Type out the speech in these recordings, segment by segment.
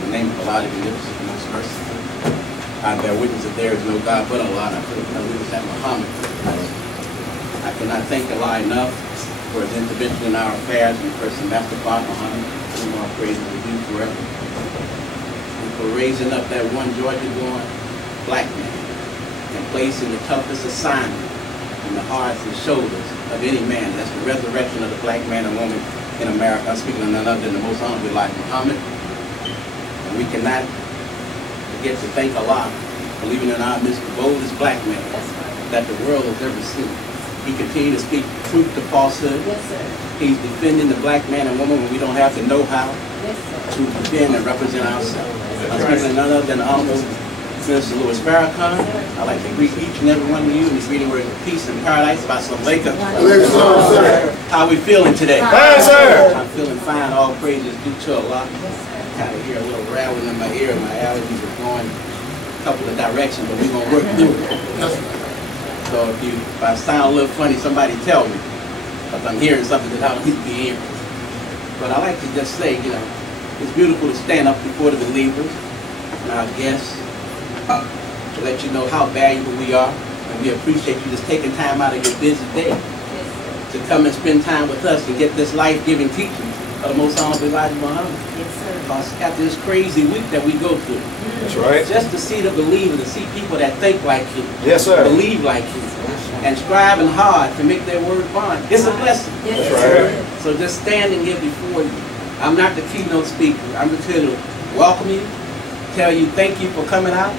In the name of Allah, the Beneficent and Most Merciful, I bear witness that there is no God but Allah, and I bear witness that Muhammad. I cannot thank Allah enough for his intervention in our affairs and person Master Father Muhammad, whom our praise is due forever, and for raising up that one Georgia-born black man and placing the toughest assignment in the hearts and shoulders of any man. That's the resurrection of the black man and woman in America. I'm speaking of none other than the most honorable Elijah Muhammad. And we cannot forget to thank Allah for leaving in our midst the boldest black man that the world has ever seen. He continued to speak truth to falsehood. Yes, sir. He's defending the black man and woman when we don't have the know-how to defend and represent ourselves. I'm speaking of none other than the Honorable Mr. Louis Farrakhan. I'd like to greet each and every one of you in this reading word of peace and paradise about Savannah. How are we feeling today? Fine, sir. I'm feeling fine. All praises due to Allah. I kind of hear a little rattling in my ear. My allergies are going a couple of directions, but we're going to work through it. So if I sound a little funny, somebody tell me, because I'm hearing something that I don't need to be hearing. But I like to just say, you know, it's beautiful to stand up before the believers and our guests to let you know how valuable we are, and we appreciate you just taking time out of your busy day to come and spend time with us and get this life-giving teaching of the most honorable Elijah Muhammad. Because after this crazy week that we go through, that's right. Just to see the believer, to see people that think like you, yes, sir, believe like you, and striving hard to make their word bond, it's a blessing. That's right. So just standing here before you, I'm not the keynote speaker. I'm just here to welcome you, tell you thank you for coming out,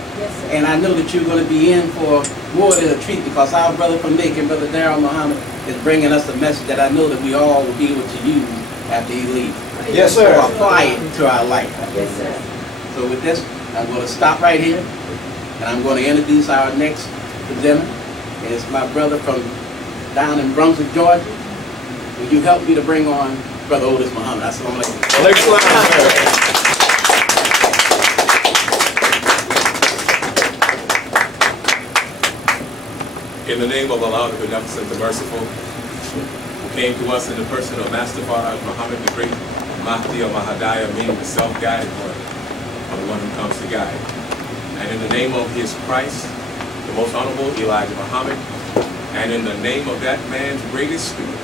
and I know that you're going to be in for more than a treat, because our brother from Macon, Brother Darryl Muhammad, is bringing us a message that I know that we all will be able to use after he leaves. Yes, sir. So apply it to our life. Yes, sir. So with this, I'm going to stop right here, and I'm going to introduce our next presenter. And it's my brother from down in Brunswick, Georgia. Will you help me to bring on Brother Otis Muhammad? Assalamu alaikum. In the name of Allah, the Beneficent, the Merciful, who came to us in the person of Master Father Muhammad, the great Mahdi or Mahadiah, meaning the self-guided one, or the one who comes to guide. And in the name of his Christ, the most honorable Elijah Muhammad, and in the name of that man's greatest student,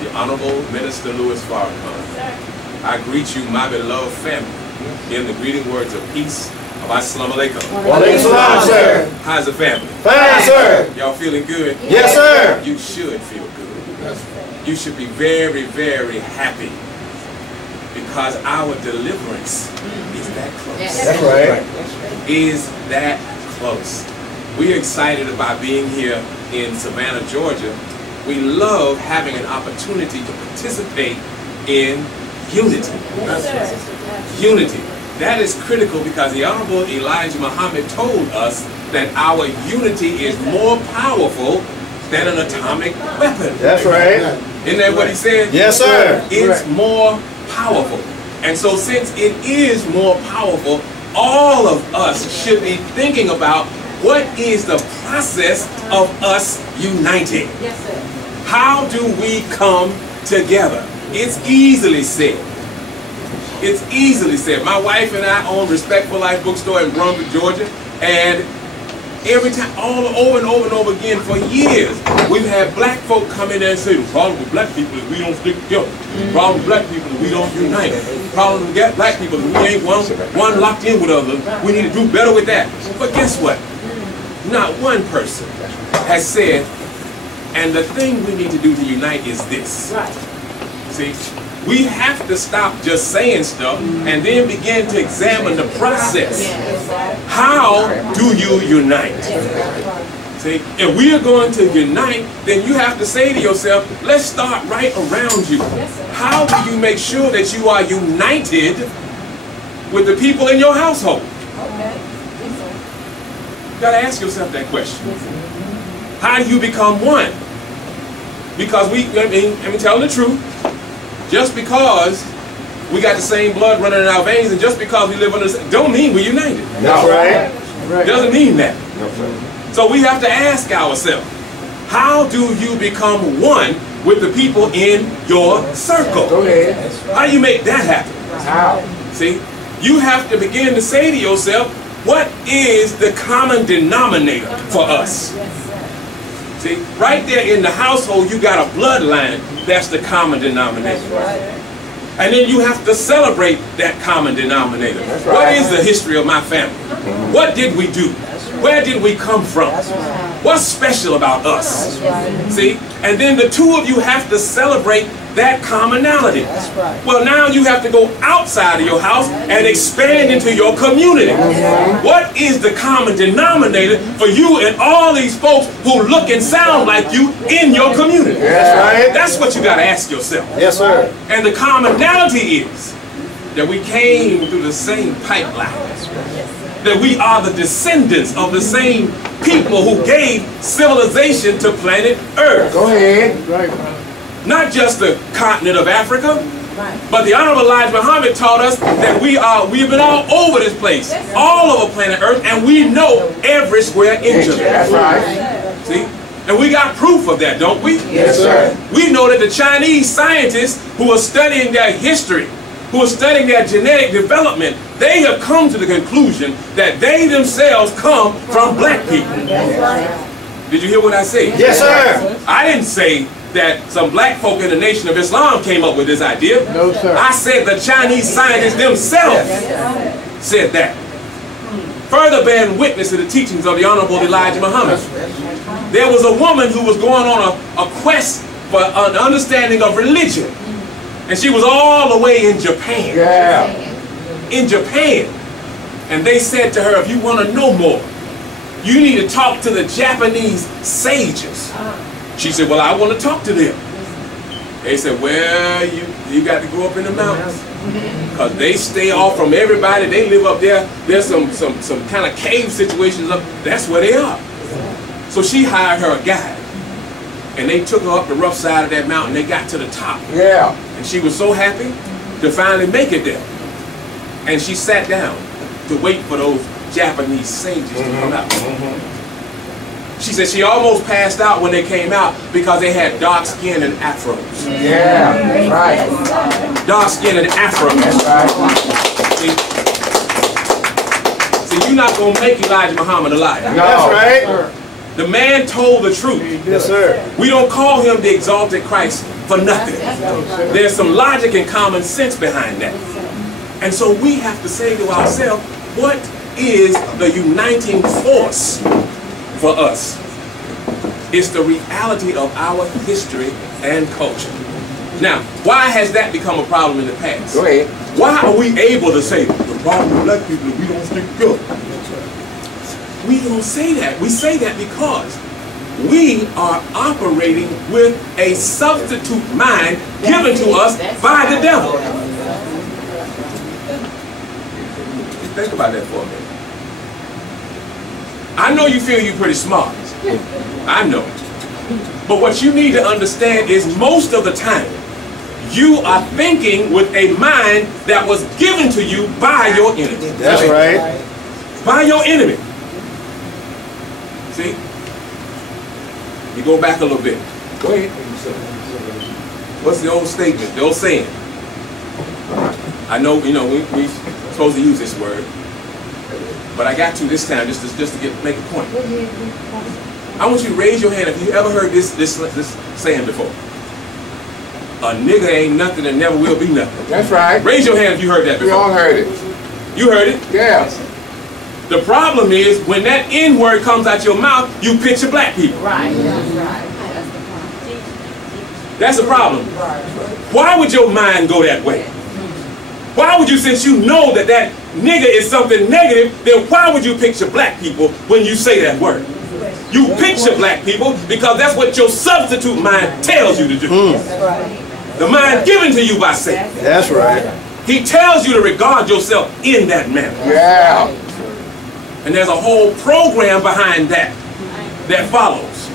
the Honorable Minister Louis Farrakhan, I greet you, my beloved family, in the greeting words of peace. Assalamu alaikum. Wa alaikum salam, sir. How's the family? Fine, sir. Y'all feeling good? Yes, sir. You should feel good. You should be very, very happy, because our deliverance is that close. That's right. Is that close. We're excited about being here in Savannah, Georgia. We love having an opportunity to participate in unity. Unity. That is critical, because the Honorable Elijah Muhammad told us that our unity is more powerful than an atomic weapon. That's right. Isn't that what he said? Yes, sir. It's more powerful. And so since it is more powerful, all of us should be thinking about what is the process of us uniting. Yes, sir. How do we come together? It's easily said. It's easily said. My wife and I own Respect for Life bookstore in Brunswick, Georgia, and every time, over and over and over again, for years, we've had black folk come in there and say, the problem with black people is we don't stick together. The problem with black people is we don't unite. The problem with black people is we ain't one locked in with others. We need to do better with that. But guess what? Not one person has said, and the thing we need to do to unite is this. Right. See? We have to stop just saying stuff and then begin to examine the process. How do you unite? See, if we are going to unite, then you have to say to yourself, let's start right around you. How do you make sure that you are united with the people in your household? You got to ask yourself that question. How do you become one? Because let me tell the truth. Just because we got the same blood running in our veins, and just because we live under the same, don't mean we're united. That's right. Doesn't mean that. So we have to ask ourselves, how do you become one with the people in your circle. Go ahead. How do you make that happen? How? See, you have to begin to say to yourself, what is the common denominator for us? See, right there in the household, you got a bloodline. That's the common denominator. And then you have to celebrate that common denominator. What is the history of my family? What did we do? Where did we come from? What's special about us? See? And then the two of you have to celebrate that commonality. Well, now you have to go outside of your house and expand into your community. What is the common denominator for you and all these folks who look and sound like you in your community? That's right. That's what you got to ask yourself. Yes, sir. And the commonality is that we came through the same pipeline. That we are the descendants of the same people who gave civilization to planet Earth. Go ahead. Right. Not just the continent of Africa, but the Honorable Elijah Muhammad taught us that we've been all over this place, all over planet Earth, and we know every square inch of it. That's right. See? And we got proof of that, don't we? Yes, sir. We know that the Chinese scientists who are studying their history, who are studying their genetic development, they have come to the conclusion that they themselves come from black people. Did you hear what I said? Yes, sir. I didn't say that some black folk in the Nation of Islam came up with this idea. No, sir. I said the Chinese scientists themselves said that. Further bearing witness to the teachings of the Honorable Elijah Muhammad. There was a woman who was going on a quest for an understanding of religion. And she was all the way in Japan. Yeah. In Japan. And they said to her, if you want to know more, you need to talk to the Japanese sages. She said, well, I want to talk to them. They said, well, you got to go up in the mountains. Because they stay off from everybody. They live up there. There's some kind of cave situations up. That's where they are. So she hired her a guide. And they took her up the rough side of that mountain. They got to the top. Yeah. And she was so happy to finally make it there. And she sat down to wait for those Japanese sages to come out. She said she almost passed out when they came out because they had dark skin and afros. Yeah. That's right. Dark skin and afros. That's right. See, you're not going to make Elijah Muhammad a liar. No. That's right. The man told the truth. Yes, sir. We don't call him the exalted Christ for nothing. There's some logic and common sense behind that. And so we have to say to ourselves, what is the uniting force for us? It's the reality of our history and culture. Now, why has that become a problem in the past? Go ahead. Why are we able to say, the problem with black people is we don't stick together? We don't say that. We say that because we are operating with a substitute mind given to us by the devil. Think about that for a minute. I know you feel you're pretty smart. I know. But what you need to understand is most of the time, you are thinking with a mind that was given to you by your enemy. That's right. By your enemy. See? You go back a little bit. Go ahead. What's the old statement, the old saying? I know, we supposed to use this word, but I got to this time just to make a point. I want you to raise your hand if you ever heard this saying before. A nigga ain't nothing and never will be nothing. That's right. Raise your hand if you heard that before. We all heard it. You heard it? Yeah. The problem is when that N word comes out your mouth, you picture black people. Right. That's the problem. Why would your mind go that way? Why would you, since you know that that nigga is something negative, then why would you picture black people when you say that word? You picture black people because that's what your substitute mind tells you to do. The mind given to you by Satan. That's right. He tells you to regard yourself in that manner. Yeah. And there's a whole program behind that follows.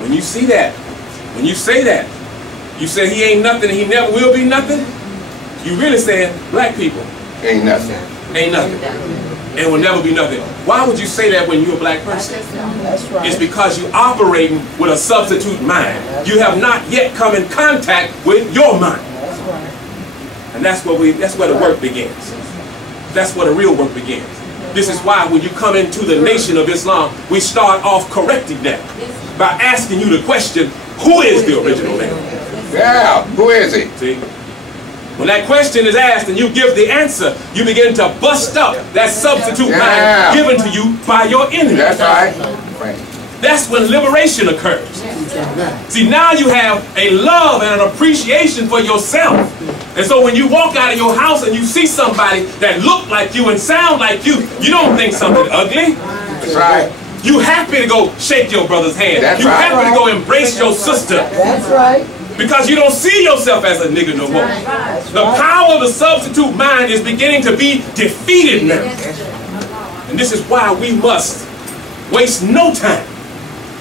When you see that, when you say that, you say he ain't nothing and he never will be nothing, you really saying black people Ain't nothing. ain't nothing. and will never be nothing. Why would you say that when you're a black person? That's right. It's because you're operating with a substitute mind. You have not yet come in contact with your mind. That's right. And that's where the work begins. That's where the real work begins. This is why when you come into the Nation of Islam, we start off correcting that by asking you the question, who is the original man? Yeah, who is he? See? When that question is asked and you give the answer, you begin to bust up that substitute mind given to you by your enemy. That's right. That's when liberation occurs. See, now you have a love and an appreciation for yourself. And so when you walk out of your house and you see somebody that look like you and sound like you don't think something ugly. That's right. You happy to go shake your brother's hand. That's you right. happy to go embrace your sister. That's right. Because you don't see yourself as a nigga no more. The power of the substitute mind is beginning to be defeated now. And this is why we must waste no time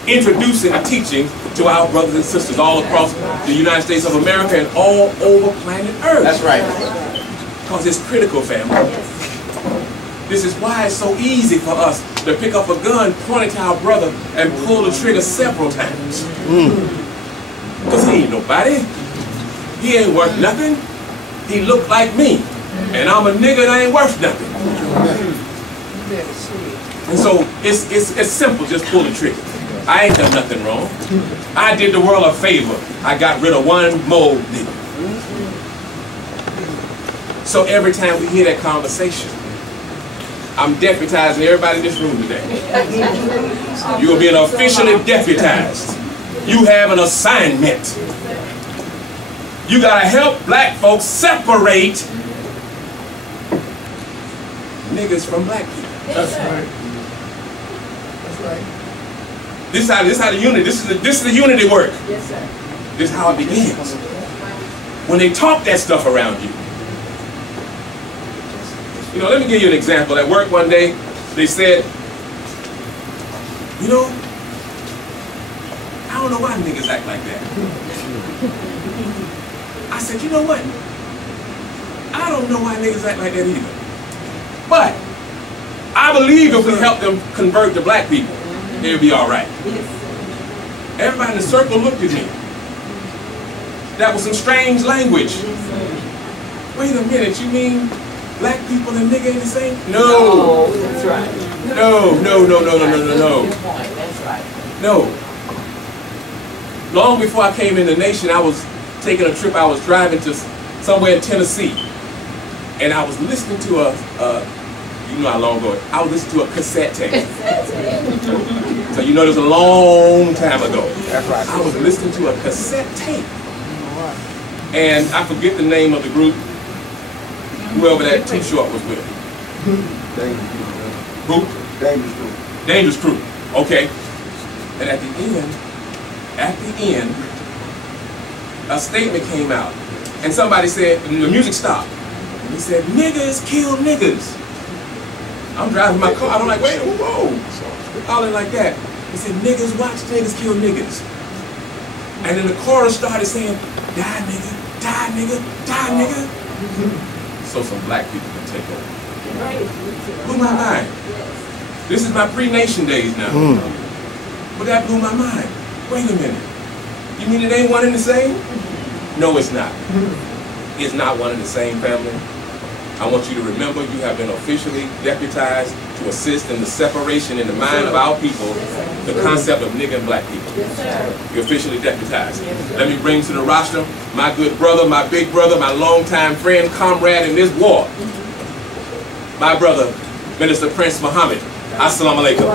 introducing the teachings to our brothers and sisters all across the United States of America and all over planet Earth. That's right. Because it's critical, family. This is why it's so easy for us to pick up a gun, point it to our brother, and pull the trigger several times. Because he ain't nobody. He ain't worth nothing. He look like me. And I'm a nigga that ain't worth nothing. And so it's simple, just pull the trigger. I ain't done nothing wrong. I did the world a favor. I got rid of one more nigga. So every time we hear that conversation, I'm deputizing everybody in this room today. You're being officially deputized. You have an assignment. You gotta help black folks separate niggas from black people. That's right. That's right. This is how the unity. This is the unity work. Yes, sir. This is how it begins. When they talk that stuff around you. You know, let me give you an example. At work one day, they said, you know, I don't know why niggas act like that. I said, you know what? I don't know why niggas act like that either. But I believe if we help them convert to black people, it'll be all right. Everybody in the circle looked at me. That was some strange language. Wait a minute, you mean black people and nigga ain't the same? No. That's right. No. That's right. No. Long before I came in the Nation, I was taking a trip. I was driving to somewhere in Tennessee, and I was listening to you know how long ago, I was listening to a cassette tape. So you know this was a long time ago. That's right. I was listening to a cassette tape. And I forget the name of the group, whoever that T-Short was with. Who? Dangerous Crew. Dangerous Crew. Okay. And at the end, a statement came out. And somebody said, and the music stopped. And he said, niggas kill niggas. I'm driving my car, I'm like, wait, whoa. Hollering like that. He said, niggas watch niggas kill niggas. And then the chorus started saying, die nigga, die nigga, die nigga. So some black people can take over. Blew my mind. This is my pre-Nation days now. But that blew my mind. Wait a minute. You mean it ain't one and the same? No, it's not. It's not one and the same, family. I want you to remember you have been officially deputized to assist in the separation in the mind of our people, the concept of nigga and black people. You're officially deputized. Let me bring to the roster my good brother, my big brother, my longtime friend, comrade in this war. My brother, Minister Prince Muhammad. Assalamu alaikum.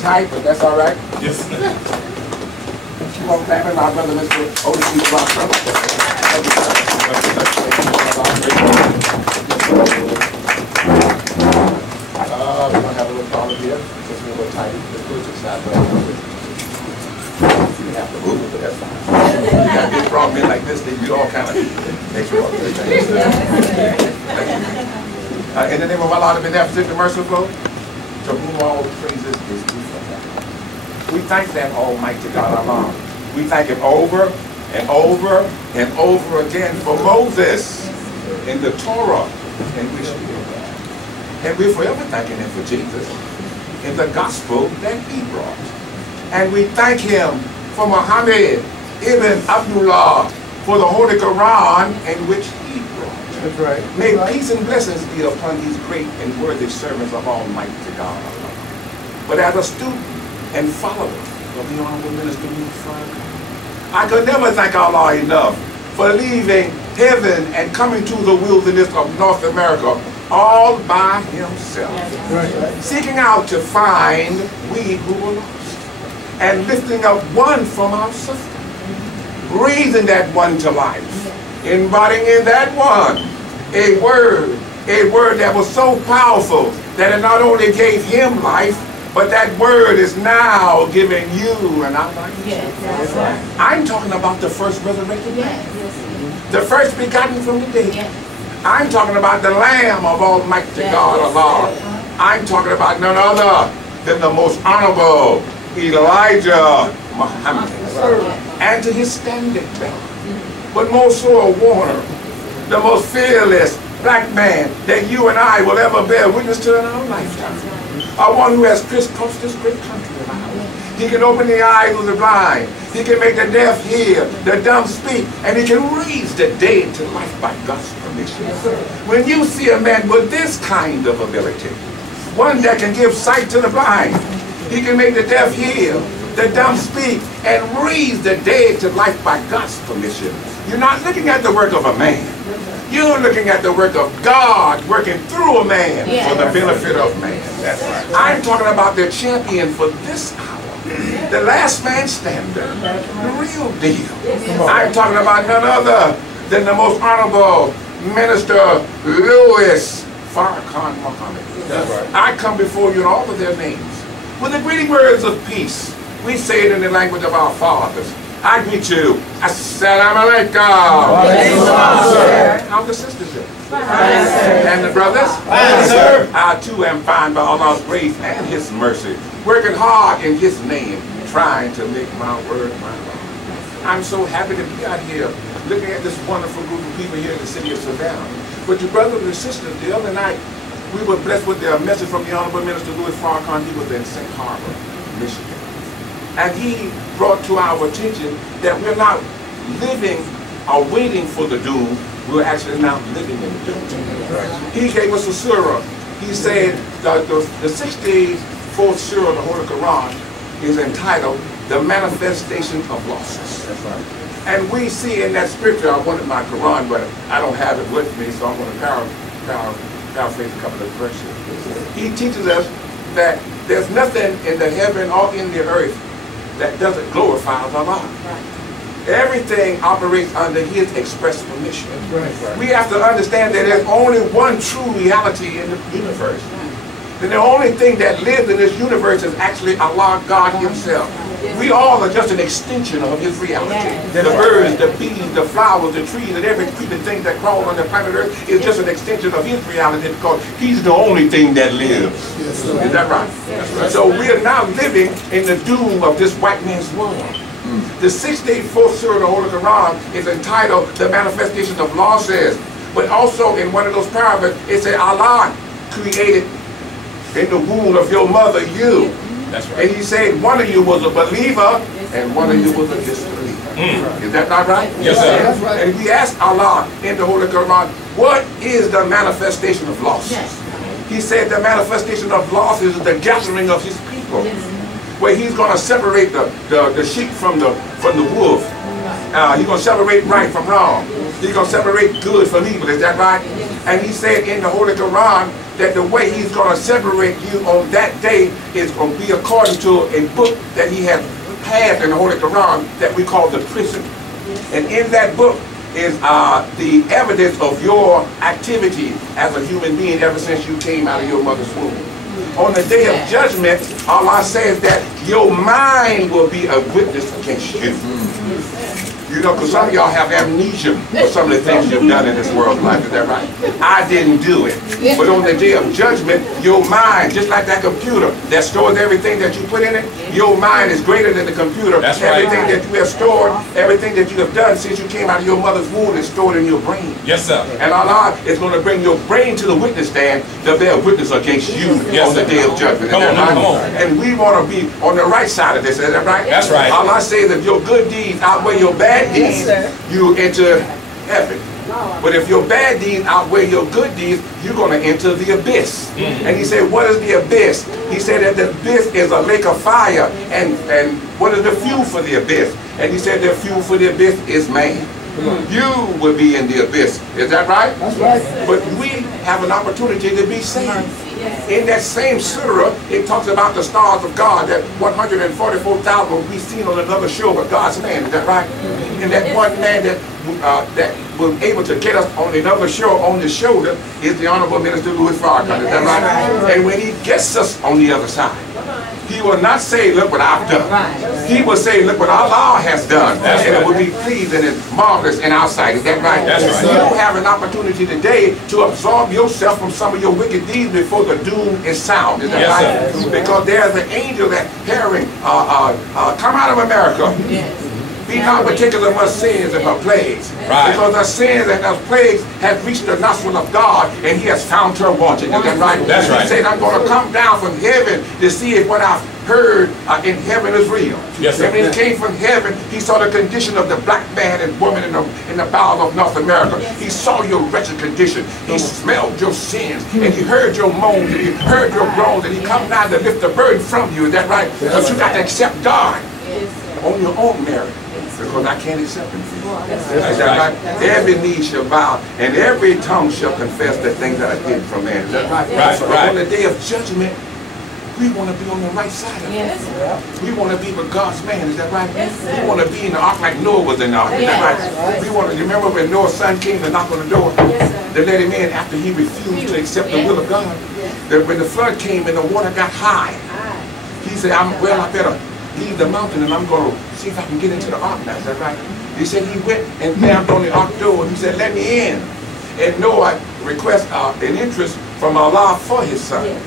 Tight, but that's all right. Yes. Keep on clapping, my brother, Mr. Otis Rocker. We're going to have a little problem here. Just a little tight. Let's do it to the side. You have to move it, but that's fine. You got this problem in like this, then you all kind of makes you all good. In the name of Allah, the Beneficent, the Merciful, to whom all praises is due. We thank that Almighty God Allah. We thank Him over and over and over again for Moses in the Torah in which we live. And we're forever thanking Him for Jesus in the gospel that He brought. And we thank Him for Muhammad ibn Abdullah for the Holy Quran in which he brought. That's right. May peace and blessings be upon these great and worthy servants of Almighty God. But as a student and follower of the Honorable Minister Farrakhan, I could never thank Allah enough for leaving heaven and coming to the wilderness of North America all by himself, seeking out to find we who were lost, and lifting up one from our suffering, breathing that one to life, embodying in that one a word that was so powerful that it not only gave him life, but that word is now giving you and I life. Yes, right. I'm talking about the first resurrected man, the first begotten from the dead. I'm talking about the Lamb of Almighty God Allah. I'm talking about none other than the most honorable Elijah Muhammad, and to his standing bearer, but more so a warner, the most fearless black man that you and I will ever bear witness to in our lifetime. A one who has crisscrossed this great country of ours. He can open the eyes of the blind. He can make the deaf hear, the dumb speak, and he can raise the dead to life by God's permission. When you see a man with this kind of ability, one that can give sight to the blind, he can make the deaf hear, the dumb speak, and raise the dead to life by God's permission. You're not looking at the work of a man. You're looking at the work of God working through a man for the benefit of man. That's right. I'm talking about the champion for this hour, the last man standing, the real deal. I'm talking about none other than the most honorable Minister Louis Farrakhan Muhammad. That's right. I come before you in all of their names with the greeting words of peace. We say it in the language of our fathers. I greet you. Assalamu alaikum. How the sisters doing? And the brothers? I too am fine by Allah's grace and His mercy. Working hard in His name, trying to make my word my law. I'm so happy to be out here looking at this wonderful group of people here in the city of Savannah. But your brothers and sisters, the other night, we were blessed with a message from the Honorable Minister Louis Farrakhan. He was in St. Harbor, Michigan. And he brought to our attention that we're not living or waiting for the doom, we're actually now living in the doom. He gave us a surah. He said that the 64th surah of the Holy Quran is entitled The Manifestation of Losses. That's right. And we see in that scripture, I wanted my Quran, but I don't have it with me, so I'm going to paraphrase a couple of verses. He teaches us that there's nothing in the heaven or in the earth that doesn't glorify Allah. Right. Everything operates under His express permission. Right. We have to understand that there's only one true reality in the universe. And the only thing that lives in this universe is actually Allah, God Himself. We all are just an extension of His reality. The birds, the bees, the flowers, the trees, and every creeping thing that crawls on the planet Earth is just an extension of His reality because He's the only thing that lives. Is that right? Right? So we are now living in the doom of this white man's world. The 64th surah of the Holy Quran is entitled The Manifestation of Losses. But also in one of those paragraphs, it said Allah created in the womb of your mother you. That's right. And He said one of you was a believer and one of you was a disbeliever. Is that not right? Yes, sir. That's right. And we asked Allah in the Holy Quran, what is the manifestation of losses? He said the manifestation of losses is the gathering of His people, where He's going to separate the sheep from the wolf. He's going to separate right from wrong. He's going to separate good from evil. Is that right? And He said in the Holy Quran that the way He's going to separate you on that day is going to be according to a book that He has passed in the Holy Quran that we call the prison. And in that book is the evidence of your activity as a human being ever since you came out of your mother's womb. On the day of judgment, Allah says that your mind will be a witness against you. You know, because some of y'all have amnesia for some of the things you've done in this world's life. Is that right? I didn't do it. But on the day of judgment, your mind, just like that computer that stores everything that you put in it, your mind is greater than the computer. That's right. Everything that you have stored, everything that you have done since you came out of your mother's womb is stored in your brain. Yes, sir. And Allah is going to bring your brain to the witness stand to bear witness against you on the day of judgment. Come on. And we want to be on the right side of this. Is that right? That's right. Allah says if your good deeds outweigh your bad deeds, you enter heaven. But if your bad deeds outweigh your good deeds, you're going to enter the abyss. And he said, what is the abyss? He said that the abyss is a lake of fire. And what is the fuel for the abyss? And he said the fuel for the abyss is man. You will be in the abyss. Is that right? That's right. But we have an opportunity to be saved. In that same surah, it talks about the stars of God, that 144,000 will be seen on another shore with God's man. Is that right? And that one man that was able to get us on another shore on the shoulder is the Honorable Minister Louis Farrakhan. Is that right? And when he gets us on the other side, he will not say, look what I've done. He will say, look what Allah has done. And it will be pleasing and marvelous in our sight. Is that right? You have an opportunity today to absolve yourself from some of your wicked deeds before the doom is sound. Is that right? Because there's an angel that hearing, come out of America. Be not particular of her sins and her plagues. Because her sins and her plagues have reached the nostril of God, and he has found her wanting. Is that right? That's right. He said, I'm going to come down from heaven to see if what I've heard in heaven is real. Yes, sir. And when he came from heaven, he saw the condition of the black man and woman in the bowels of North America. He saw your wretched condition. He smelled your sins, and he heard your moans, and he heard your groans, and he come down to lift the burden from you. Is that right? But you got to accept God on your own merit. Because I can't accept him. Is that right? Every knee shall bow, and every tongue shall confess the things that are hidden from man. Is that right? So on the day of judgment, we want to be on the right side of it. We want to be with God's man. Is that right? We want to be in the ark like Noah was in the ark. Is that right? We want to remember when Noah's son came to knock on the door to let him in after he refused to accept the will of God. That when the flood came and the water got high, he said, I better leave the mountain and I'm going to see if I can get into the ark now. Is that right? He said he went and tapped on the ark door and he said, let me in. And Noah requested an interest from Allah for his son.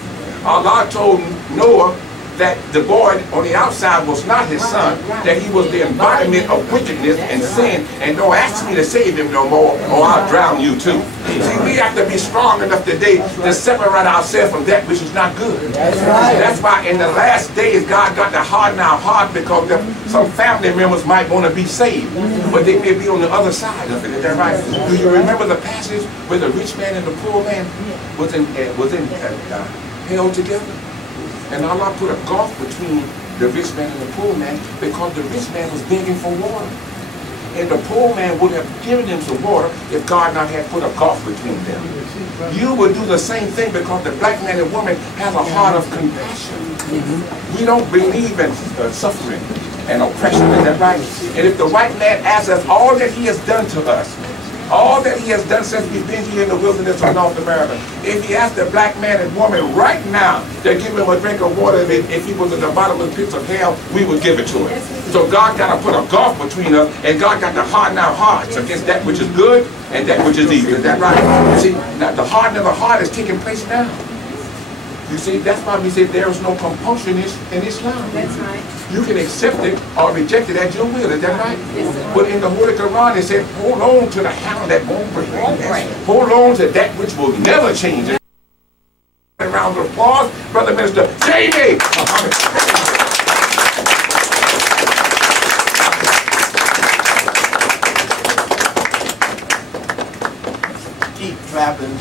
Allah told Noah that the boy on the outside was not his son, that he was the embodiment of wickedness and sin, and don't ask me to save him no more or I'll drown you too. See, we have to be strong enough today to separate ourselves from that which is not good. That's why in the last days God got to harden our heart, because some family members might want to be saved, but they may be on the other side of it. Is that right? Do you remember the passage where the rich man and the poor man was held together? And Allah put a gulf between the rich man and the poor man, because the rich man was begging for water. And the poor man would have given him some water if God not had put a gulf between them. You would do the same thing, because the black man and woman has a heart of compassion. We don't believe in suffering and oppression. Is that right? And if the white man asks us all that he has done to us, all that he has done since we've been here in the wilderness of North America, if he asked the black man and woman right now to give him a drink of water, if he was in the bottomless pits of hell, we would give it to him. So God got to put a gulf between us, and God got to harden our hearts against that which is good and that which is evil. Is that right? See, now the hardening of the heart is taking place now. You see, that's why we say there is no compulsion in Islam. That's right. You can accept it or reject it at your will. Is that right? Yes, but in the Holy Quran, it said, hold on to the hand that won't break. Hold on to that which will never change. A round of applause, Brother Minister J.A. Muhammad. Keep clapping.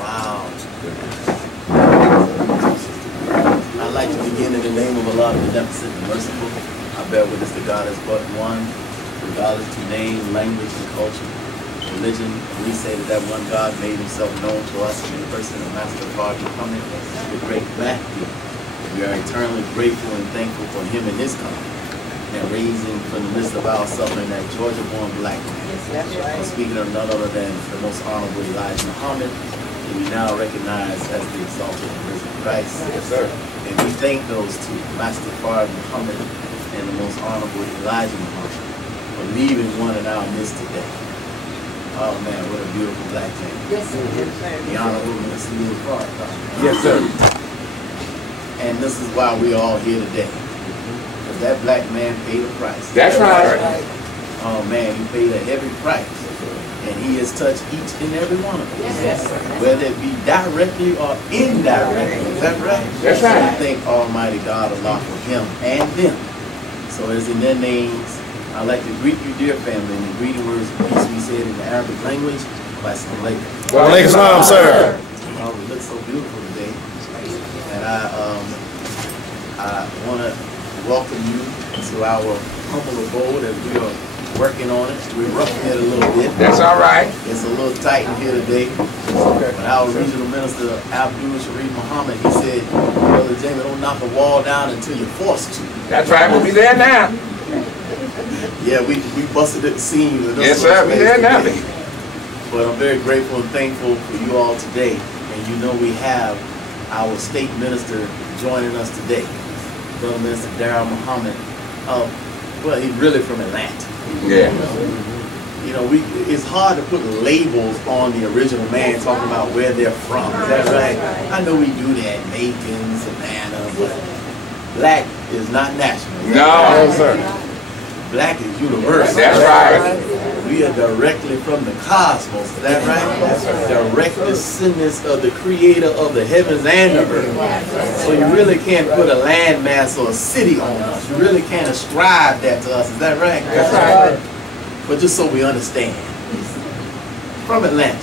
Wow. I'd like to begin in the name of Allah, the Beneficent and Merciful. I bear witness that God is but one, regardless to name, language, and culture, religion. And we say that one God made himself known to us in the person of Master Darryl Muhammad, the great Mahdi. We are eternally grateful and thankful for him in this country. and raising from the midst of our suffering that Georgia-born black man. That's right. Speaking of none other than the most honorable Elijah Muhammad, who we now recognize as the exalted and risen Christ. Yes, sir. And we thank those two, Master Fard Muhammad and the most honorable Elijah Muhammad, for leaving one in our midst today. Oh man, what a beautiful black man. Yes, sir. The honorable Minister Fard. Yes, sir. And this is why we're all here today. Because that black man paid a price. That's right. Oh man, he paid a heavy price. And he has touched each and every one of us. Yes, sir. Whether it be directly or indirectly. Is that right? That's right. I thank Almighty God Allah for him and them. So as in their names, I'd like to greet you, dear family, in the greeting words of peace we said in the Arabic language. Assalamu alaikum. Wa alaikum salam, sir. Oh, we look so beautiful today. And I want to welcome you to our humble abode as we are working on it. We're roughing it a little bit. That's all right. It's a little tight in here today. But our regional minister, Abdul Sharif Muhammad, he said, Brother Jamie, don't knock a wall down until you're forced to. That's right. We'll be there now. Yeah, we busted at the seams. Yes, sir. We'll be there now. But I'm very grateful and thankful for you all today. And you know we have our state minister joining us today, Brother Minister Darryl Muhammad. Well, he's really from Atlanta. Yeah. You know, it's hard to put labels on the original man talking about where they're from. Is that right? I know we do that, Macon, Savannah, but black is not national. No, sir. Black is universal. That's right. We are directly from the cosmos. Is that right? Direct descendants of the creator of the heavens and the earth. So you really can't put a landmass or a city on us. You really can't ascribe that to us. Is that right? That's right. But just so we understand, from Atlanta,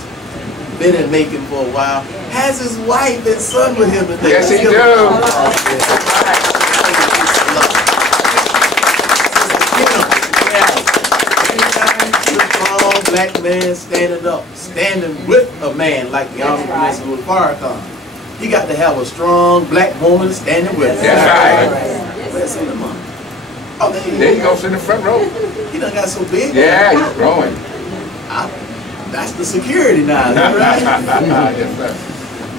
been in Macon for a while, has his wife and son with him today. Yes, he Black man standing up, standing with a man like the Honorable Minister Farrakhan. He got to have a strong black woman standing with him. That's right. Where's the mom? Oh, There you go, in the front row. He done got so big. Yeah, he's growing. That's the security now, is that right? Yes, sir.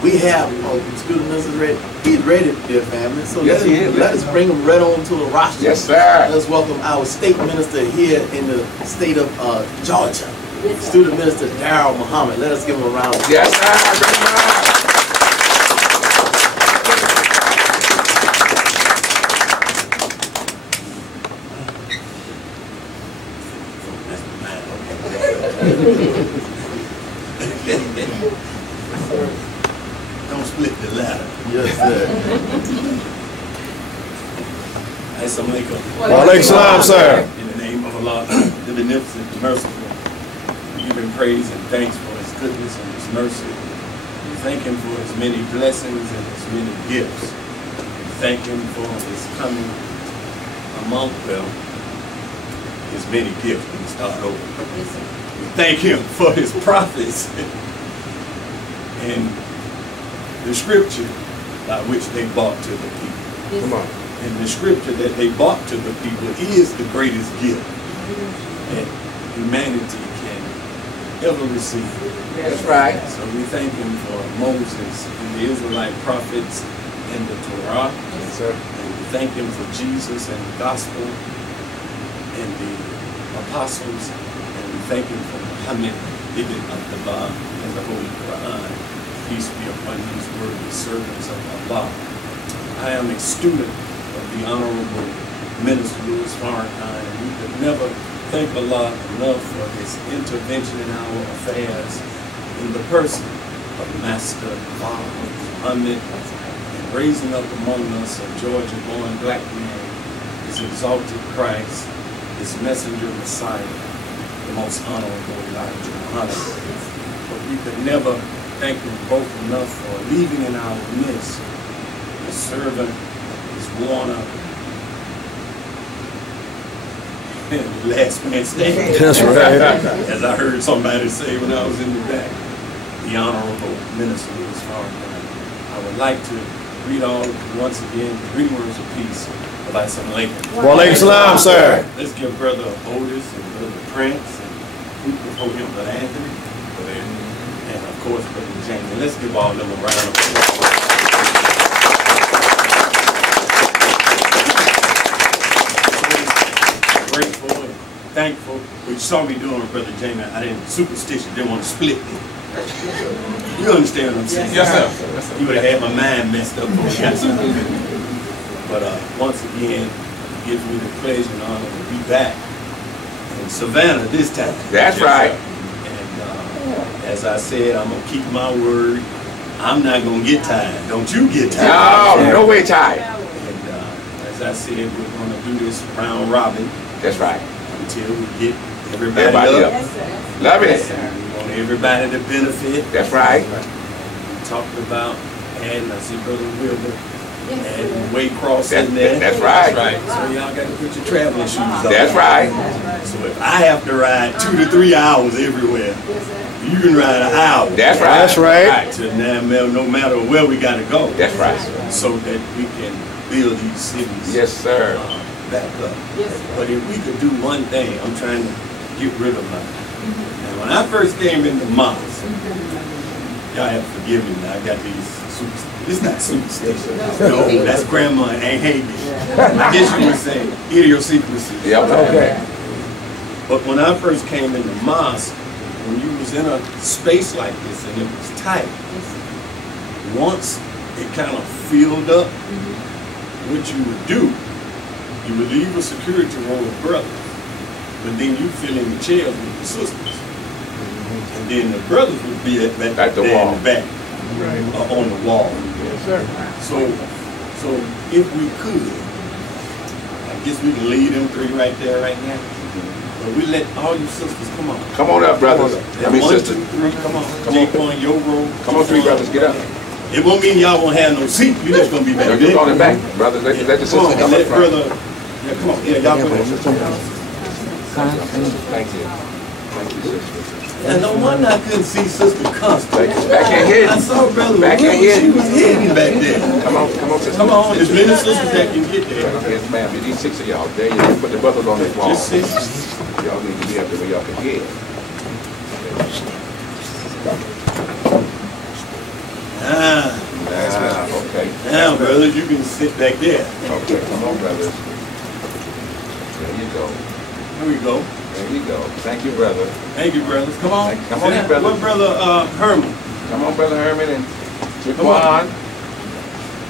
We have, student minister ready. He's ready, dear family. So Yes, he is. let us bring him right on to the roster. Yes, sir. Let's welcome our state minister here in the state of Georgia, student minister Darryl Muhammad. Let us give him a round of applause. Yes, sir. Bring him on. Don't split the ladder. Yes, sir. Assalamu alaikum. Wa alaikum salam, sir. In the name of Allah, the beneficent, the merciful, we give him praise and thanks for his goodness and his mercy. We thank him for his many blessings and his many gifts. We thank him for his coming among his many gifts. We start over. We thank him for his prophets and the scripture by which they brought to the people. Come on. And the scripture that they brought to the people is the greatest gift that humanity can ever receive. That's right. So we thank him for Moses and the Israelite prophets and the Torah. Yes, sir. And we thank him for Jesus and the gospel and the apostles. And we thank him for Muhammad ibn Abdullah and the Holy Quran. Peace be upon these worthy servants of Allah. I am a student of the Honorable Minister Louis Farrakhan, and we could never thank Allah enough for his intervention in our affairs in the person of Master Muhammad and raising up among us a Georgia-born black man, his exalted Christ, his messenger Messiah, the most honorable Elijah Muhammad. But we could never thank them both enough for leaving in our midst. The servant is worn up and the last man standing. That's right. As I heard somebody say when I was in the back, the Honorable Minister Louis Farrakhan. I would like to greet all once again. Greet words of peace. Assalamu alaikum. Wa alaikum salam, sir. Let's give Brother Otis and Brother Prince and who before him, Brother Anthony, and of course Brother Jamie. Let's give all of them a round of applause. Grateful and thankful. What you saw me doing with Brother Jamie, I didn't superstition, didn't want to split me. You understand what I'm saying? Yes, sir. Yes, sir. You would have had my mind messed up. But once again, it gives me the pleasure and honor to be back in Savannah this time. That's right. And as I said, I'm going to keep my word. I'm not going to get tired. Don't you get tired. No, no way tired. And as I said, we're going to do this round robin. That's right. Until we get everybody up. Yes, love it. We want everybody to benefit. That's right. We talked about adding, I see Brother Wilbur, adding Waycross in there. That's right. So y'all got to put your traveling shoes on. That's right. So if I have to ride 2 to 3 hours everywhere, you can ride an hour. That's right. That's right. To no matter where we got to go. That's right. So that we can build these cities. Yes, sir. Back up. But if we could do one thing, I'm trying to get rid of my. And when I first came into mosque, y'all have to forgive me now. I got these superstitions. It's not superstition. No, that's grandma and Aunt Hagen. I guess you would say idiosyncrasy. Yep. Okay. But when I first came into mosque, when you was in a space like this and it was tight, once it kind of filled up, what you would do, you would leave a security row of brothers, but then you fill in the chairs with the sisters. And then the brothers would be at the wall. In the back, on the wall. Yes, sir. So if we could, I guess we can lead them 3 right there, right now. But we let all you sisters come on. Come on up, brothers. I mean, 1, sisters. 2, 3, come on. Come Jake on. on your row. Come on, 3 brothers, get up. It won't mean y'all won't have no seat. You just gonna be back Now, there. get on the back, brothers. Let the sisters Come on, come let up front. brother. Yeah, come on. Yeah, y'all go ahead. Thank you. Thank you, sister. And no wonder I couldn't see Sister Constance. Back in here. I saw Brother Back in Will. here. She was hidden back there. Come on, sister. Come on, there's many sisters that can get there. Yes, ma'am. You need 6 of y'all. There you go. Put the brothers on this wall. Just 6. Y'all need to be up there where y'all can hear. Okay. Now, brothers, you can sit back there. Okay, come on, brothers. There you go. Here we go. There you go. Thank you, brother. Thank you, brothers. Come on. Come on in, brother. What brother Herman? Come on, brother Herman and Come on. Jaquan.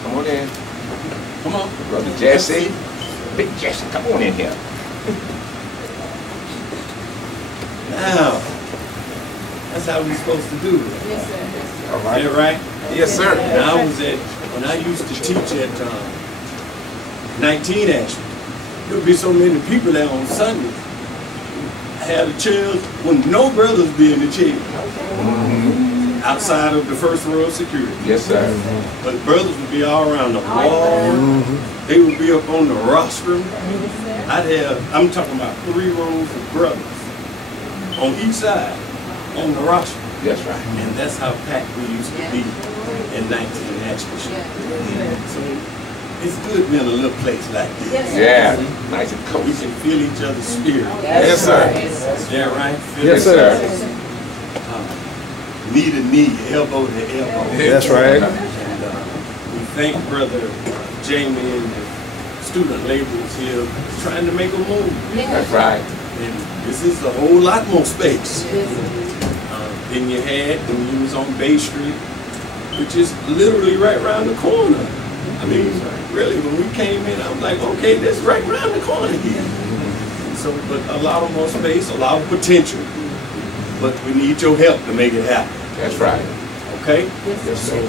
Come on in. Come on. Brother Jesse. Big Jesse, come on in here. Now, that's how we're supposed to do it. Yes, sir. All Is right. that right? Yes, sir. When I used to teach at 19 actually, there would be so many people there on Sundays. I had the chairs when no brothers be in the chair. Outside of the first row of security. Yes, sir. But brothers would be all around the wall. They would be up on the rostrum. I'm talking about 3 rows of brothers on each side on the rostrum. That's right. And that's how packed we used to be in 19 actually. So it's good being a little place like this. Yeah. Nice and We cozy. can feel each other's spirit. Yes, sir. Is that right? Feel Yes, each sir. other's, knee to knee, elbow to elbow. That's right. And we thank Brother Jamie and the student laborers here trying to make a move. That's right. And this is a whole lot more space than you had when you was on Bay Street, which is literally right around the corner. I mean, really, when we came in, I was like, okay, that's right around the corner here. So, but a lot of more space, a lot of potential. But we need your help to make it happen. That's right. Okay? Yes, So sir.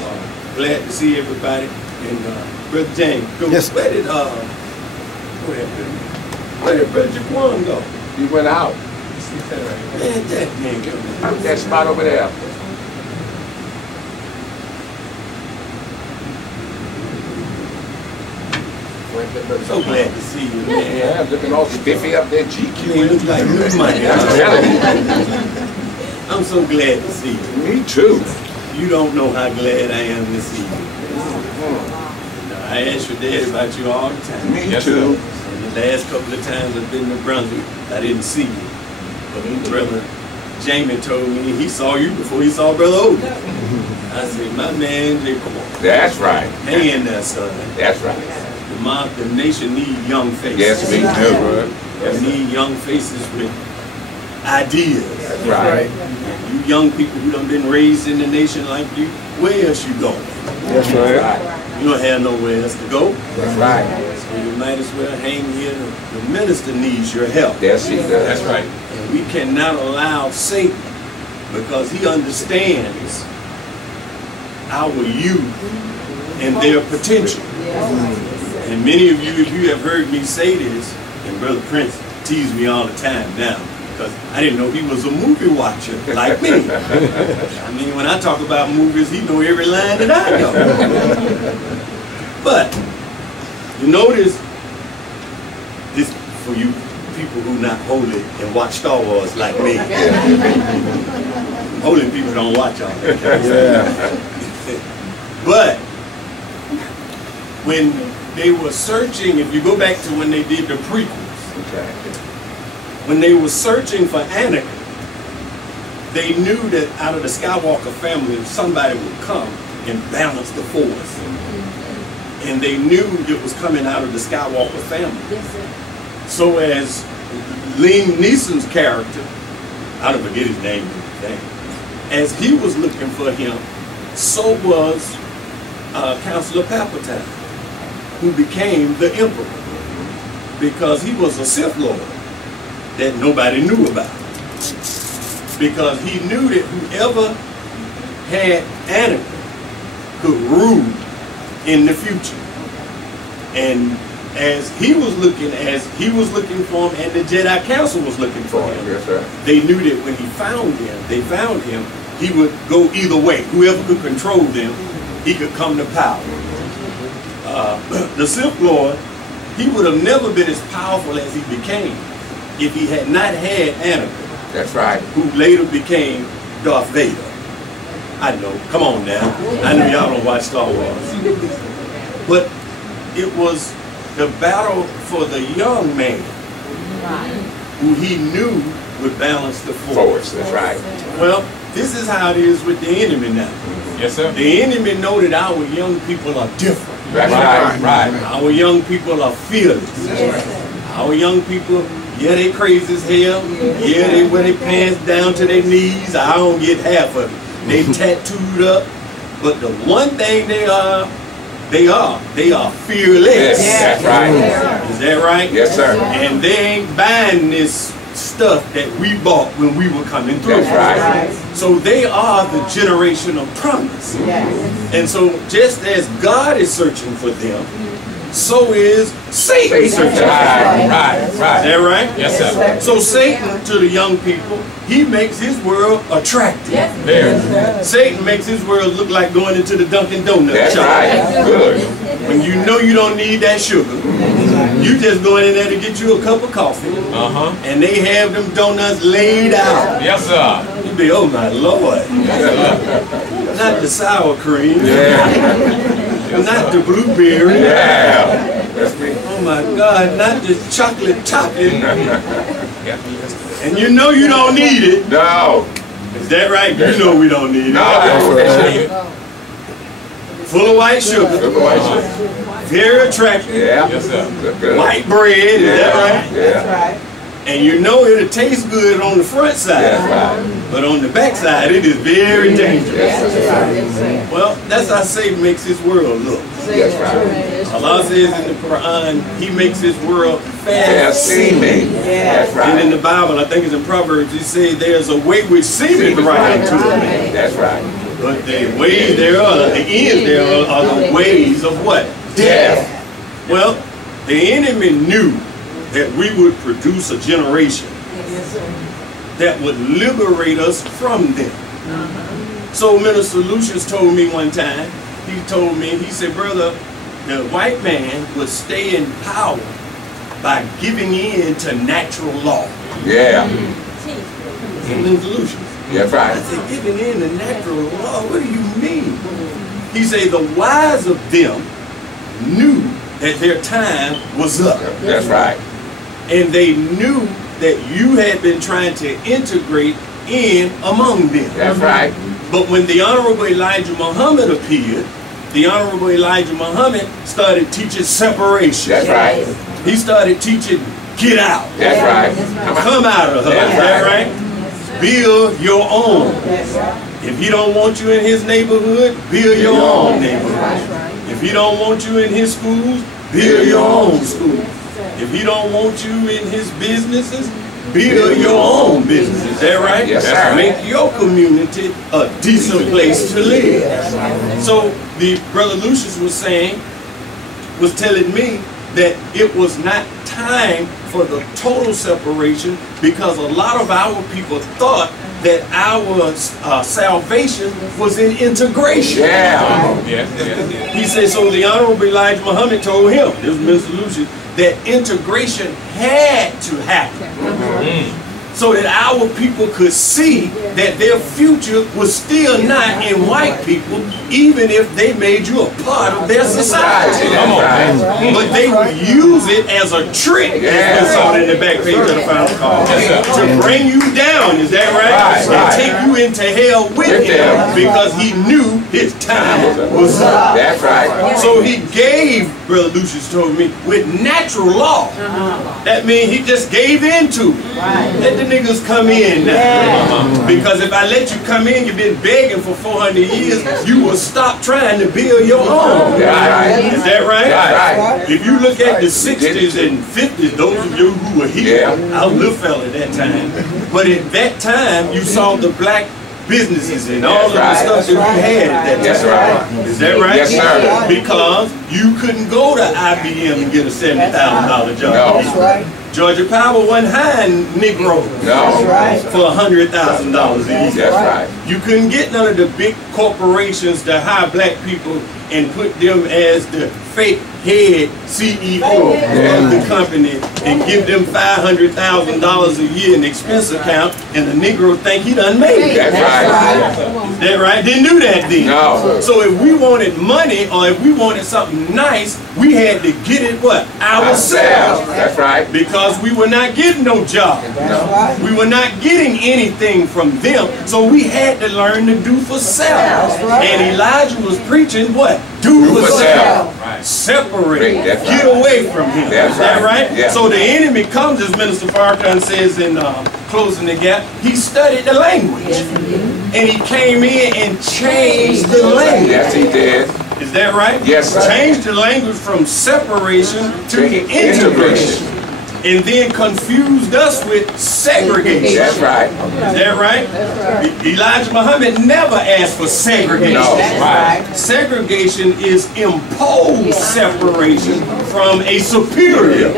glad to see everybody. And Brother James, Yes. where did Brother Jaquan go? He went out. Man, that man, come here. That spot over there. So glad to see you, man. Yeah, looking all spiffy up there, You GQ. ain't look like new money. I'm telling I'm so glad to see you. you. Me too. You don't know how glad I am to see you. I ask your daddy about you all the time. Me Yes, too. And the last couple of times I've been to Brunswick, I didn't see you. But Brother Jamie told me he saw you before he saw Brother Odin. I said, my man, Jay, come on. That's right. Hang in there, son. That's right. The nation needs young faces. Yes, we do. We need young faces with ideas. That's right. You young people who done been raised in the nation like you, where else you going? That's right. You don't have nowhere else to go. That's right. So you might as well hang here. The minister needs your help. Yes, he does. That's right. And we cannot allow Satan, because he understands our youth and their potential. And many of you, if you have heard me say this, and Brother Prince teases me all the time now, because I didn't know he was a movie watcher like me. I mean, when I talk about movies, he know every line that I know. But you notice this for you people who not holy and watch Star Wars like me. Holy people don't watch all that. Yeah. But when they were searching, if you go back to when they did the prequels, when they were searching for Anakin, they knew that out of the Skywalker family, somebody would come and balance the Force. And they knew it was coming out of the Skywalker family. So as Liam Neeson's character, I don't forget his name, as he was looking for him, so was Counselor Palpatine, who became the Emperor, because he was a Sith Lord that nobody knew about. Because he knew that whoever had Anakin could rule in the future. And as he was looking for him, and the Jedi Council was looking for him, they knew that when they found him, he would go either way. Whoever could control them, he could come to power. The Sith Lord, he would have never been as powerful as he became if he had not had Anakin. That's right. Who later became Darth Vader. I know, come on now. I know y'all don't watch Star Wars. But it was the battle for the young man who he knew would balance the Force. That's right. Well, this is how it is with the enemy now. Yes, sir. The enemy know that our young people are different. That's right. Our young people are fearless. Our young people, yeah, they crazy as hell. Yeah, they wear their pants down to their knees. I don't get half of it. They tattooed up. But the one thing they are fearless. Yes, that's right. Is that right? Yes, sir. And they ain't buying this stuff that we bought when we were coming through. That's right. So they are the generation of promise. And so just as God is searching for them, so is Satan searching for them. Right. Is that right? Yes, sir. So Satan, to the young people, he makes his world attractive. There. Satan makes his world look like going into the Dunkin' Donuts That's shop. right. Good. When you know you don't need that sugar, you just go in there to get you a cup of coffee, and they have them donuts laid out. Yes, sir. You be, oh my Lord. Not the sour cream. Not the blueberry. Oh my God, not the chocolate topping. And you know you don't need it. No. Is that right? You know we don't need it. No. Full of white sugar. Very attractive. Yes, sir. Good. White bread, is that right? Yeah. And you know it'll taste good on the front side, but on the back side it is very dangerous. Well, that's how Satan makes his world look. That's right. Allah says in the Quran, he makes his world fast seeming. That's right. And in the Bible, I think it's in Proverbs, he says there's a way which seemeth right unto a man. That's right. But the ways thereof, the ends thereof are the ways of what? Death. Well, the enemy knew that we would produce a generation that would liberate us from them. So Minister Lucius told me one time, he said, brother, the white man would stay in power by giving in to natural law. Yeah. Minister Lucius. That's right. I said, giving in to natural law, what do you mean? He said, the wise of them knew that their time was up. That's right. And they knew that you had been trying to integrate in among them. That's right. But when the Honorable Elijah Muhammad appeared, the Honorable Elijah Muhammad started teaching separation. That's right. He started teaching, get out. That's right. Come out of her. That's Is that right. right? Build your own. If he don't want you in his neighborhood, build your own neighborhood. If he don't want you in his schools, build your own school. If he don't want you in his businesses, build your own business. Is that right? Yes, sir. Make your community a decent place to live. So the brother Lucius was telling me that it was not time for the total separation, because a lot of our people thought that our salvation was in integration. He said, so the Honorable Elijah Muhammad told him, this was Mr. Lucius, that integration had to happen. So that our people could see that their future was still not in white people, even if they made you a part of their society. Come on. But they would use it as a trick, as we saw it in the back page of the final call, to bring you down, is that right? And take you into hell with him, because he knew his time was up. That's right. So he gave, Brother Lucius told me, with natural law. That means he just gave into it. Let the niggas come in now. Because if I let you come in, you've been begging for 400 years, you will stop trying to build your own. Is that right? If you look at the 60s and 50s, those of you who were here, I was a little fella at that time, but at that time, you saw the black businesses and all of the stuff that we had at that time. Is that right? Yes, sir. Because you couldn't go to IBM and get a $70,000 job. No. Georgia Power wasn't hiring Negroes for $100,000 a year. That's right. You couldn't get none of the big corporations to hire black people and put them as the fake head CEO of the company and give them $500,000 a year in expense account, and the Negro think he done made it. That's right. Is that right? Didn't do that then. No. So if we wanted money, or if we wanted something nice, we had to get it what? Ourselves. That's right. Because we were not getting no job. No. We were not getting anything from them, so we had to learn to do for self. And Elijah was preaching what? Do for self. Separate. Get away from him. Is that right? Yeah. So the enemy comes, as Minister Farrakhan says in Closing the Gap, he studied the language. And he came in and changed the language. Yes, he did. Is that right? Yes, sir. Changed the language from separation to integration. And then confused us with segregation. That's right. Is that right? Elijah Muhammad never asked for segregation. No. Right. Segregation is imposed separation from a superior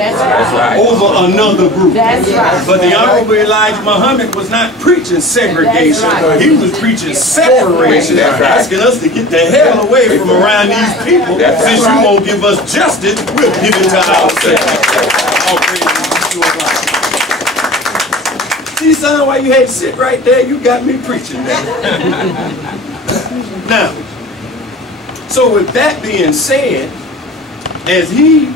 over another group. But the Honorable Elijah Muhammad was not preaching segregation. He was preaching separation, asking us to get the hell away from around these people. Since you won't give us justice, we'll give it to ourselves. See, son, why you had to sit right there? You got me preaching now. Now, so with that being said, as he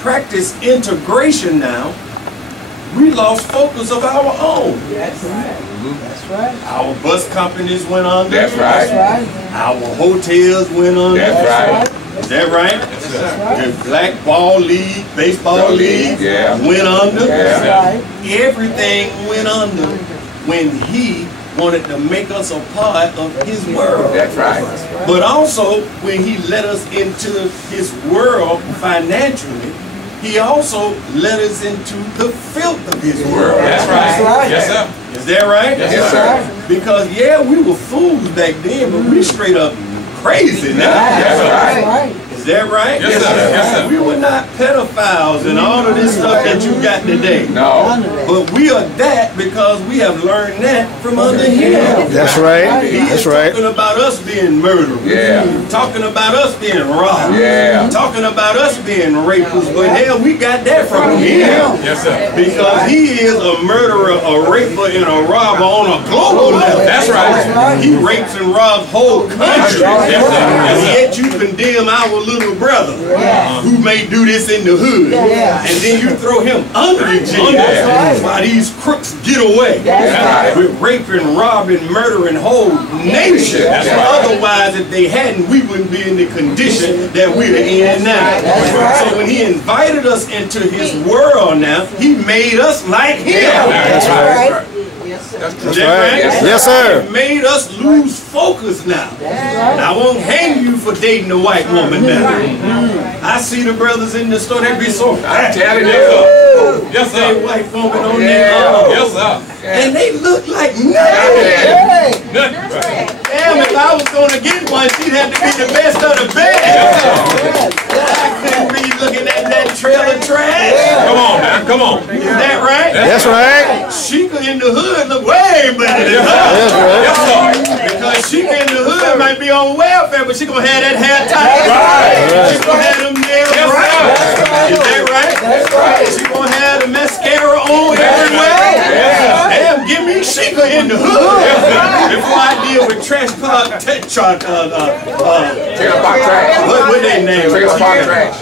practiced integration now, we lost focus of our own. That's right. Our bus companies went under. That's right. Our hotels went under. That's right. Is that right? The Black Ball League, Baseball League went under. Everything went under when he wanted to make us a part of his world. That's right. But also when he let us into his world financially, he also let us into the filth of his world. That's right. Yes, sir. Is that right? Yes, sir. Because we were fools back then, but we straight up crazy now. That's right. Is that right? Yes, sir. Yes, sir. We were not pedophiles and all of this stuff that you got today. No. But we are that because we have learned that from under him. That's right. That's right. Talking about us being murderers. Yeah. Talking about us being robbers. Yeah. Talking about us being rapists. But hell, we got that from him. Yes, sir. Because he is a murderer, a raper, and a robber on a global level. That's right. He rapes and robs whole countries. And yet you condemn our little brother who may do this in the hood. And then you throw him under the jail while these crooks get away with raping, robbing, murdering whole nations. Otherwise, if they hadn't, we wouldn't be in the condition that we're in now. So when he invited us into his world now, he made us like him. That's right. That's That's right. Yes, sir. It made us lose focus now. I won't hang you for dating a white woman now. I see the brothers in the store, they be so I'm fat. telling you. Yes, They sir. white woman on their arm. Yes, sir. And they look like nothing. Nothing. Right. Damn, if I was gonna get one, she'd have to be the best of the best. I couldn't be looking at that trailer trash. Come on, man. Come on. Is that right? That's right. Sheikah in the hood look way better than her. That's right. Yes, sir. Because Sheikah in the hood might be on welfare, but she gonna have that hair tight. She gonna have them nails right. Is that right? That's right. She gonna have the mascara on everywhere. Damn, give me Sheikah in the hood before I deal with trash park Trailer park trash. what they name? Trailer park trash.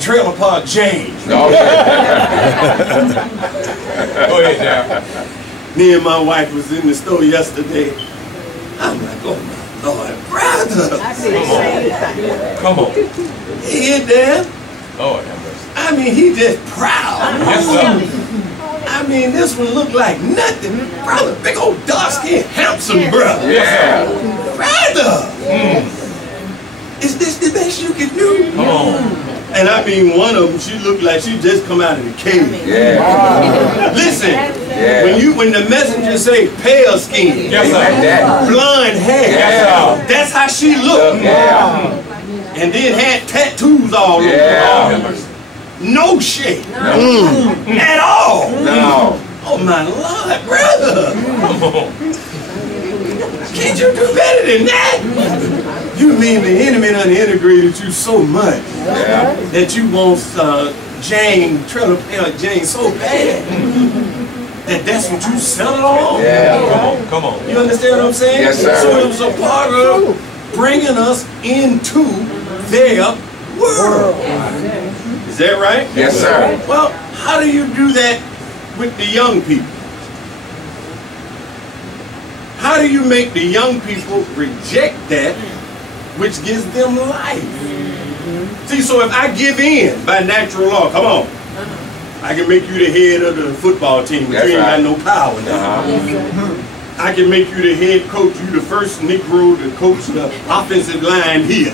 Trailer Park James. No. Go ahead, Darryl. Me and my wife was in the store yesterday. I'm like, oh my Lord, brother. Come on. He in there. Lord have mercy. I mean, he just proud. Yes, sir. I mean, this one looked like nothing. Brother, big old dark-skinned, handsome brother. Yes, Brother! Is this the best you can do? Come on. And I mean, one of them, she looked like she just come out of the cave. Yeah. Listen, Yeah. when the messenger say pale skin, Yes, Like sir. that. blonde hair, Yes, sir. that's how she looked. Yeah. And then had tattoos all over. Yeah. Lord have mercy. No shape at all. No. Oh my Lord, brother. Come on. Can't you do better than that? You mean the enemy done integrated you so much that you want Jane so bad that's what you settled on? Yeah. Come on. Come on. You understand what I'm saying? Yes, sir. So it was a part of bringing us into their world. Is that right? Yes, sir. Well, how do you do that with the young people? How do you make the young people reject that which gives them life? See, so if I give in by natural law, come on, I can make you the head of the football team, but That's you ain't right. got no power now. I can make you the head coach, you the first Negro to coach the offensive line here.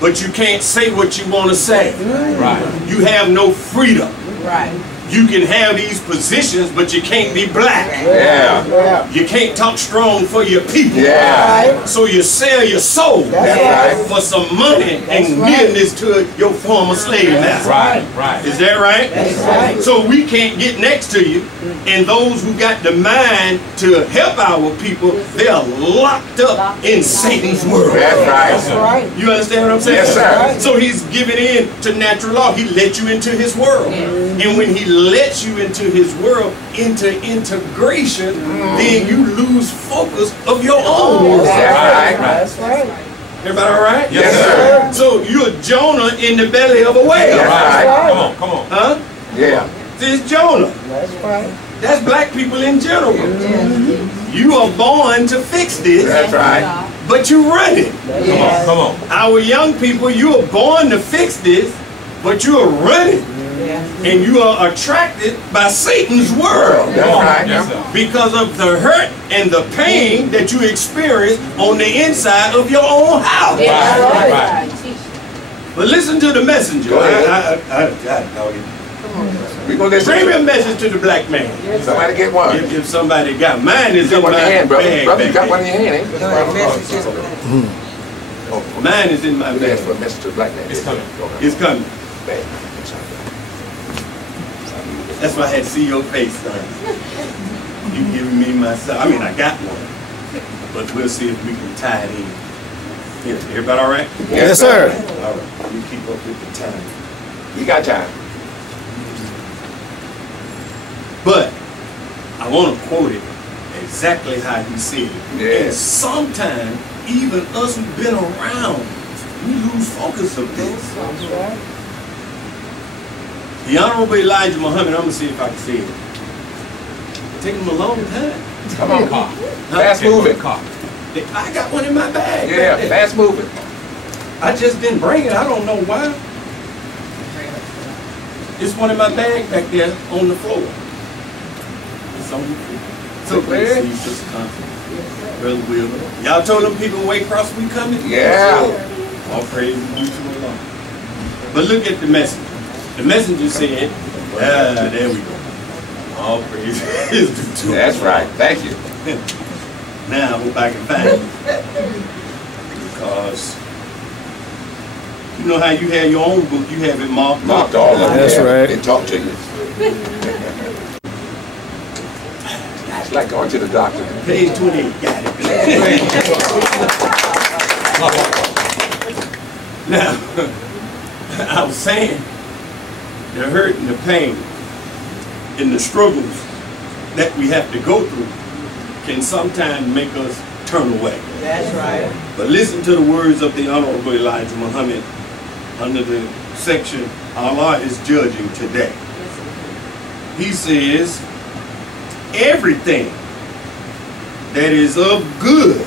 But you can't say what you want to say. Right. You have no freedom. Right. You can have these positions, but you can't be black. Yeah. You can't talk strong for your people. Yeah. So you sell your soul right. for some money and nearness to your former slave master. Right. Right. Is that right? That's right. So we can't get next to you, and those who got the mind to help our people, they are locked up in Satan's world. That's That's right. right. You understand what I'm saying? Yes, sir. So he's giving in to natural law. He let you into his world. And when he lets you into his world, into integration, then you lose focus of your own. That's right. That's right. Everybody all right? Yes, sir. So you're Jonah in the belly of a whale. That's Right. right. Come on. Come on. Huh? Yeah. This is Jonah. That's right. That's black people in general. You are born to fix this, That's right. but you run it. Come on. Come on. Our young people, you are born to fix this, but you are running. And you are attracted by Satan's world That's right. Yes, sir. because of the hurt and the pain that you experience on the inside of your own house. Right. Right. But listen to the messenger. Go ahead. We're going to Bring me listen. a message to the black man. Somebody get one. If somebody got mine is You in got one my in your hand, brother. bag Brother, you back got one there. in your hand, ain't you? Mine is in my That's bag. for Mr. Black Man. It's coming. It's coming. Bag. That's why I had to see your face, son. You giving me my son. I mean, I got one. But we'll see if we can tie it in. Here, everybody all right? Yes, sir. All right. Let me keep up with the time. You got time. But I want to quote it exactly how he said it. Yeah. And sometimes, even us who've been around, we lose focus of this. The Honorable Elijah Muhammad, I'm going to see if I can say it. It's taking him a long time. Come on, car. Huh? Fast moving. Car. I got one in my bag. Yeah, back there. fast moving. I just didn't bring it. I don't know why. It's one in my bag back there on the floor. It's on the floor. So Clear? please, Sister Constance, Brother Will. Y'all told them people way across we coming? Yeah. All praise be to the Lord. But look at the message. The messenger said, there we go. All praise is due to That's right. Thank you. Now I hope I can find it. Because you know how you have your own book, you have it marked up. Marked all of them. That's right. They talk to you. It's like going to the doctor. Page 28, got it. Now, I was saying, the hurt and the pain and the struggles that we have to go through can sometimes make us turn away. That's right. But listen to the words of the Honorable Elijah Muhammad under the section, Allah is judging today. He says, everything that is of good,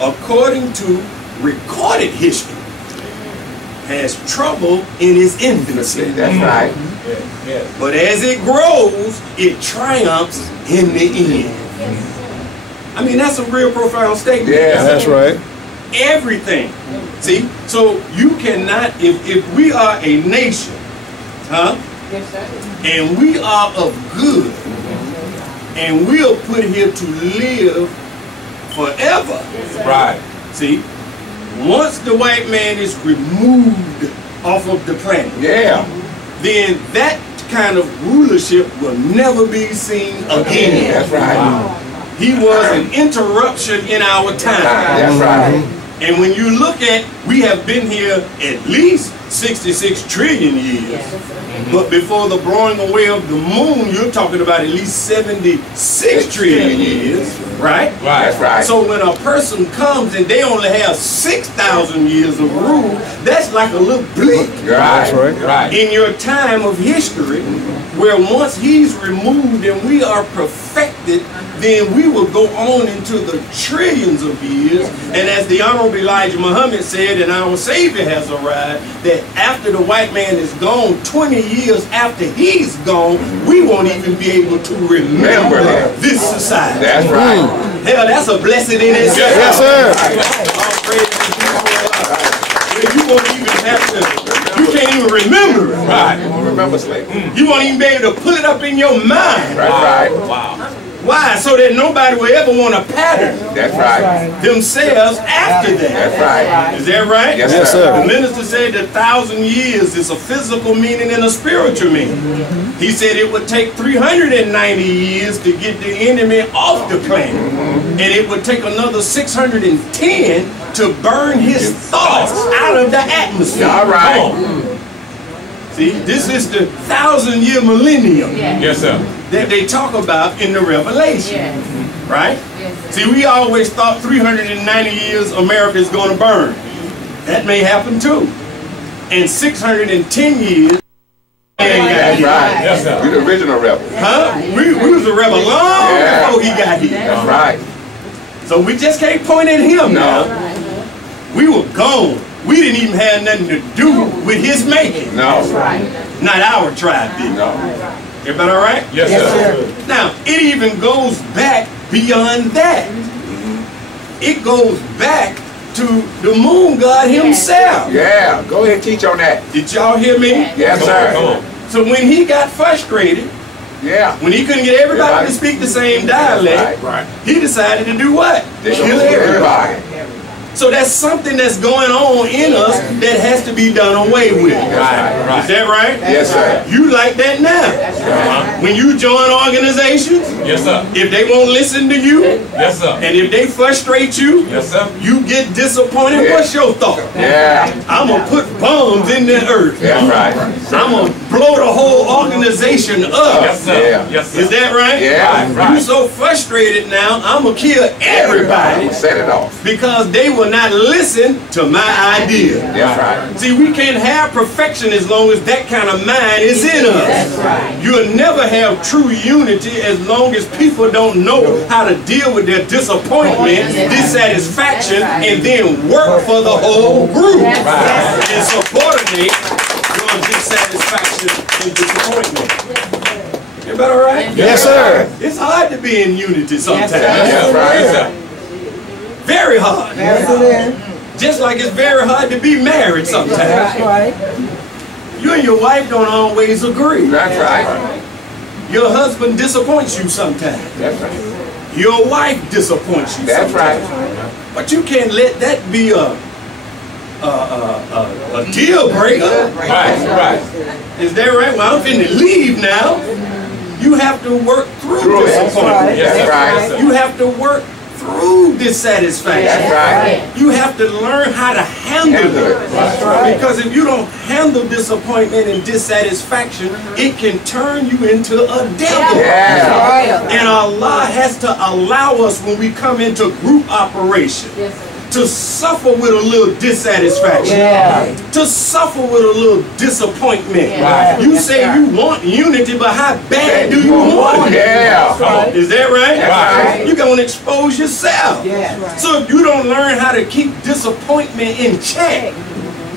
according to recorded history, has trouble in its infancy. That's right. But as it grows, it triumphs in the end. I mean, that's a real profound statement. Yeah. That's right. Everything. See, so you cannot, if we are a nation, huh? Yes, sir. And we are of good, and we are put here to live forever. Right. See, once the white man is removed off of the planet, Yeah. then that kind of rulership will never be seen again. That's right. He was an interruption in our time. That's right. And when you look at, we have been here at least 66 trillion years. But before the blowing away of the moon, you're talking about at least 76 trillion years, right? That's right. So when a person comes and they only have 6,000 years of rule, that's like a little blink That's right. Right. in your time of history, where once he's removed and we are perfected, then we will go on into the trillions of years. And as the Honorable Elijah Muhammad said, and our Savior has arrived, that after the white man is gone, 20 years after he's gone, we won't even be able to remember this society. That's right. Hell, that's a blessing in itself. Yes, sir. All praise to the Lord. You won't even have to, you can't even remember it. Right. You won't remember slavery. You won't even be able to pull it up in your mind. Right. Wow. Why? So that nobody will ever want to pattern That's right. themselves after that. That's right. Is that right? Yes, Yes, sir. sir. The minister said that 1,000 years is a physical meaning and a spiritual meaning. He said it would take 390 years to get the enemy off the planet. And it would take another 610 to burn his thoughts out of the atmosphere. All right. Come on. See, this is the 1,000-year millennium Yes, sir. that they talk about in the Revelation. Yes. Right? Yes, sir. See, we always thought 390 years America is going to burn. That may happen too. And 610 years, That's right. Yes, sir. You're the original rebel. huh? We was a rebel long Yeah. before he got here. That's right. So we just can't point at him now. We were gone. We didn't even have nothing to do with his making. No. Not our tribe did. No. Everybody all right? Yes, sir. Now, it even goes back beyond that. It goes back to the moon god himself. Yeah. Go ahead and teach on that. Did y'all hear me? Yes, Come sir. on. So when he got frustrated, Yeah. when he couldn't get everybody to speak the same dialect, Right. he decided to do what? They Kill don't kill everybody. everybody. So that's something that's going on in us that has to be done away with. Right. Is that right? Yes, sir. You like that now. When you join organizations, Yes, sir. if they won't listen to you, Yes, sir. and if they frustrate you, Yes, sir. you get disappointed. Yeah. What's your thought? Yeah. I'm going to put bombs in the earth. That's right. I'm going to blow the whole organization up. Yes, sir. Yeah. Yes, sir. Is that right? Yeah. You so frustrated now, I'm going to kill everybody Set it off. because they will not listen to my idea. That's right. See, we can't have perfection as long as that kind of mind is in us. You'll never have true unity as long as people don't know how to deal with their disappointment, dissatisfaction, and then work for the whole group and subordinate your dissatisfaction and disappointment. Everybody all right? Yes, sir. It's hard to be in unity sometimes. That's right. Yes, sir. Very hard. Just like it's very hard to be married sometimes. You and your wife don't always agree. That's right. Your husband disappoints you sometimes. That's right. Your wife disappoints you That's sometimes. right. But you can't let that be a deal breaker. Right. Is that right? Well, I'm finna leave now. You have to work through disappointment. Yes, sir. That's right. You have to work through dissatisfaction. That's right. You have to learn how to handle it. Because if you don't handle disappointment and dissatisfaction, it can turn you into a devil. Yeah. And Allah has to allow us when we come into group operation to suffer with a little dissatisfaction, to suffer with a little disappointment. You say you want unity, but how bad do you want it? Yeah. Is that right? Right. You're going to expose yourself. So if you don't learn how to keep disappointment in check,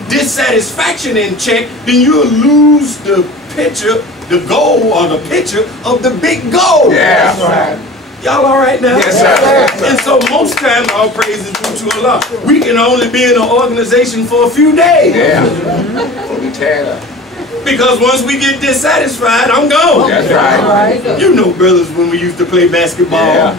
dissatisfaction in check, then you'll lose the picture, the goal or the picture of the big goal. Yeah. Y'all all right now? Yes, sir. And so most times our praise is due to Allah. We can only be in an organization for a few days. Yeah. We tear it up. Because once we get dissatisfied, I'm gone. That's right. You know, brothers, when we used to play basketball, Yeah.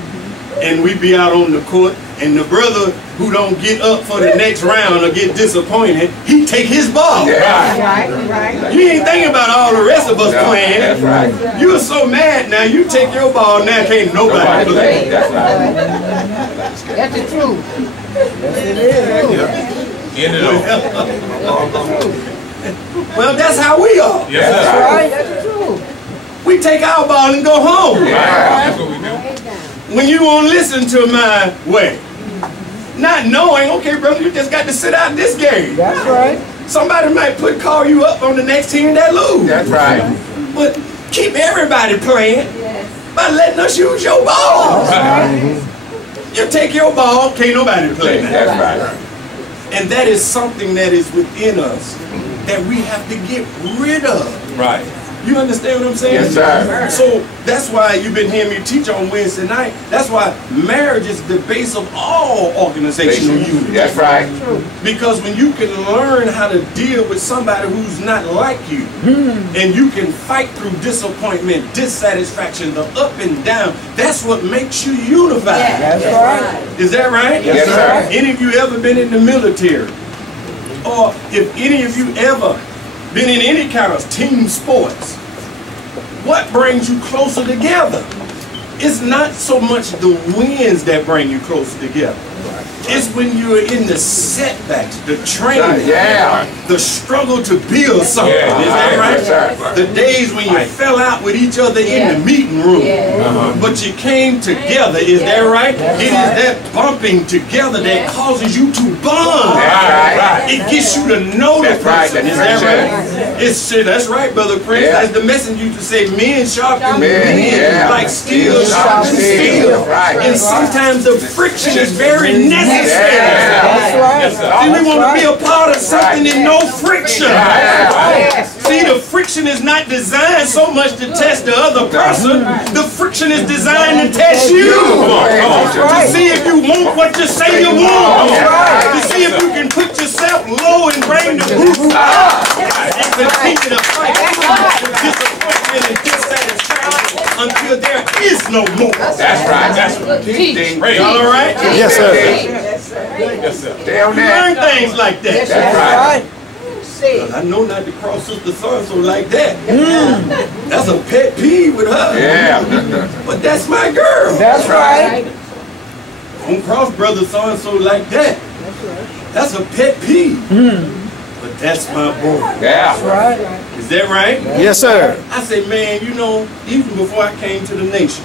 and we be out on the court, and the brother who don't get up for the next round or get disappointed, he take his ball. Yeah. You ain't thinking about all the rest of us No, playing. that's right. You are so mad now, you take your ball, now can't nobody play. That's right. That's the truth. End it off. Well, that's how we are. Yes, sir. Right? That's the truth. We take our ball and go home. That's what we do. When you won't listen to my way. Not knowing, okay, brother, you just got to sit out this game. That's right. Somebody might call you up on the next team that lose. That's right. But keep everybody playing by letting us use your ball. You take your ball, can't nobody play now. That's right. And that is something that is within us that we have to get rid of. Right. You understand what I'm saying? Yes, sir. So that's why you've been hearing me teach on Wednesday night. That's why marriage is the base of all organizational unity. That's right. Because when you can learn how to deal with somebody who's not like you, and you can fight through disappointment, dissatisfaction, the up and down, that's what makes you unified. That's right. Is that right? Yes, sir. Any of you ever been in the military? Or if any of you ever been in any kind of team sports, what brings you closer together? It's not so much the wins that bring you closer together. It's when you're in the setbacks, the training, the struggle to build something. Is that right? Yes, sir. The days when you fell out with each other in the meeting room, but you came together. Is that right? It is that bumping together that causes you to bond. Right. It gets you to know the That's right. person. Is that right? That's right, Brother Prince. Yeah. That's the message you to say, men sharpen Men, men like steel sharpens steel. Right. And sometimes the friction is very necessary. That's right. See, we want to be a part of something and no friction. See, the friction is not designed so much to test the other person. The friction is designed to test you. To see if you want what you say you want. To see if you can put yourself low and bring the group up. And continue to fight disappointment and dissatisfaction until there is no more. That's right. That's right. All right? Yes, sir. Yes, sir. Stay on You learn that. things like that. That's right. Say. I know not to cross sister so-and-so like that. That's a pet peeve with her. Yeah. But that's my girl. That's right. Don't cross brother so-and-so like that. That's a pet peeve. But that's my boy. Yeah. Right. Is that right? Yes, sir. I say, man, you know, even before I came to the nation,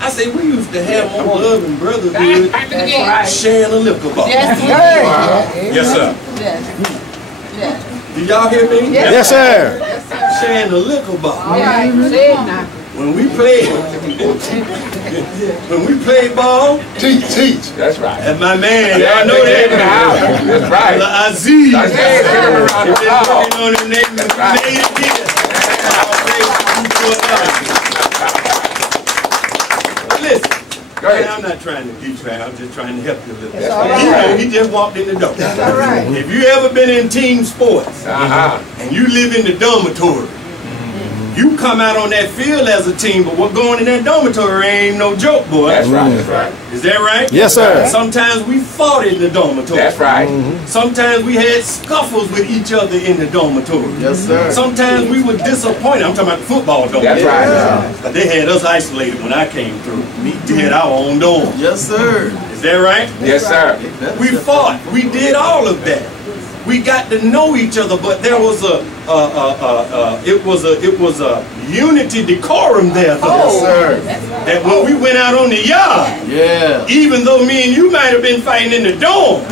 I say we used to have more love and brotherhood sharing a liquor bottle. Yes, sir. Do y'all hear me? Yes, sir. Sharing a liquor bottle. Say it now. When we played ball, Teach. That's right. and my man, y'all know that. That's right. The Aziz. That's it. Get him around the Been ball. working on it, and they made it here. But listen, Go ahead. I'm not trying to teach you, I'm just trying to help you a little bit. That's all You right. know, he just walked in the door. That's all right. If you ever been in team sports and you live in the dormitory, you come out on that field as a team, but what going in that dormitory ain't no joke, boy. That's right. That's right. Is that right? Yes, sir. Sometimes we fought in the dormitory. That's right. Sometimes we had scuffles with each other in the dormitory. Yes, sir. Sometimes we were disappointed. I'm talking about the football dormitory. That's right. But they had us isolated when I came through. We had our own dorm. Yes, sir. Is that right? Yes, sir. We fought. We did all of that. We got to know each other, but there was it was a unity decorum there, though. Yes, sir. That when we went out on the yard, Yeah. even though me and you might have been fighting in the dorm,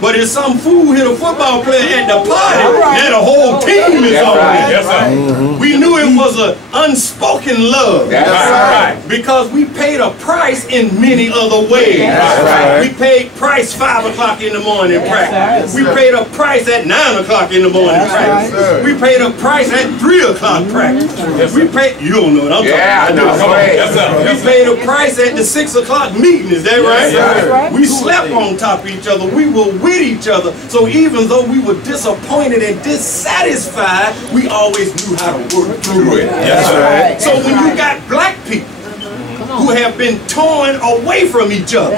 but if some fool hit a football player at the party, then the whole team is on right. it. Yes, sir. We knew it was an unspoken love. That's right. Because we paid a price in many other ways. That's right. We paid price 5 o'clock in the morning practice. We paid a price at 9 o'clock in the morning practice. right. We paid a price at 3 o'clock practice. We paid, you don't know what I'm talking Yeah, I about. know. Come on. Yes, sir. We paid a price at the 6 o'clock meeting, is that right? sir. We slept on top of each other. We were with each other. So even though we were disappointed and dissatisfied, we always knew how to work through it. Yes, sir. So when you got black people who have been torn away from each other,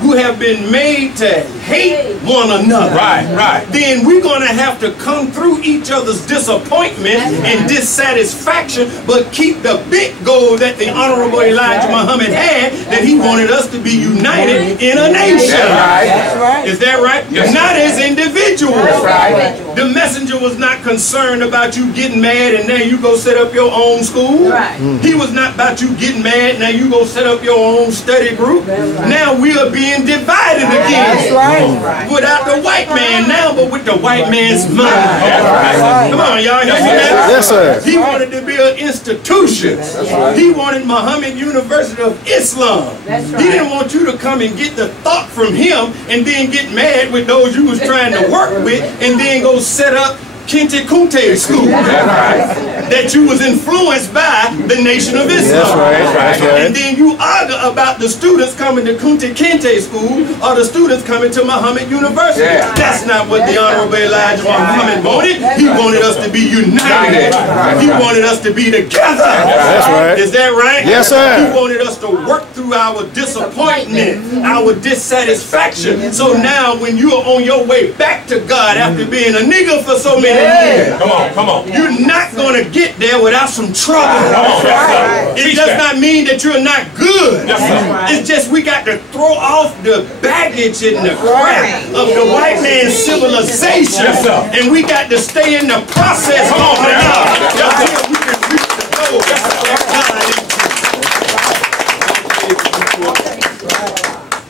who have been made to hate one another, Right. then we're going to have to come through each other's disappointment and dissatisfaction, but keep the big goal that the Honorable Elijah Muhammad had, that he wanted us to be united in a nation. That's right. Is that right? Yes, sir. Not as individuals. That's right. The messenger was not concerned about you getting mad and now you go set up your own school. Right. He was not about you getting mad, now you go set up your own study group. Now we are being divided again. That's right. Without the white man now, but with the white man's mind. Right. Come on, y'all hear me now? Yes, sir. He wanted to build institutions. He wanted Muhammad University of Islam. That's right. He didn't want you to come and get the thought from him and then get mad with those you was trying to work with and then go set up Kente Kunte school that you was influenced by the Nation of Islam. That's right. That's right. And then you argue about the students coming to Kunte Kente school or the students coming to Muhammad University. Yeah. That's not what the Honorable Elijah Muhammad wanted. He wanted us to be united. He wanted us to be together. That's right. Is that right? Yes, sir. He wanted us to work through our disappointment, our dissatisfaction. So now when you are on your way back to God after being a nigga for so many years, Come on. you're not going to get there without some trouble. Yes, It does not mean that you're not good. Yes, sir. It's just we got to throw off the baggage and the crap of the white man's civilization. Yes, sir. And we got to stay in the process long enough until we can reach the goal.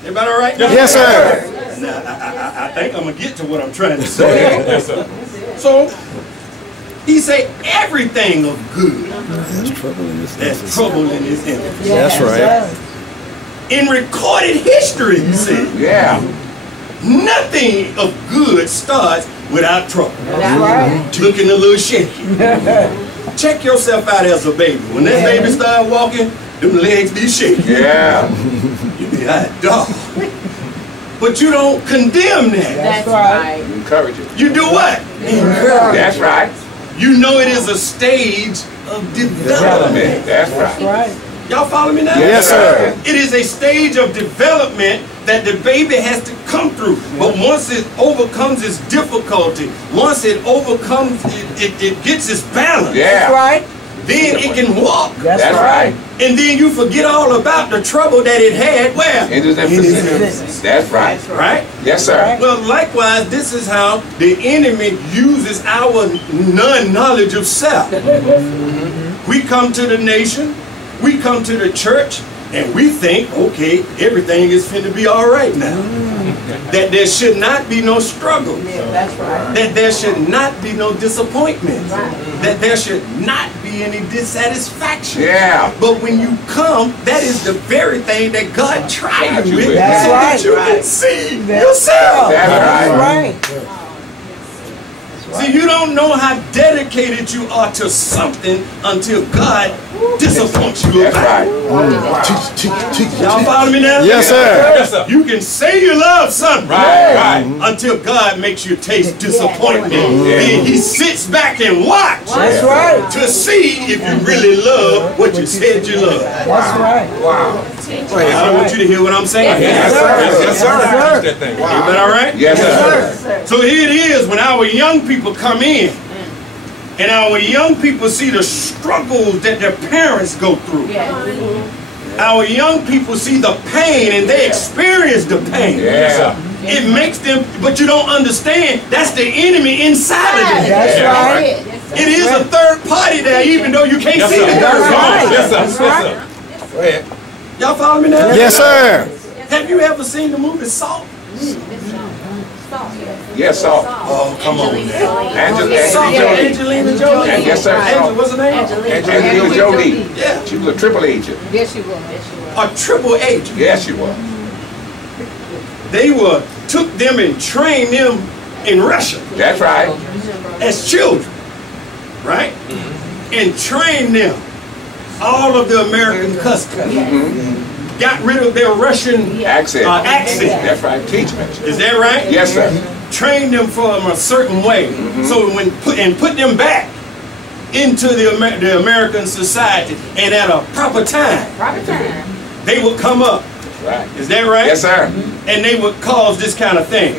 Everybody all right? Yes, sir. Now, I think I'm going to get to what I'm trying to say. Yes, sir. So, he say everything of good, There's trouble in this. there's trouble in his enemy. That's right. In recorded history, he said, Yeah. nothing of good starts without trouble. That's right. Looking a little shaky. Check yourself out as a baby. When that baby start walking, them legs be shaky. Yeah. You be hot dog. But you don't condemn that. That's right. Encourage it. You do what? Encourage. That's right. You know it is a stage of development. That's right. Right. Y'all follow me now? Yes, sir. It is a stage of development that the baby has to come through. But once it overcomes its difficulty, once it overcomes, it gets its balance. Yeah. Right. Then it can walk. That's right. And then you forget all about the trouble that it had. Where? In his infancy. That's right. Right? Yes, sir. Well, likewise, this is how the enemy uses our non-knowledge of self. We come to the nation, we come to the church, and we think, okay, everything is finna be all right now. That there should not be no struggle. That's right. That there should not be no disappointment. That there should not be any dissatisfaction. Yeah. But when you come, that is the very thing that God tried you with. That's so right. that you can see yourself. That's right. Right. See, you don't know how dedicated you are to something until God disappoints you That's about right. it. Y'all follow me now? Yes, sir. Yes, sir. You can say you love something Right. until God makes you taste disappointment. Yeah. Then he sits back and watch That's right. to see if you really love what you said you love. That's right. Wow. I don't want you to hear what I'm saying. Yes, sir. Yes, sir. That thing. Amen, all right? Yes, sir. So here it is when our young people come in and our young people see the struggles that their parents go through. Our young people see the pain and they experience the pain. Yeah. It makes them, but you don't understand, that's the enemy inside of them. That's right. It is a third party there even though you can't Yes, see sir. the That's third right. party. Yes, sir. That's Yes, right. sir. Go ahead. Y'all follow me now? Yes, sir. Have you ever seen the movie Salt? Yes, sir. Oh, come on now. Salt, Angelina Jolie. Angelina Jolie. Yes, sir. Angela, what's her name? Angelina Jolie. Yeah. She was a triple agent. Yes, you will. A triple agent. Yes, she was. They took them and trained them in Russia That's right. as children, right? And trained them all of the American customs. Got rid of their Russian Accent. accent. That's right. Teachment. Is that right? Yes, sir. Trained them from a certain way. So when put them back into the American society, and at a proper time, they would come up. Right. Is that right? Yes, sir. And they would cause this kind of thing.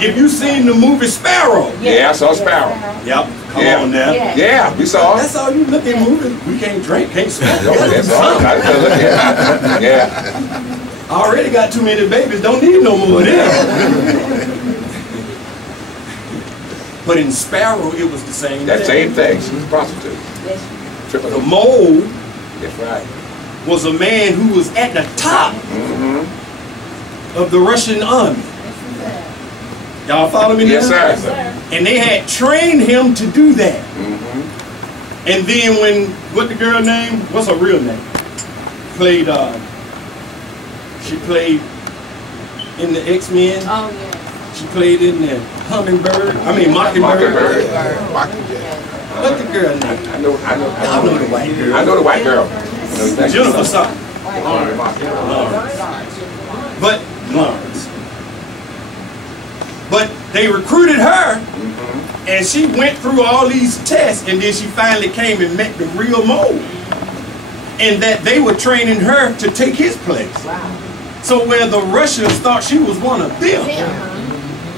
If you seen the movie Sparrow, Yeah, I saw Sparrow. yep, come Yeah. on now. Yeah, we saw it. That's all you look at movies. We can't drink, can't smoke. Oh, that's all. I gotta look at it. Yeah. I already got too many babies, don't need no more of them. But in Sparrow, it was the same That thing. same thing. She was a prostitute. Triple The agent. mole That's right. was a man who was at the top of the Russian army. Y'all follow me now? Yes, sir. And they had trained him to do that. And then what the girl name? What's her real name? She played in the X-Men. Oh, yeah. She played in the Mockingbird. Mockingbird. What's the girl name? I know Y'all know the white girl. I know the white girl. I know exactly. Jennifer something. But Lawrence. But they recruited her, and she went through all these tests, and then she finally came and met the real mole. And that they were training her to take his place. So where the Russians thought she was one of them,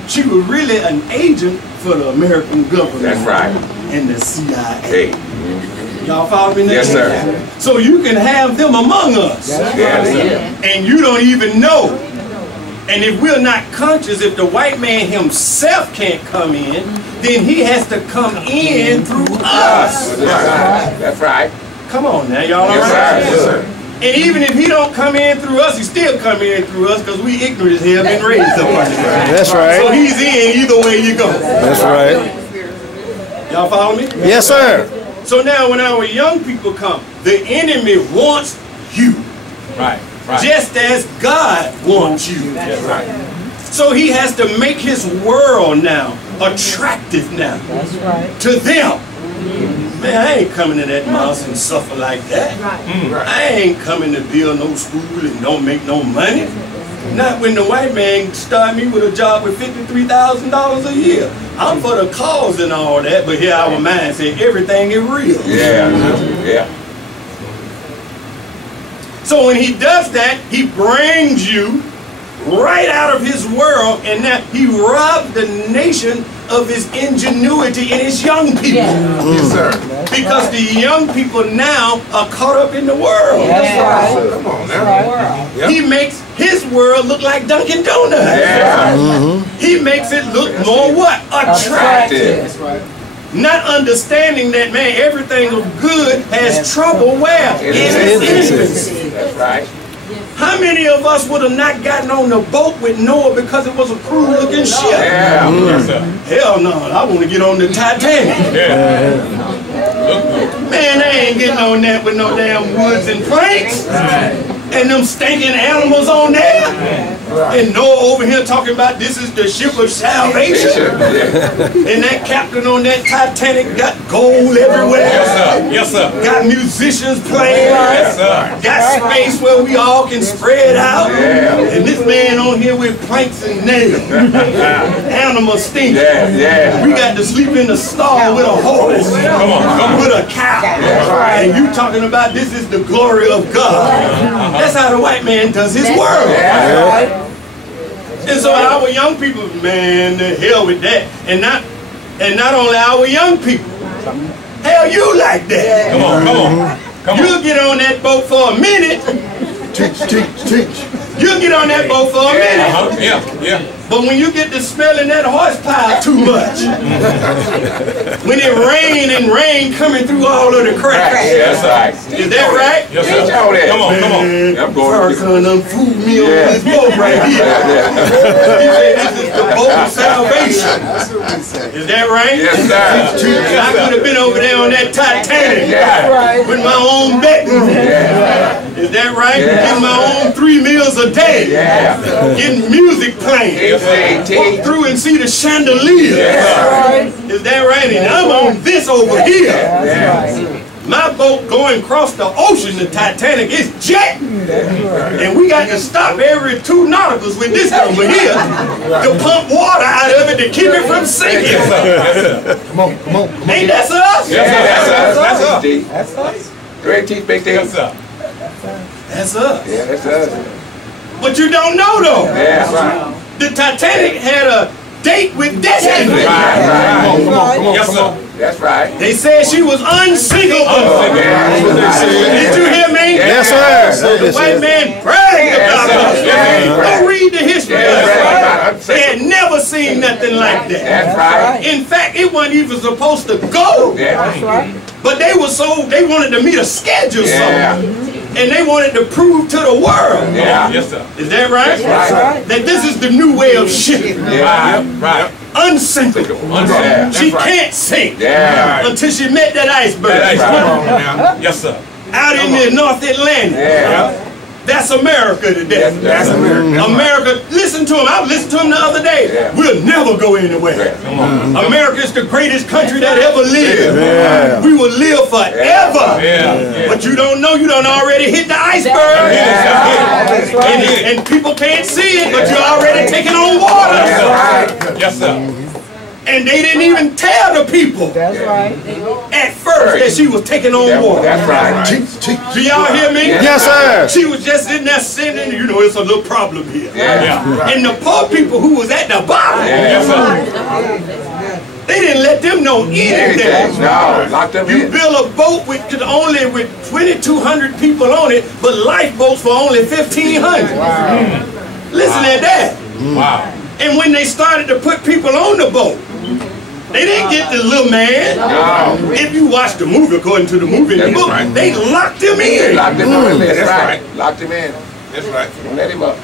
she was really an agent for the American government. That's right. And the CIA. Hey. Y'all follow me now? Yes, sir. So you can have them among us. Yes, sir. And you don't even know. And if we're not conscious, if the white man himself can't come in, then he has to come in through us. That's right. Come on now, y'all all Yes, right? sir. Yes, sir. And even if he don't come in through us, he still come in through us because we ignorant as hell been raised up under that. That's So right. he's in either way you go. That's right. Y'all follow me? Yes, sir. So now when our young people come, the enemy wants you. Right. Right. Just as God wants you. That's right. So he has to make his world now attractive now That's right. to them. Man, I ain't coming to that mouse and suffer like that. I ain't coming to build no school and don't make no money. Not when the white man start me with a job with $53,000 a year. I'm for the cause and all that, but here our mind say everything is real. Yeah. Yeah. So when he does that, he brings you right out of his world, and that he robbed the nation of his ingenuity and his young people. Yes, sir. Because the young people now are caught up in the world. That's right. Come on now. He makes his world look like Dunkin' Donuts. Yeah. He makes it look more what? Attractive. That's right. Not understanding that, man, everything of good has trouble where? In its infancy. That's right. How many of us would have not gotten on the boat with Noah because it was a crude-looking ship? Yeah. Hell no, I want to get on the Titanic. Man, I ain't getting on that with no damn woods and planks. And them stinking animals on there. And Noah over here talking about this is the ship of salvation. And that captain on that Titanic got gold everywhere. Yes, sir. Got musicians playing. Yes, sir. Got space where we all can spread out. And this man on here with planks and nails. Animal stink. We got to sleep in the stall with a horse. With a cow. And you talking about this is the glory of God. That's how the white man does his world. And so our young people, man, the hell with that. And not only our young people. Hell, you like that. Come on. You'll get on that boat for a minute. Teach. You'll get on that boat for a minute. Yeah. But when you get to smelling that horsepower too much, when it rain coming through all of the cracks. Yes, right. Is that right? Yes, sir. Teach all that. Come on. I'm going to Farrakhan done fooled me on this boat right here. He said this is the boat of salvation. Is that right? Yes, sir. I could have been over there on that Titanic with my own bedroom. Is that right? Getting my own 3 meals a day. Getting music playing. Walk through and see the chandelier. Is that right? And I'm on this over here. My boat going across the ocean, the Titanic, is jet. And we got to stop every 2 nauticals with this over here to pump water out of it to keep it from sinking. Come on. Ain't that us? That's us. Great teeth, big teeth. That's us. Yeah, that's us. But you don't know though. Yeah, right. The Titanic had a date with destiny. Come on. Yes, sir. That's right. They said she was unsinkable. Did you hear me? Yes, sir. The white man bragged about us. Go read the history of us. They had never seen nothing like that. That's right. In fact, it wasn't even supposed to go. That's right. But they wanted to meet a schedule somewhere. And they wanted to prove to the world. Yes, sir. Is that right? That's right. That this is the new way of shipping. Right. Unsinkable. She can't sink until she met that iceberg. Yes, sir. Out in the North Atlantic. That's America today. That's America. America, listen to him. I listened to him the other day. We'll never go anywhere. America is the greatest country that ever lived. We will live forever. But you don't know, you done already hit the iceberg. And people can't see it, but you're already taking on water. Yes, sir. And they didn't even tell the people That's right. at first that she was taking on water. That's right. Do y'all hear me? Yes, sir. She was just sitting there sitting, you know, it's a little problem here. And the poor people who was at the bottom, they didn't let them know anything. No, locked them You in. build a boat with 2,200 people on it, but lifeboats for only 1,500. Listen at that. Wow. And when they started to put people on the boat, they didn't get the little man. No. If you watch the movie, according to the movie in the book, they locked him in. Locked him in. That's right. Locked him in. That's right. Don't let him up.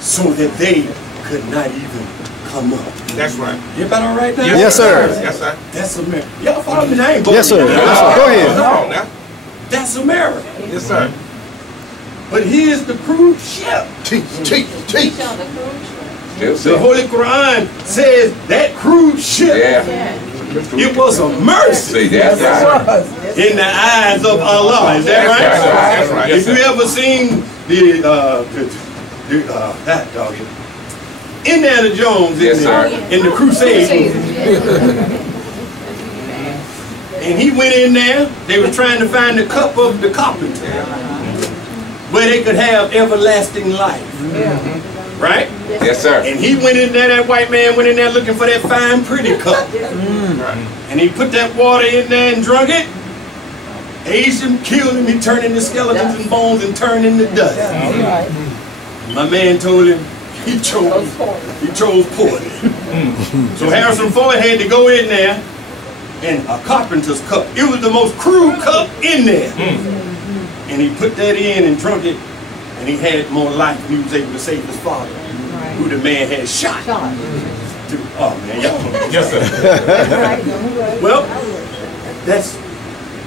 So that they could not even come up. That's right. You about all right now? Yes, sir. Yes, sir. That's America. Y'all follow me now? Yes, sir. Yes, sir. Go ahead. Come on now. That's America. Yes, sir. But here's the cruise ship. Teach. The Holy Quran says that cruise ship, it was a mercy That's right. in the eyes of Allah. Is that right? That's right. If you ever seen that dog, Indiana Jones in the Crusade movie. And he went in there, they were trying to find the cup of the carpenter where they could have everlasting life. Right? Yes, sir. And he went in there, that white man went in there looking for that fine, pretty cup. And he put that water in there and drunk it. Aged him, killed him, he turned into skeletons and bones and turned into dust. My man told him he chose poison. So Harrison Ford had to go in there and a carpenter's cup. It was the most crude cup in there. And he put that in and drunk it, and he had more life. He was able to save his father, who the man had shot. Oh man, y'all know. Yes, sir. Well, that's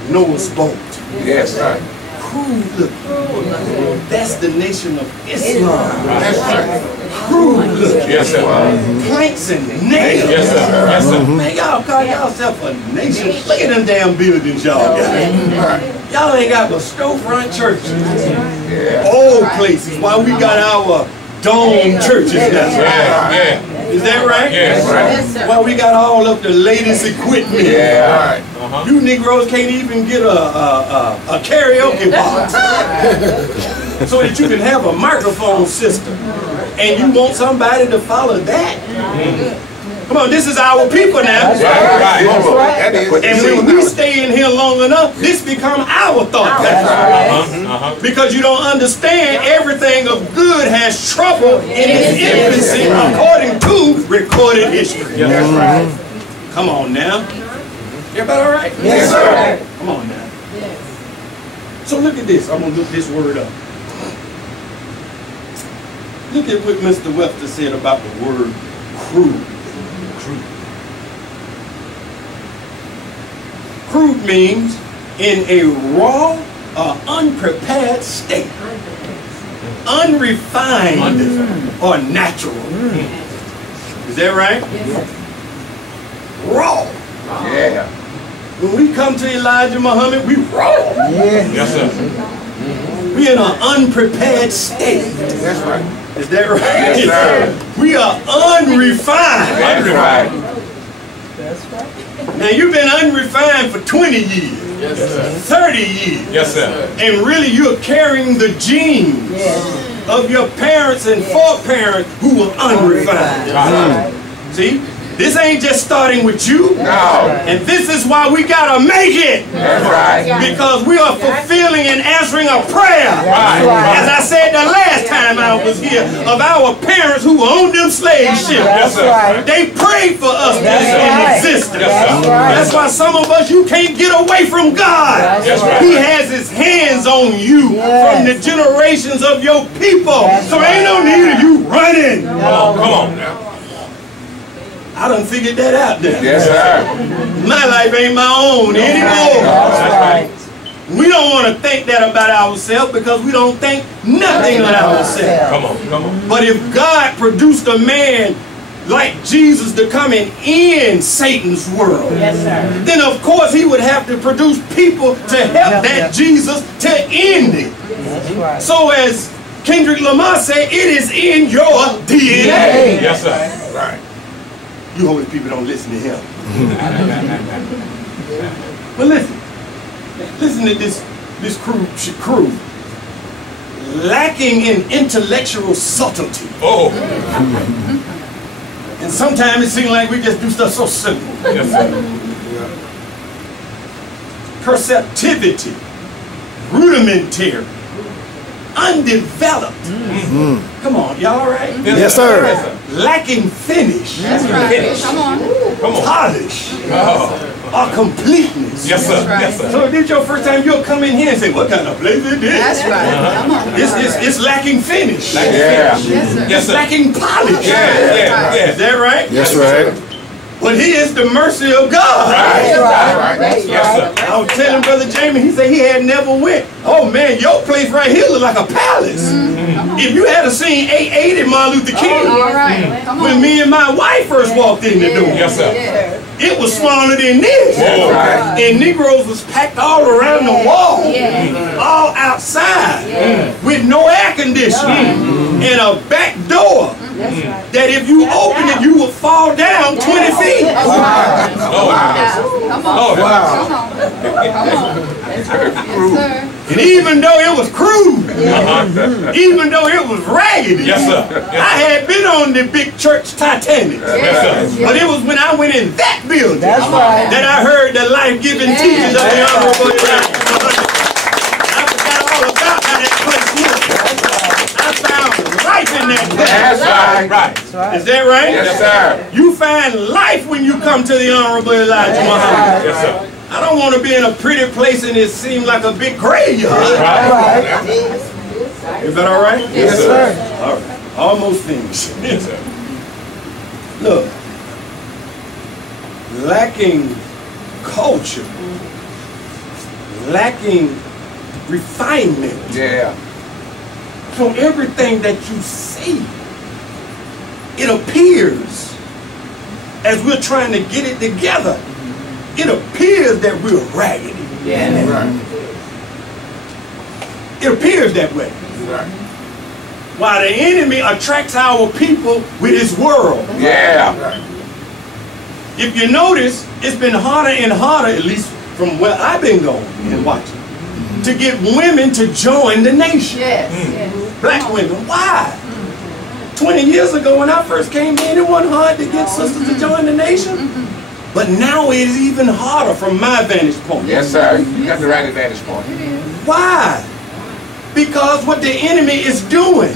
Noah's boat. Yes, sir. Crude looking. That's the nation of Islam. That's right. Crude looking. Yes, sir. Planks and nails. Yes, sir. Yes, sir. Man, y'all call yourself a nation. Look at them damn buildings y'all got. Y'all ain't got but storefront churches. Old places. Why we got our dome churches now? Yeah. Is that right? Yes. Well, we got all of the latest equipment. Yeah. You Negroes can't even get a karaoke box so that you can have a microphone system. And you want somebody to follow that? Come on, this is our people now. And when we stay in here long enough, this become our thought pattern. Because you don't understand everything of good has trouble in its infancy according to recorded history. Come on now. Everybody all right? Yes, sir. Come on now. So look at this. I'm going to look this word up. Look at what Mr. Webster said about the word crude. Crude means in a raw or unprepared state. Unrefined or natural. Is that right? Raw. Yeah. When we come to Elijah Muhammad, we raw. Yes, sir. We in an unprepared state. That's right. Is that right? Yes, sir. We are unrefined. That's right. Now you've been unrefined for 20 years. Yes, sir. 30 years. Yes, sir. And really you're carrying the genes of your parents and foreparents who were unrefined. See? This ain't just starting with you. No. And this is why we gotta make it. That's right. Because we are fulfilling and answering a prayer. As I said the last time I was here, of our parents who owned them slave ships. Yes, sir. They prayed for us to be in existence. Yes, sir. That's why some of us, you can't get away from God. That's right. He has his hands on you from the generations of your people. So ain't no need of you running. Come on now. I done figured that out there. Yes, sir. My life ain't my own anymore. That's right. We don't want to think that about ourselves because we don't think nothing of ourselves. Come on. But if God produced a man like Jesus to come and end Satan's world, then of course he would have to produce people to help that Jesus to end it. So as Kendrick Lamar said, it is in your DNA. Yes, sir. Right. You holy people don't listen to him. But listen to this crew. Lacking in intellectual subtlety. Oh. And sometimes it seems like we just do stuff so simple. Yes, sir. Perceptivity. Rudimentary. Undeveloped. Come on, y'all all right? Yes, sir. Lacking finish. That's right. Come on. Polish. Or completeness. Yes, sir. Yes, sir. So if this is your first time, you'll come in here and say, what kind of place is this? That's right. Come on. It's lacking finish. Yeah. Yes, sir. Yes, sir. Lacking polish. Yeah. Is that right? That's right. But he is the mercy of God. That's right. Yes, sir. I was telling Brother Jamie, he said he had never went. Oh man, your place right here look like a palace. If you had seen 880 Martin Luther King, All right. Come when on. me and my wife first walked in the door, Yes, sir. it was smaller than this. Whoa. And Negroes was packed all around the wall, all outside, with no air conditioning, and a back door that if you open it, you would fall down 20 feet. Come on. Oh, Come on. wow. Come on. Come on. That's right. Yes, sir. And even though it was crude, even though it was raggedy, Yes, sir. I had been on the big church Titanic. Yes, sir. But it was when I went in that building That's right. that I heard the life-giving teachings of the Honorable Elijah Muhammad. I forgot all about how that place was. I found life in that place. That's right. Right. Is that right? Yes, sir. You find life when you come to the Honorable Elijah Muhammad. Yes, sir. I don't want to be in a pretty place and it seems like a big graveyard. Is that all right? Yes, sir. All right. Almost finished. Yes, sir. Look, lacking culture, lacking refinement. Yeah. So everything that you see, it appears, as we're trying to get it together, it appears that we're raggedy. Right. It appears that way. Right. While the enemy attracts our people with his world. Yeah. If you notice, it's been harder and harder, at least from where I've been going and watching, to get women to join the nation. Yes, yes. Black women. Why? 20 years ago when I first came in, it wasn't hard to get sisters to join the nation. But now it is even harder from my vantage point. Yes, sir. You got the right advantage point. Why? Because what the enemy is doing.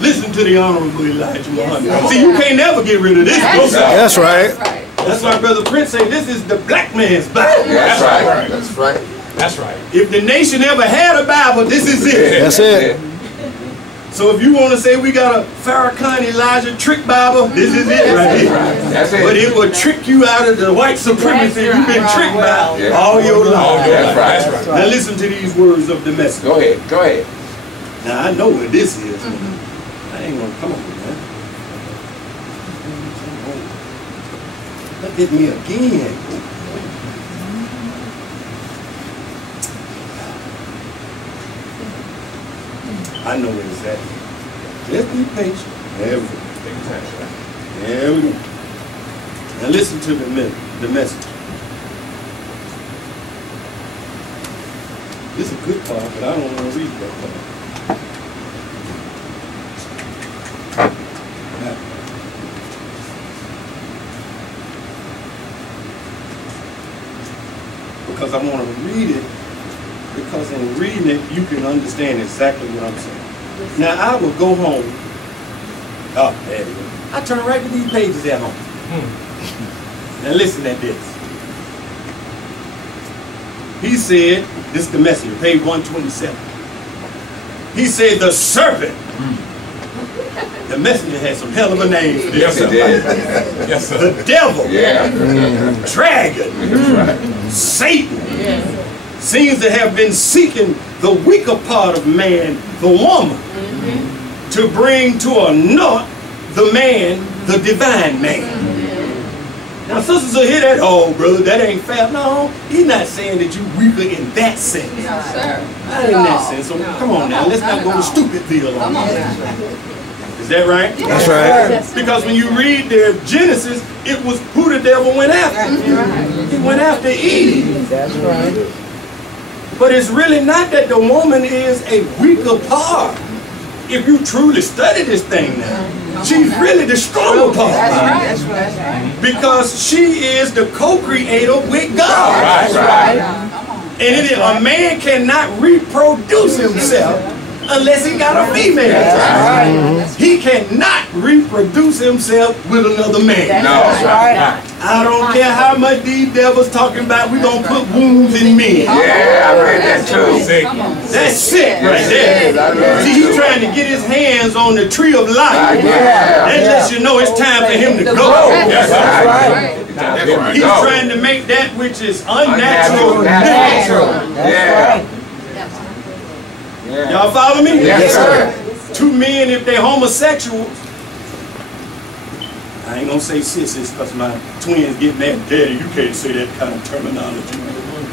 Listen to the Honorable Elijah Muhammad. See, you can't never get rid of this book. That's right. That's why Brother Prince said this is the black man's Bible. That's right. That's right. That's right. If the nation ever had a Bible, this is it. That's it. So if you want to say we got a Farrakhan Elijah trick Bible, this is it right here. That's it. But it will trick you out of the white supremacy you've been tricked by Yeah. all your life. That's right. That's right. Now listen to these words of the message. Go ahead. Go ahead. Now I know what this is. I ain't gonna come on, man. Look at me again. I know where it's at. Just be patient. There we go. There we go. Now listen to the message. This is a good part, but I don't want to read that part. Because I want to read it, because in reading it, you can understand exactly what I'm saying. Now, I will go home. Oh, there you go. I turn right to these pages at home. Now, listen at this. He said, this is the messenger, page 127. He said, the serpent. The messenger had some hell of a name for this. Yes, sir. Yes, sir. The devil. Yeah. Dragon. Satan. Seems to have been seeking the weaker part of man, the woman, to bring to a naught the man, the divine man. Now sisters will hear that, oh brother, that ain't fair. No, he's not saying that you're weaker in that sense. No, sir. Not in that sense. So come on now, let's not go to Stupidville on that. Is that right? That's right. Because when you read the Genesis, it was who the devil went after. He went after Eve. That's right. But it's really not that the woman is a weaker part. If you truly study this thing now, she's really the stronger part. That's right. Because she is the co-creator with God. That's right. And a man cannot reproduce himself unless he got a female. He cannot reproduce himself with another man. No. I don't care how much these devils talking about we gonna put wounds in men. Yeah, I read that too. That's sick right there. See, he's trying to get his hands on the tree of life. That lets you know it's time for him to go. That's right. He's trying to make that which is unnatural natural. Yeah. Y'all follow me? Yes, sir. Two men, if they're homosexuals, I ain't gonna say sissies because my twins get mad. Daddy, you can't say that kind of terminology.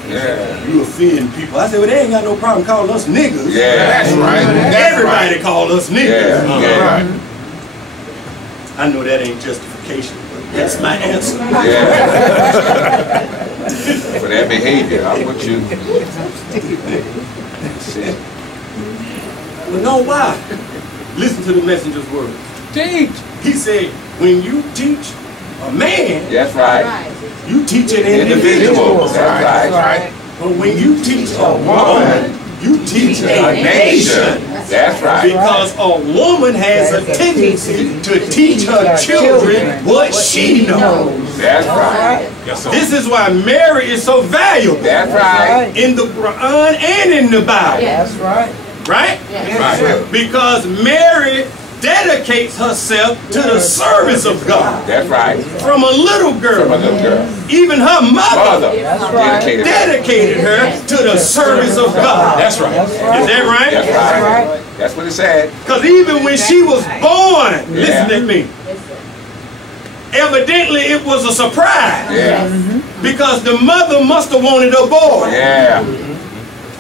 Yeah. You offend people. I said, well, they ain't got no problem calling us niggas. Yeah, that's right. Everybody call us niggas. Yeah. I know that ain't justification, but that's my answer. Yeah. For that behavior, I'm with you. Shit. Well, know why? Listen to the messenger's words. Teach. He said, when you teach a man, That's right. you teach an individual. That's right. But when you teach a woman, you teach a nation. That's right. Because a woman has a tendency to teach her children what she knows. That's right. Yes, sir. This is why Mary is so valuable That's right. in the Quran and in the Bible. That's right. Right? Right. Because Mary dedicates herself to the service of God. That's right. From a little girl. From a little girl. Even her mother Dedicated. dedicated her to the service of God. That's right. Is that right? That's right. That's what it said. Because even when she was born, listen to me, evidently it was a surprise. Yeah. Because the mother must have wanted a boy. Yeah.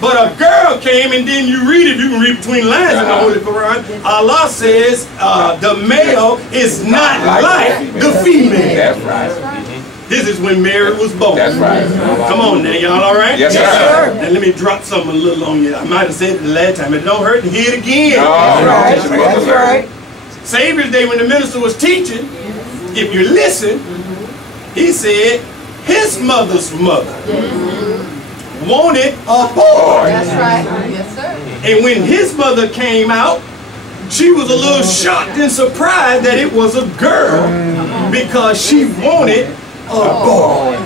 But a girl came, and then you read it, you can read between lines in the Holy Quran. Allah says the male is not like the female. That's right. This is when Mary was born. That's right. Come on now, y'all all right? Yes, sir. Now let me drop something a little on you. I might have said it the last time. It don't hurt to hear it again. That's right. Savior's Day, when the minister was teaching, if you listen, he said his mother's mother wanted a boy. That's right. Yes, sir. And when his mother came out, she was a little shocked and surprised that it was a girl because she wanted a boy.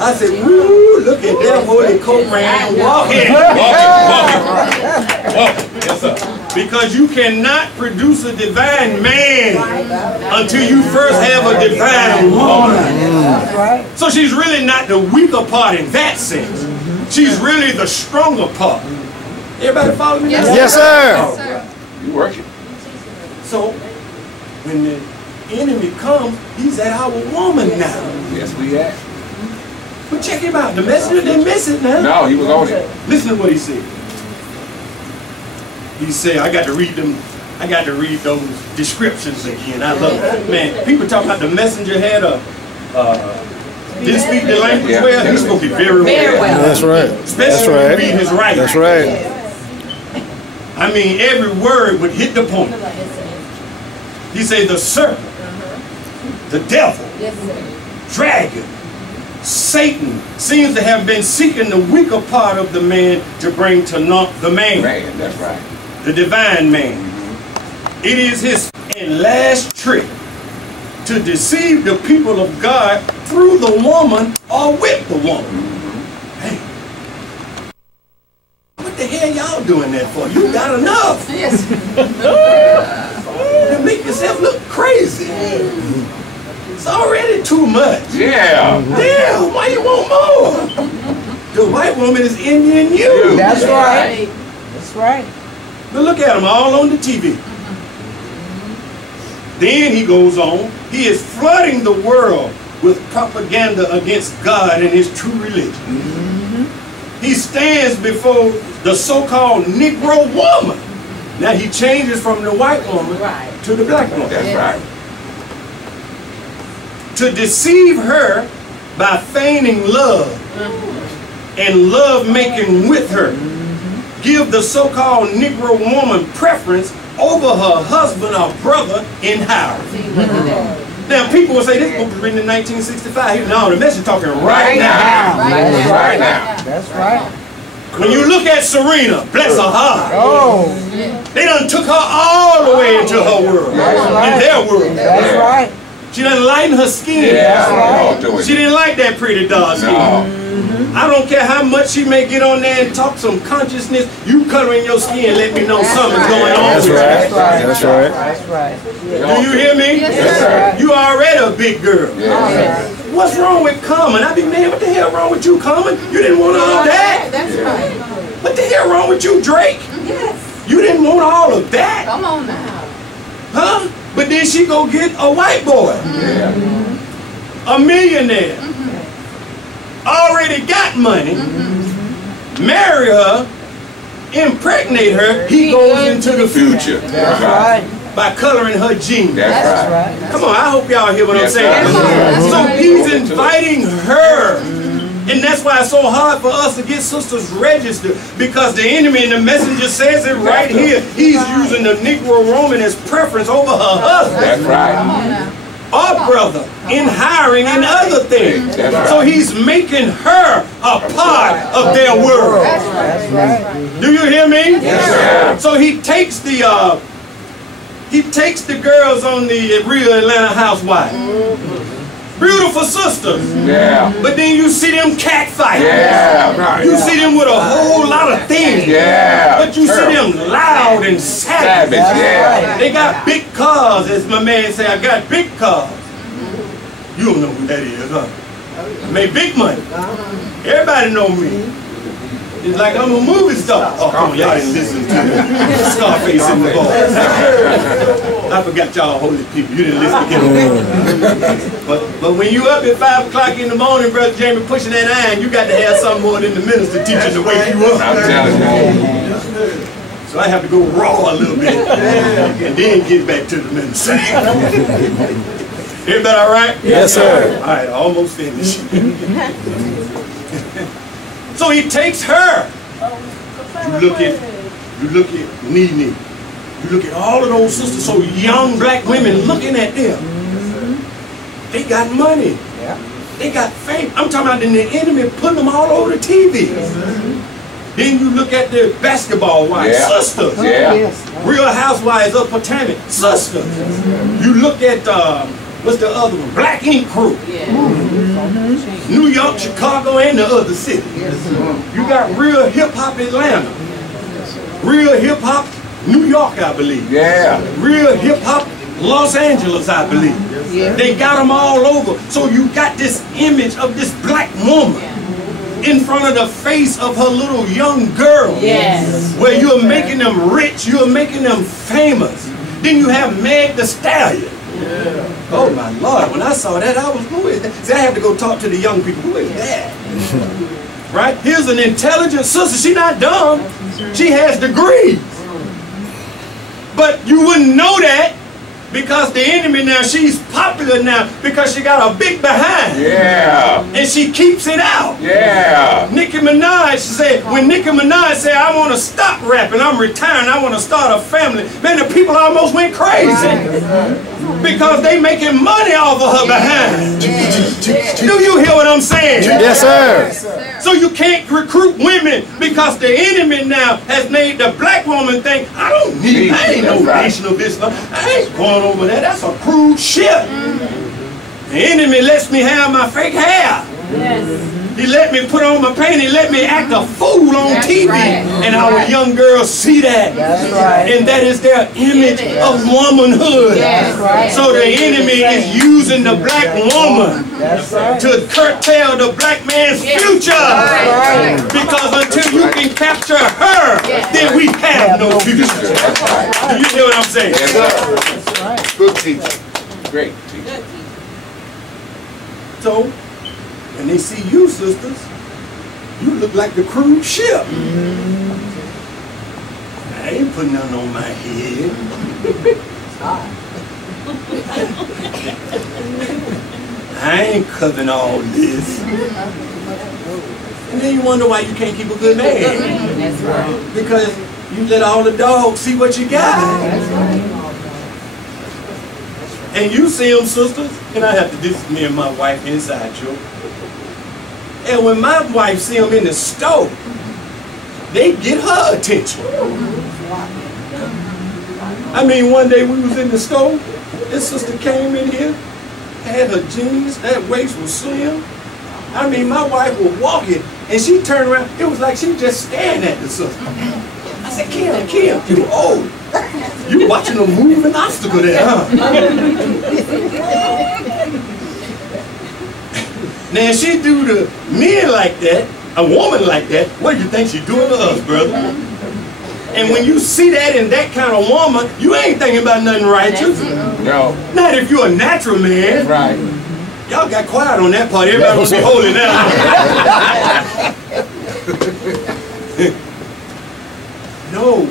I said, woo, look at that Holy Koran walking. Walking. Yes, sir. Because you cannot produce a divine man until you first have a divine woman. That's right. So she's really not the weaker part in that sense. She's really the stronger part. Everybody follow me? Yes, sir. Yes, sir. You working. So when the enemy comes, he's at our woman now. Yes, we have. But check him out. The messenger didn't miss it now. No, he was on it. Listen to what he said. He said, I got to read them. I got to read those descriptions again. I love it. Man, people talk about the messenger had a didn't speak the language well. He spoke it very well. That's right. Especially when you read his writing. That's right. I mean, every word would hit the point. He said the serpent, the devil, dragon, Satan seems to have been seeking the weaker part of the man to bring to naught the man. Man, that's right. The divine man. It is his last trick to deceive the people of God through the woman or with the woman. Hey, what the hell y'all doing that for? You got enough. Yes. You make yourself look crazy. It's already too much. Yeah. Damn, why you want more? The white woman is envying you. That's right. That's right. But look at them all on the TV. Then he goes on, he is flooding the world with propaganda against God and his true religion. He stands before the so-called Negro woman. Now he changes from the white woman to the black woman. That's right. To deceive her by feigning love and love making with her. Give the so-called Negro woman preference over her husband or brother in Howard. Now people will say this book was written in 1965. No, the message talking right now. Right now. That's right. When you look at Serena, bless her heart, Oh, they done took her all the way into her world, in their world. that's right. She done lightened her skin. Yeah, all doing She didn't like that pretty dark skin. No. I don't care how much she may get on there and talk some consciousness. You color in your skin, let me know something's going on. That's with you. right. That's right. That's right. Do you hear me? Yes, sir. You already a big girl. What's wrong with Common? I be man, what the hell wrong with you, Common? You didn't want all that. That's right. What the hell wrong with you, Drake? Yes. You didn't want all of that. Come on now. Huh? But then she go get a white boy. A millionaire. Already got money. Marry her. Impregnate her. He goes into the future That's right. by coloring her genes. That's right. Right. Come on, I hope y'all hear what I'm Yes, saying. sir. That's So right. he's inviting her And that's why it's so hard for us to get sisters registered, because the enemy and the messenger says it right here. He's using the Negro woman as preference over her husband. That's right. Our brother in hiring and other things. So he's making her a part of their world. Do you hear me? Yes, so he takes the girls on the Real Atlanta Housewives. Beautiful sisters. Yeah. But then you see them catfighting. Yeah, right. You see them with a whole lot of things. Yeah. But you see them loud and savage. Yeah. They got big cars, as my man say, I got big cars. You don't know who that is, huh? I made big money. Everybody know me. It's like I'm a movie star. Oh, come on, y'all didn't listen to me. Scarface in the ball. I forgot y'all holy people. You didn't listen to him. But when you up at 5 o'clock in the morning, Brother Jamie, pushing that iron, you got to have something more than the minister teaching to wake you up. I'm telling you. So I have to go raw a little bit and then get back to the minister. Everybody all right? Yes, sir. All right, almost finished. So he takes her. You look at Nene. You look at all of those sisters, so young black women looking at them. They got money. They got fame. I'm talking about the enemy putting them all over the TV. Then you look at the basketball wives, sisters. Real Housewives of Potomac, sisters. You look at what's the other one? Black Ink Crew. New York, Chicago, and the other cities. You got Real Hip Hop Atlanta. Real Hip Hop New York, I believe. Real Hip Hop Los Angeles, I believe. They got them all over. So you got this image of this black woman in front of the face of her little young girl. Where you're making them rich, you're making them famous. Then you have Meg the Stallion. Oh my Lord, when I saw that, I was, who is that? See, I have to go talk to the young people. Who is that? Right? Here's an intelligent sister. She's not dumb. She has degrees. But you wouldn't know that because the enemy now, she's popular now because she got a big behind. And she keeps it out. Nicki Minaj said, when Nicki Minaj said, I want to stop rapping, I'm retiring, I want to start a family, man, the people almost went crazy. Because they making money off of her behind. Do you hear what I'm saying? Yes, sir. So you can't recruit women because the enemy now has made the black woman think, I ain't no Nation of Islam. I ain't going over there. That's a cruise ship. The enemy lets me have my fake hair. He let me put on my paint. He let me act a fool on TV. And our young girls see that. And that is their image of womanhood. So the enemy is using the black woman to curtail the black man's future. Because until you can capture her, then we have no future. Do you hear what I'm saying? Good teacher. Great teacher. So, when they see you, sisters, you look like the cruise ship. I ain't putting nothing on my head. I ain't covering all this. And then you wonder why you can't keep a good man. Because you let all the dogs see what you got. And you see them, sisters, and I have to, this is me and my wife inside joke. And when my wife see them in the store, they get her attention. I mean, one day we was in the store, this sister came in here, had her jeans, that waist was slim. I mean, my wife was walking, and she turned around, it was like she just staring at the sister. I said, Kim, you old. You watching a moving obstacle there, huh? Now, if she do to men like that, a woman like that, what do you think she's doing to us, brother? And when you see that in that kind of woman, you ain't thinking about nothing righteous. No. Not if you're a natural man. Right. Y'all got quiet on that part. Everybody was holy now. No,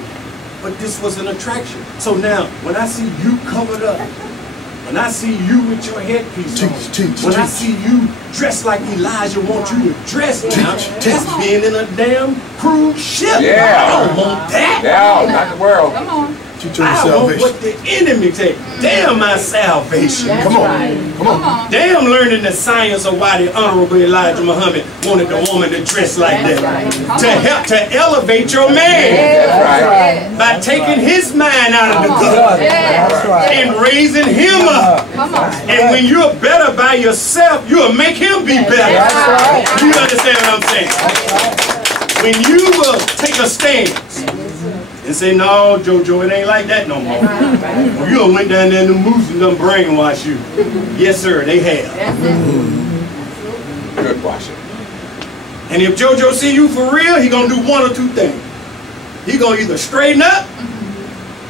but this was an attraction. So now, when I see you covered up, when I see you with your headpiece on, Teach, when I see you dressed like Elijah wants you to dress now, that's being in a damn cruise ship. Yeah. I don't want that. No, not the world. Come on. Teach on I want what the enemy say. Damn my salvation. Come on. Come on. Damn learning the science of why the Honorable Elijah Muhammad wanted the woman to dress like that. To help to elevate your man. That's right. By taking his mind out of the gutter That's right. and raising him up. Come on. And when you're better by yourself, you'll make him be better. That's right. You understand what I'm saying? When you will take a stance and say, no, JoJo, it ain't like that no more. Or you done went down there and the moose and done brainwash you. Yes, sir, they have. Good washing. And if JoJo see you for real, he gonna do one or two things. He gonna either straighten up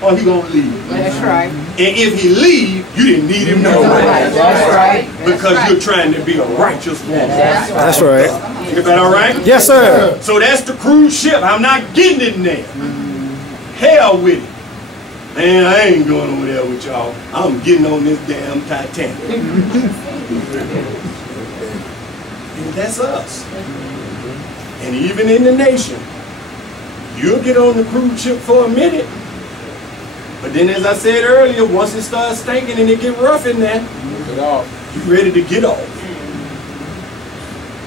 or he gonna leave. That's right. And if he leave, you didn't need him no more. That's right. Because you're trying to be a righteous woman. That's right. Is that all right? Yes, sir. So that's the cruise ship. I'm not getting in there. Hell with it. Man, I ain't going over there with y'all. I'm getting on this damn Titanic. And that's us. And even in the nation, you'll get on the cruise ship for a minute. But then as I said earlier, once it starts stinking and it get rough in there, Get off. you ready to get off.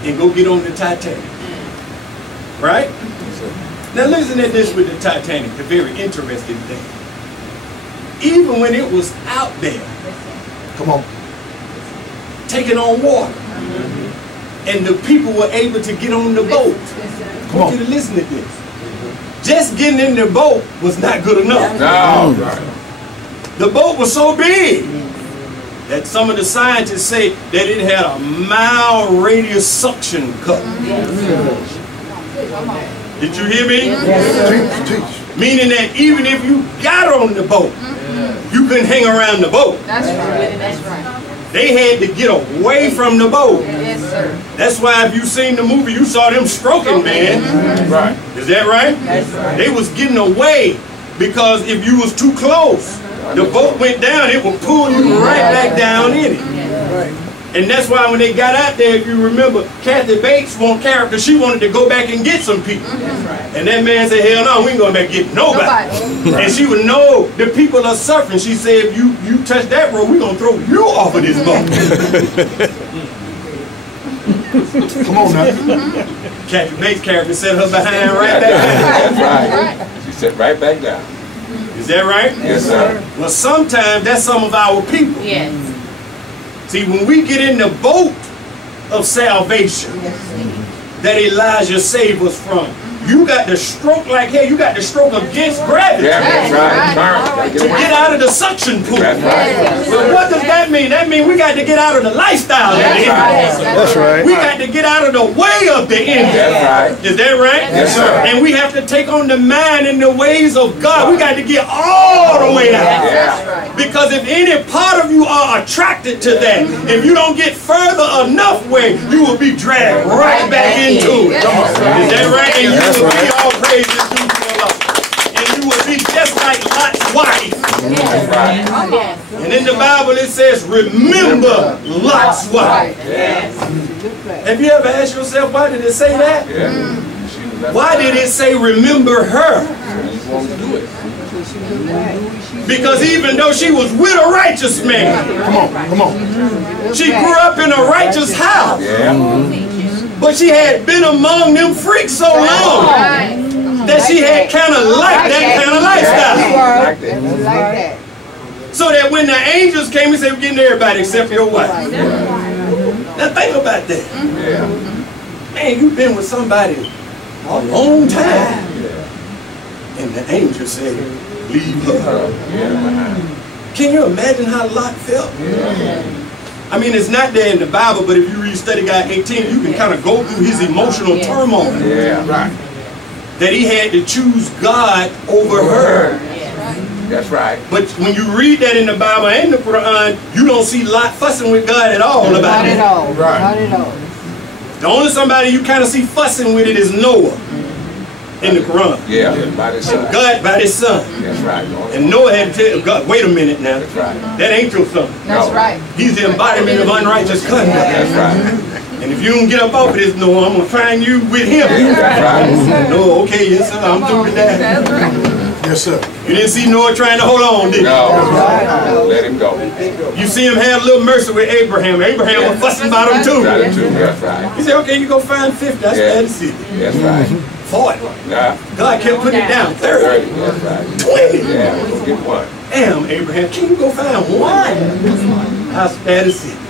And go get on the Titanic. Right? Now listen at this with the Titanic, the very interesting thing. Even when it was out there, Come on. taking on water, and the people were able to get on the boat. I want you to listen to this. Just getting in the boat was not good enough. No. The boat was so big that some of the scientists say that it had a mile radius suction cup. Did you hear me? Teach. Meaning that even if you got on the boat, you couldn't hang around the boat. That's right. That's right. They had to get away from the boat. Yes, sir. That's why if you seen the movie, you saw them stroking, man. Right. Is that right? That's right. They was getting away because if you was too close, the boat went down, it would pull you right back down in it. And that's why when they got out there, if you remember, Kathy Bates, one character, she wanted to go back and get some people. And that man said, hell no, we ain't going back and get nobody. And she would know the people are suffering. She said, if you touch that rope, we're going to throw you off of this boat. Come on now. Kathy Bates' character set her behind right back down. That's right. She sat right back down. Is that right? Yes, sir. Well, sometimes that's some of our people. Yes. See, when we get in the boat of salvation that Elijah saved us from, you got to stroke like hell. You got to stroke against gravity Yeah, that's right. Turn. to get out of the suction pool. That's right. So what does that mean? That means we got to get out of the lifestyle of the enemy. That's right. We got to get out of the way of the enemy. That's right. Is that right? Yes, sir. And we have to take on the mind and the ways of God. We got to get all the way out. Yeah. Because if any part of you are attracted to that, if you don't get further enough way, you will be dragged right back into it. Is that right? And you will be all praises due to the Lord. And you will be just like Lot's wife. That's right. And in the Bible it says, remember Lot's wife. Have you ever asked yourself, why did it say that? Yeah. Why did it say remember her? She won't do it. Because even though she was with a righteous man, Come on. she grew up in a righteous house, Yeah. but she had been among them freaks so long that she had kind of liked that kind of lifestyle. Like that. Like that. So that when the angels came and said, we're getting everybody except your wife. Now think about that. Yeah. Man, you've been with somebody a long time. And the angel said, leave her. Yeah. Can you imagine how Lot felt? I mean, it's not there in the Bible, but if you read Study Guide 18, you can kind of go through his emotional turmoil. Yeah. Right. That he had to choose God over her. That's right. But when you read that in the Bible and the Quran, you don't see Lot fussing with God at all about Not it. at all. Right. Not at all. The only somebody you kind of see fussing with it is Noah. in the Quran. Yeah, by his son. God by his son. That's right. And Noah had to tell God, wait a minute now. That's right. That ain't your son. That's right. He's the embodiment of unrighteous conduct. That's right. And if you don't get up off of this, Noah, I'm going to find you with him. That's right. No, okay, yes, sir, I'm through with that. That's right. Yes, sir. You didn't see Noah trying to hold on, did you? No. Let him go. You see him have a little mercy with Abraham. Abraham was fussing about him too. That's right. He said, okay, you go find 50. That's Yeah. 30. That's right. 40. Yeah. God kept putting it down. 30. 30. That's right. 20. Yeah, go get one. Damn, Abraham, can you go find one? That's 30.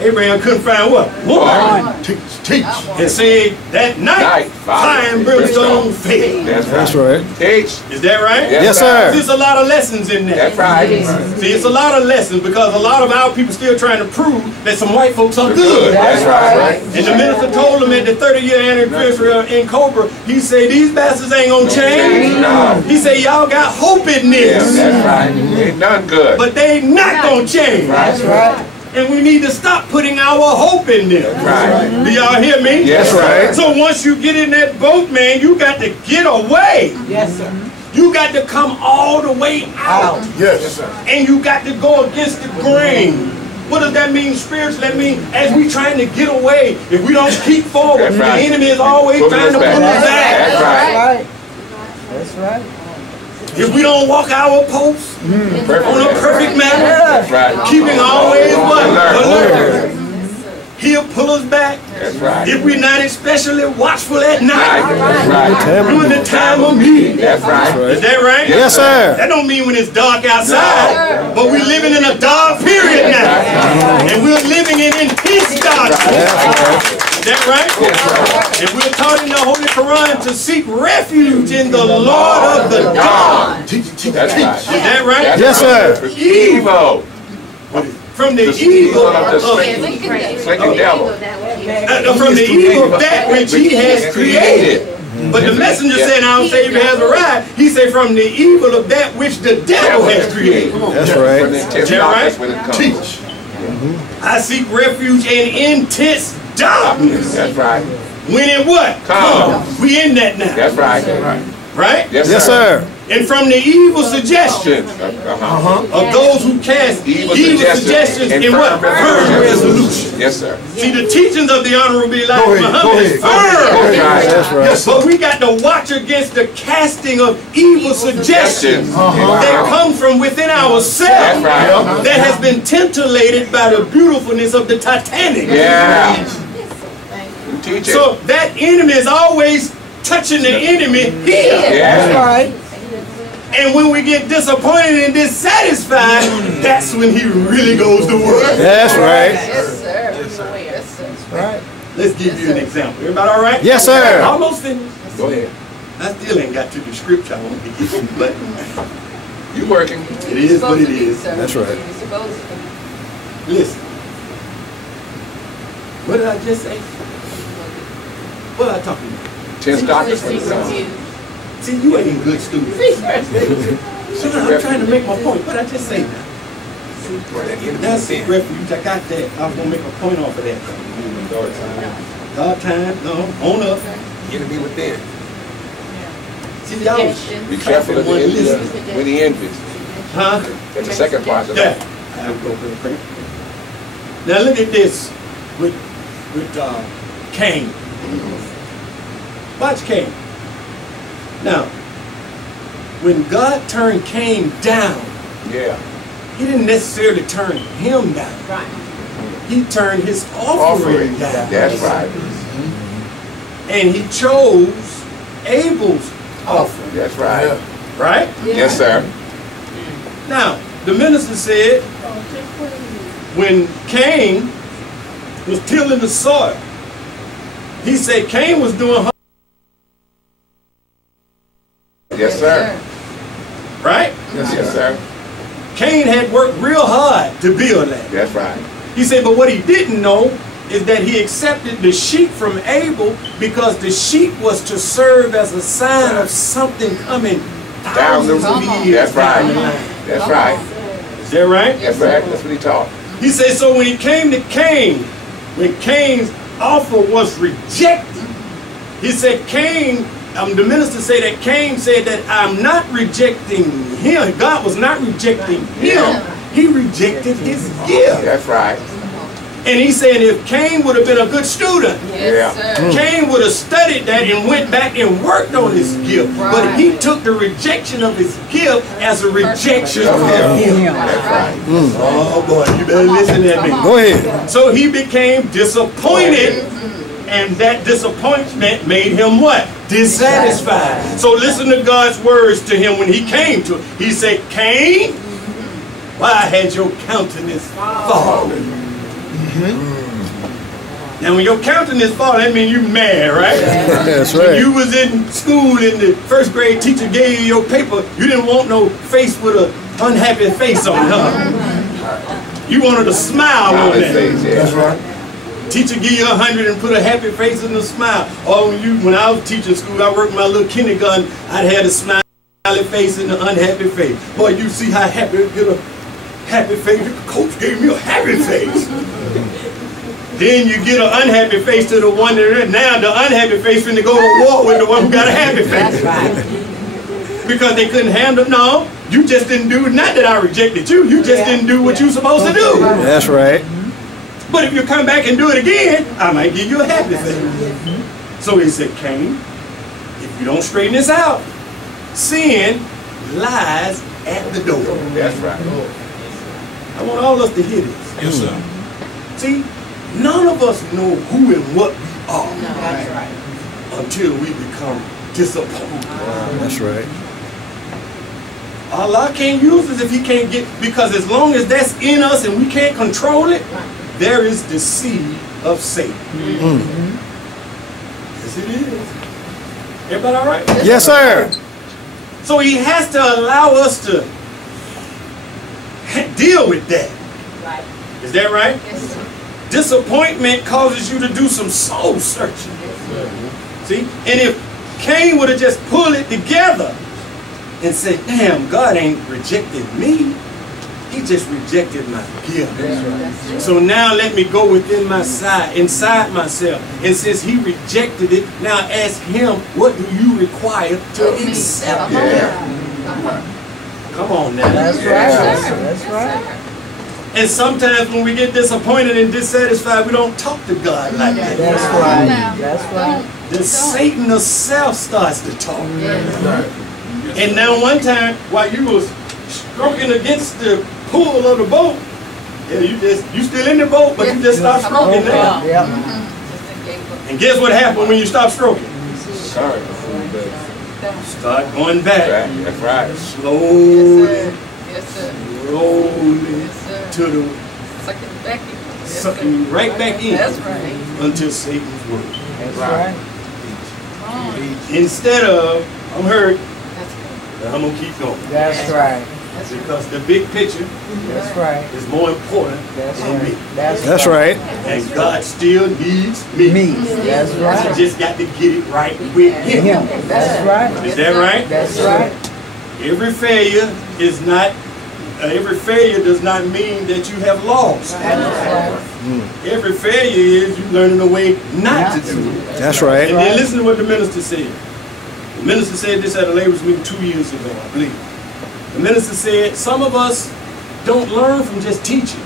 Abraham couldn't find what? One. Teach. And said that night, fire and brimstone fell. That's right. Teach. Is that right? That's Yes, sir. There's a lot of lessons in That's that. right. See, it's a lot of lessons because a lot of our people still trying to prove that some white folks are good. That's right. And the minister told them at the 30-year anniversary in Cobra, he said, these bastards ain't gonna change. No. He said, y'all got hope in Yeah, this, that's right. Ain't none good. but they ain't not gonna change. That's right. And we need to stop putting our hope in them. Right. Do y'all hear me? Yes, right. So once you get in that boat, man, you got to get away. Yes, sir. You got to come all the way out. Yes. And you got to go against the grain. What does that mean spiritually? That means as we trying to get away, if we don't keep forward, That's right. the enemy is always Pulling trying to us pull back. us back. That's right. That's right. If we don't walk our posts on a perfect manner, That's right. keeping always what? Alert. Alert. He'll pull us back. That's right. If we're not especially watchful at night, That's right. during the time of need. That's right. Is that right? Yes, sir. That don't mean when it's dark outside, but we're living in a dark period now. And we're living in his darkness. Is that right? And we're taught in the Holy Quran to seek refuge in the Lord of the dawn. That's right. Is that right? Yes, sir. Evil. From the The evil evil of the of Slinking devil. from the evil of that which he has created. But the messenger said, our Savior has arrived. He said, from the evil of that which the devil has created. That's From the right. intense Is that darkness right? when it comes. Teach. I seek refuge in intense darkness. That's right. When it what? Come. We in that now. That's right. Right? Yes, sir. And from the evil suggestions of those who cast Evil suggestions in what? Firm resolution. Yes, sir. See, the teachings of the Honorable Elijah Go ahead, Muhammad is go firm. That's right. But we got to watch against the casting of evil suggestions Uh-huh. that come from within ourselves That's right. that has been titillated by the beautifulness of the Titanic. Yeah. Teach it. So that enemy is always touching the enemy here. Yeah. Right. And when we get disappointed and dissatisfied, that's when he really goes to work. That's right. Yes, sir. Yes, sir. Right. Let's give you an example. Everybody all right? Yes, sir. Almost finished. Go ahead. I still ain't got to the scripture I want to get, but You working. it is what it is. That's right. You're supposed to. Listen. What did I just say? What did I talk about? 10 darkness when it comes. See, you ain't good student. I'm trying to make my point. What did I just say now? That's the refuge. I got that. I was going to make a point off of that. God time, no, on up. Enemy within. See, y'all Be careful of the enemy when he envies. huh? That's the second part of Yeah. that. Now look at this with Cain. Watch Cain. Now, when God turned Cain down, Yeah. he didn't necessarily turn him down. Right. He turned his offering down. That's right. And he chose Abel's offering. That's right. Right? Yes, sir. Now, the minister said, when Cain was tilling the soil, he said Cain was doing Yes, sir. right? Yes, sir. Cain had worked real hard to build that. That's right. He said, but what he didn't know is that he accepted the sheep from Abel because the sheep was to serve as a sign of something coming Down the thousands of years That's right. down the line. That's right. Is that right? That's right. That's what he taught. He said, so when it came to Cain, when Cain's offer was rejected, he said Cain the minister said that Cain said that I'm not rejecting him. God was not rejecting him. He rejected his gift. That's right. And he said if Cain would have been a good student, Yes, sir. Cain would have studied that and went back and worked on his gift. But he took the rejection of his gift as a rejection of him. Oh boy, you better listen to me. Go ahead. So he became disappointed, and that disappointment made him what? Dissatisfied. So listen to God's words to him when he came to it. He said, Cain, why had your countenance fallen? Now when your countenance fallen, that means you mad, right? That's When right. you was in school and the first grade teacher gave you your paper, you didn't want no face with an unhappy face on it, huh? You wanted a smile on that. That's right. Teacher give you 100 and put a happy face and a smile. Or when I was teaching school, I worked my little kindergarten, I'd had a smiley face and an unhappy face. Boy, you see how happy, get a happy face. The coach gave me a happy face. Then you get an unhappy face to the one that now the unhappy face finna go to war with the one who got a happy face. Because they couldn't handle. No, you just didn't do. Not that I rejected you. You just didn't do what you supposed to do. That's right. But if you come back and do it again, I might give you a happy face. So he said, Cain, if you don't straighten this out, sin lies at the door. That's right. I want all of us to hear this. Yes, sir. See, none of us know who and what we are That's right. until we become disappointed. That's right. Allah can't use us if he can't get, because as long as that's in us and we can't control it, there is the seed of Satan. Yes, it is. Everybody all right? Yes, sir. So he has to allow us to deal with that. Right. Is that right? Yes, sir. Disappointment causes you to do some soul searching. See? And if Cain would have just pulled it together and said, damn, God ain't rejected me. He just rejected my gift. So now let me go within inside myself. And since he rejected it, now ask him, what do you require to accept it? Come on now. That's right. That's right. And sometimes when we get disappointed and dissatisfied, we don't talk to God like that. That's right. That's right. The Satan himself starts to talk. And now one time, while you was stroking against the pull of the boat, yeah, you still in the boat, but you just stopped stroking now. Yep. And guess what happened when you stop stroking? Sorry. Start going back. That's right. Slowly, Yes, sir. slowly Yes, sir. to the Suck it back in. Yes, sucking you right back in That's right. until Satan's word. That's right. Instead of, I'm hurt, That's right. but I'm gonna keep going. That's right. Because the big picture That's right. is more important That's than me. right. That's right. And God still needs me. Me. That's I right. just got to get it right with Him. him. That's right. Is that right? That's right. Every failure is not, every failure does not mean that you have lost. Every failure is you learning a way not to do it. That's right. And then listen to what the minister said. The minister said this at a laborers meeting 2 years ago, I believe. The minister said, some of us don't learn from just teaching.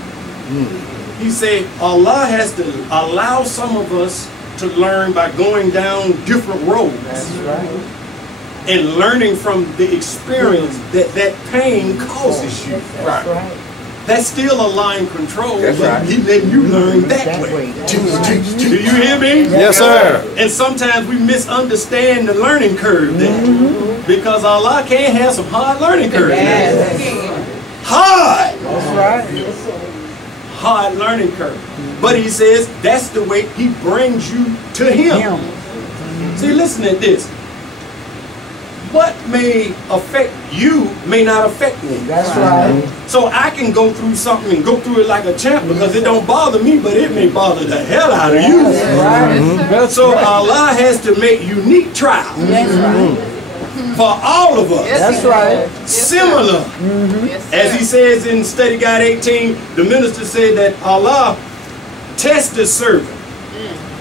He said, Allah has to allow some of us to learn by going down different roads. That's right. And learning from the experience that pain causes you. That's right. That's still Allah in control, That's but right. He letting you learn that That way. way. That's right. Do you hear me? Yes, sir. And sometimes we misunderstand the learning curve there. Because Allah can have some hard learning curves. Hard! That's right. Hard learning curve. But he says that's the way he brings you to him. See, listen at this. What may affect you may not affect me. That's right. So I can go through something and go through it like a champ because it don't bother me, but it may bother the hell out of you. That's right. So Allah has to make unique trials for all of us. That's right. Similar. As he says in Study Guide 18, the minister said that Allah tests the servant.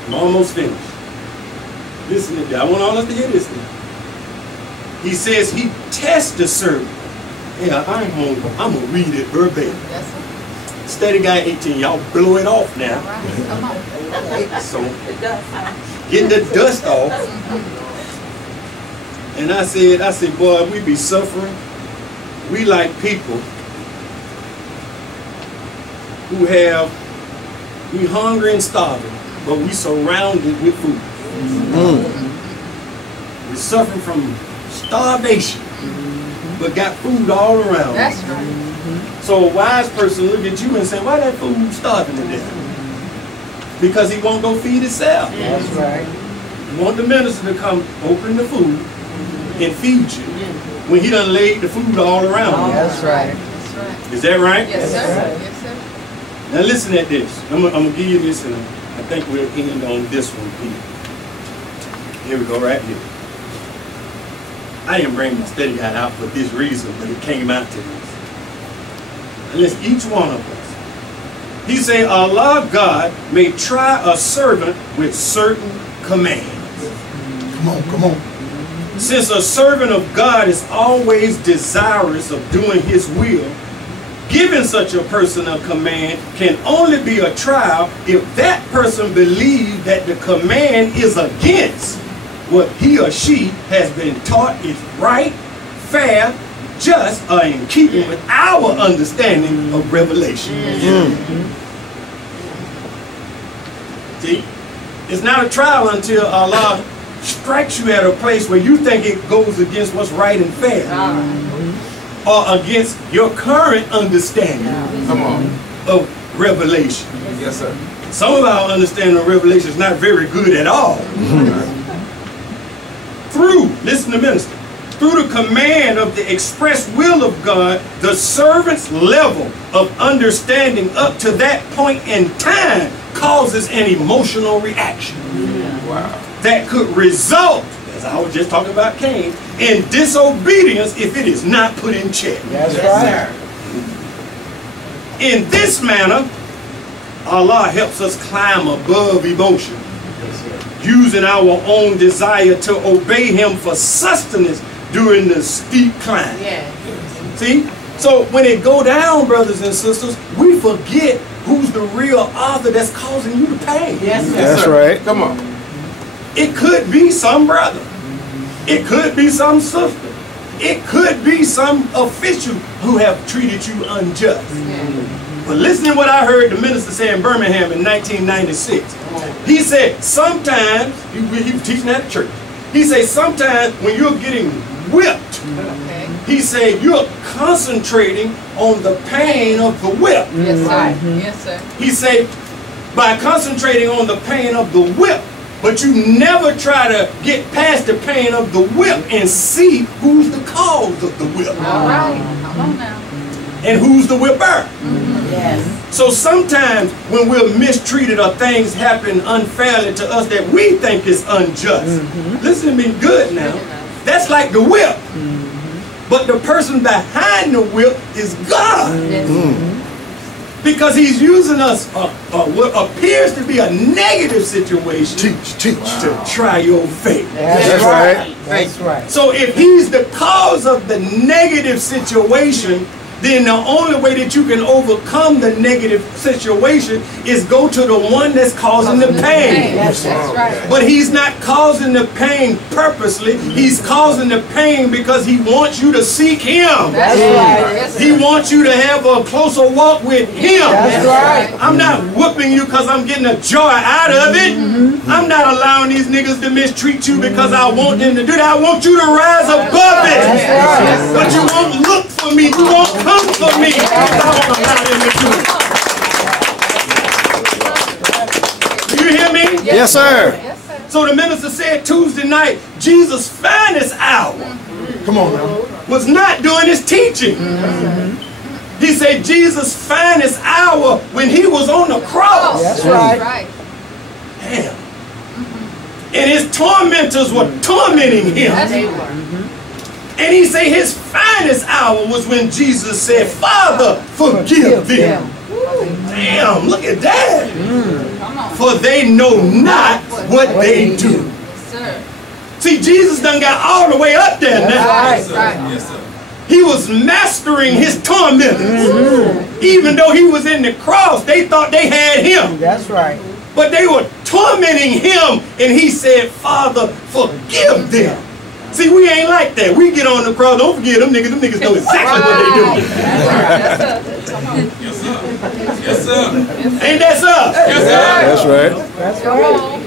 I'm almost finished. Listen to that. I want all of us to hear this thing. He says he tests the servant. Yeah, I'm gonna read it verbatim. Yes, sir. Steady guy 18, y'all blow it off now. All right, come on. So get the dust off. And I said, boy, we be suffering. We like people who we hungry and starving, but we surrounded with food. We're suffering from starvation, but got food all around. That's right. So a wise person look at you and say, why that fool starving to death? Because he won't go feed himself. That's right. You want the minister to come open the food and feed you when he done laid the food all around you. That's right. That's right. Is that right? Yes, sir. right. Yes, sir. Now listen at this. I'm gonna give you this, and I think we'll end on this one here. Here we go, right here. I didn't bring my study guide out for this reason, but it came out to this. And listen, each one of us. He say, Allah God may try a servant with certain commands. Come on, come on. Since a servant of God is always desirous of doing his will, giving such a person a command can only be a trial if that person believes that the command is against what he or she has been taught is right, fair, just, or in keeping with our understanding of revelation. See, it's not a trial until Allah strikes you at a place where you think it goes against what's right and fair, or against your current understanding of revelation. Yes, sir. Some of our understanding of revelation is not very good at all. Listen to minister, through the command of the express will of God, the servant's level of understanding up to that point in time causes an emotional reaction. Wow. That could result, as I was just talking about Cain, in disobedience if it is not put in check. That's right. In this manner, Allah helps us climb above emotion, using our own desire to obey Him for sustenance during the steep climb. See? So when it go down, brothers and sisters, we forget who's the real author that's causing you to pain. That's right. Come on. It could be some brother. It could be some sister. It could be some official who have treated you unjust. But listen to what I heard the minister say in Birmingham in 1996. He said sometimes, he was teaching at church, he said sometimes when you're getting whipped, he said you're concentrating on the pain of the whip. Yes, sir. Yes, sir. He said by concentrating on the pain of the whip, but you never try to get past the pain of the whip and see who's the cause of the whip. All right. Come on now. And who's the whipper. Yes. So sometimes when we're mistreated or things happen unfairly to us that we think is unjust, listen to me good now, that's like the whip. But the person behind the whip is God. Because He's using us what appears to be a negative situation to try your faith. That's right. That's right. So if He's the cause of the negative situation, then the only way that you can overcome the negative situation is go to the one that's causing the pain. That's right. But He's not causing the pain purposely. He's causing the pain because He wants you to seek Him. That's right. Yes, He wants you to have a closer walk with Him. That's right. I'm not whooping you because I'm getting a joy out of it. I'm not allowing these niggas to mistreat you because I want them to do that. I want you to rise above it. But you won't look for me. You won't come for me. I won't allow them to do it. You hear me? Yes, sir. Yes, sir. So the minister said Tuesday night, Jesus' finest hour Come on now. was not doing his teaching. He said Jesus' finest hour when He was on the cross. That's right. Right. Damn. And His tormentors were tormenting Him. That's right. And He said His finest hour was when Jesus said, Father, forgive them. Damn, look at that. Come on. For they know not what they do. Yes, sir. See, Jesus done got all the way up there now. Yes, sir. Yes, sir. He was mastering his tormentors. Even though he was in the cross, they thought they had him. That's right. But they were tormenting him, and he said, Father, forgive them. See, we ain't like that. We get on the cross, don't forget them niggas. Them niggas know exactly what they do. Yes, sir. Yes, sir. Ain't that so? Yes, sir. That's right. That's right.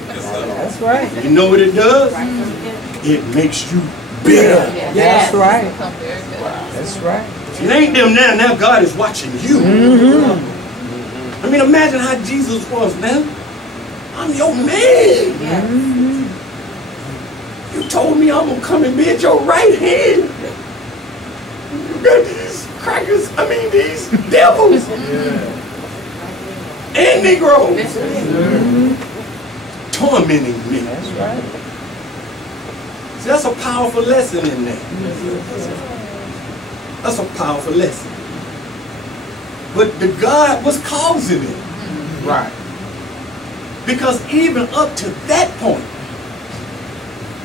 That's right. You know what it does? It makes you bitter. That's right. That's right. It ain't them now. Now God is watching you. I mean, imagine how Jesus was, man. I'm your man. You told me I'm going to come and be at your right hand. You got these crackers, these devils. And Negroes. Tormenting me. That's right. See, that's a powerful lesson in there. That's a powerful lesson. But the God was causing it. Right. Because even up to that point,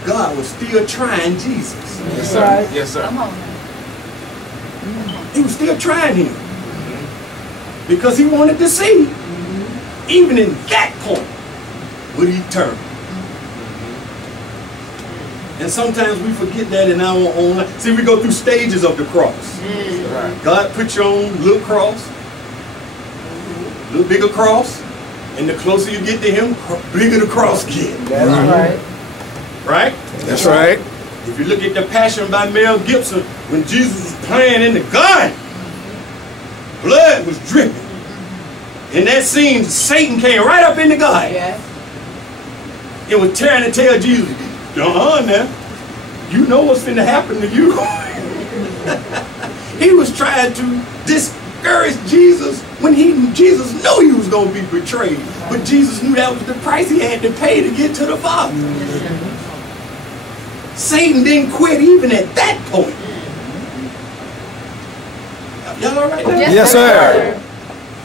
God was still trying Jesus. Yes, sir. Yes, sir. Come on. He was still trying him. Because he wanted to see, even in that point, would he turn. And sometimes we forget that in our own life. See, we go through stages of the cross. Right. God put you on a little cross, a little bigger cross, and the closer you get to him, bigger the cross gets. That's right. Right? That's right. If you look at The Passion by Mel Gibson, when Jesus was playing in the garden, blood was dripping. In that scene, Satan came right up in the garden. Yes. It was tearing to tell Jesus, now, you know what's going to happen to you. He was trying to discourage Jesus when Jesus knew he was going to be betrayed. But Jesus knew that was the price he had to pay to get to the Father. Satan didn't quit even at that point. Y'all all right there? Yes, sir.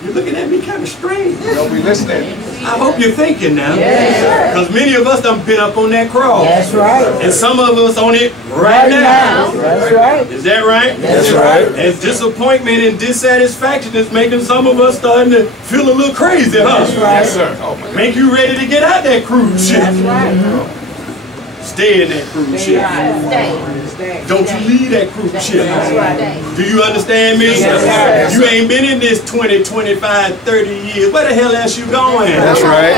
You're looking at me kind of strange. Don't be listening. I hope you're thinking now. Yes, sir. Because many of us done been up on that cross. That's right. And some of us on it right now. That's right. Is that right? That's right. And disappointment and dissatisfaction is making some of us starting to feel a little crazy, huh? That's right. Yes, sir. Oh, my God. Make you ready to get out that cruise ship. That's right. Stay in that cruise ship. Don't you leave that cruise ship. Do you understand me? Yes, You ain't been in this 20, 25, 30 years. Where the hell else you going? That's right.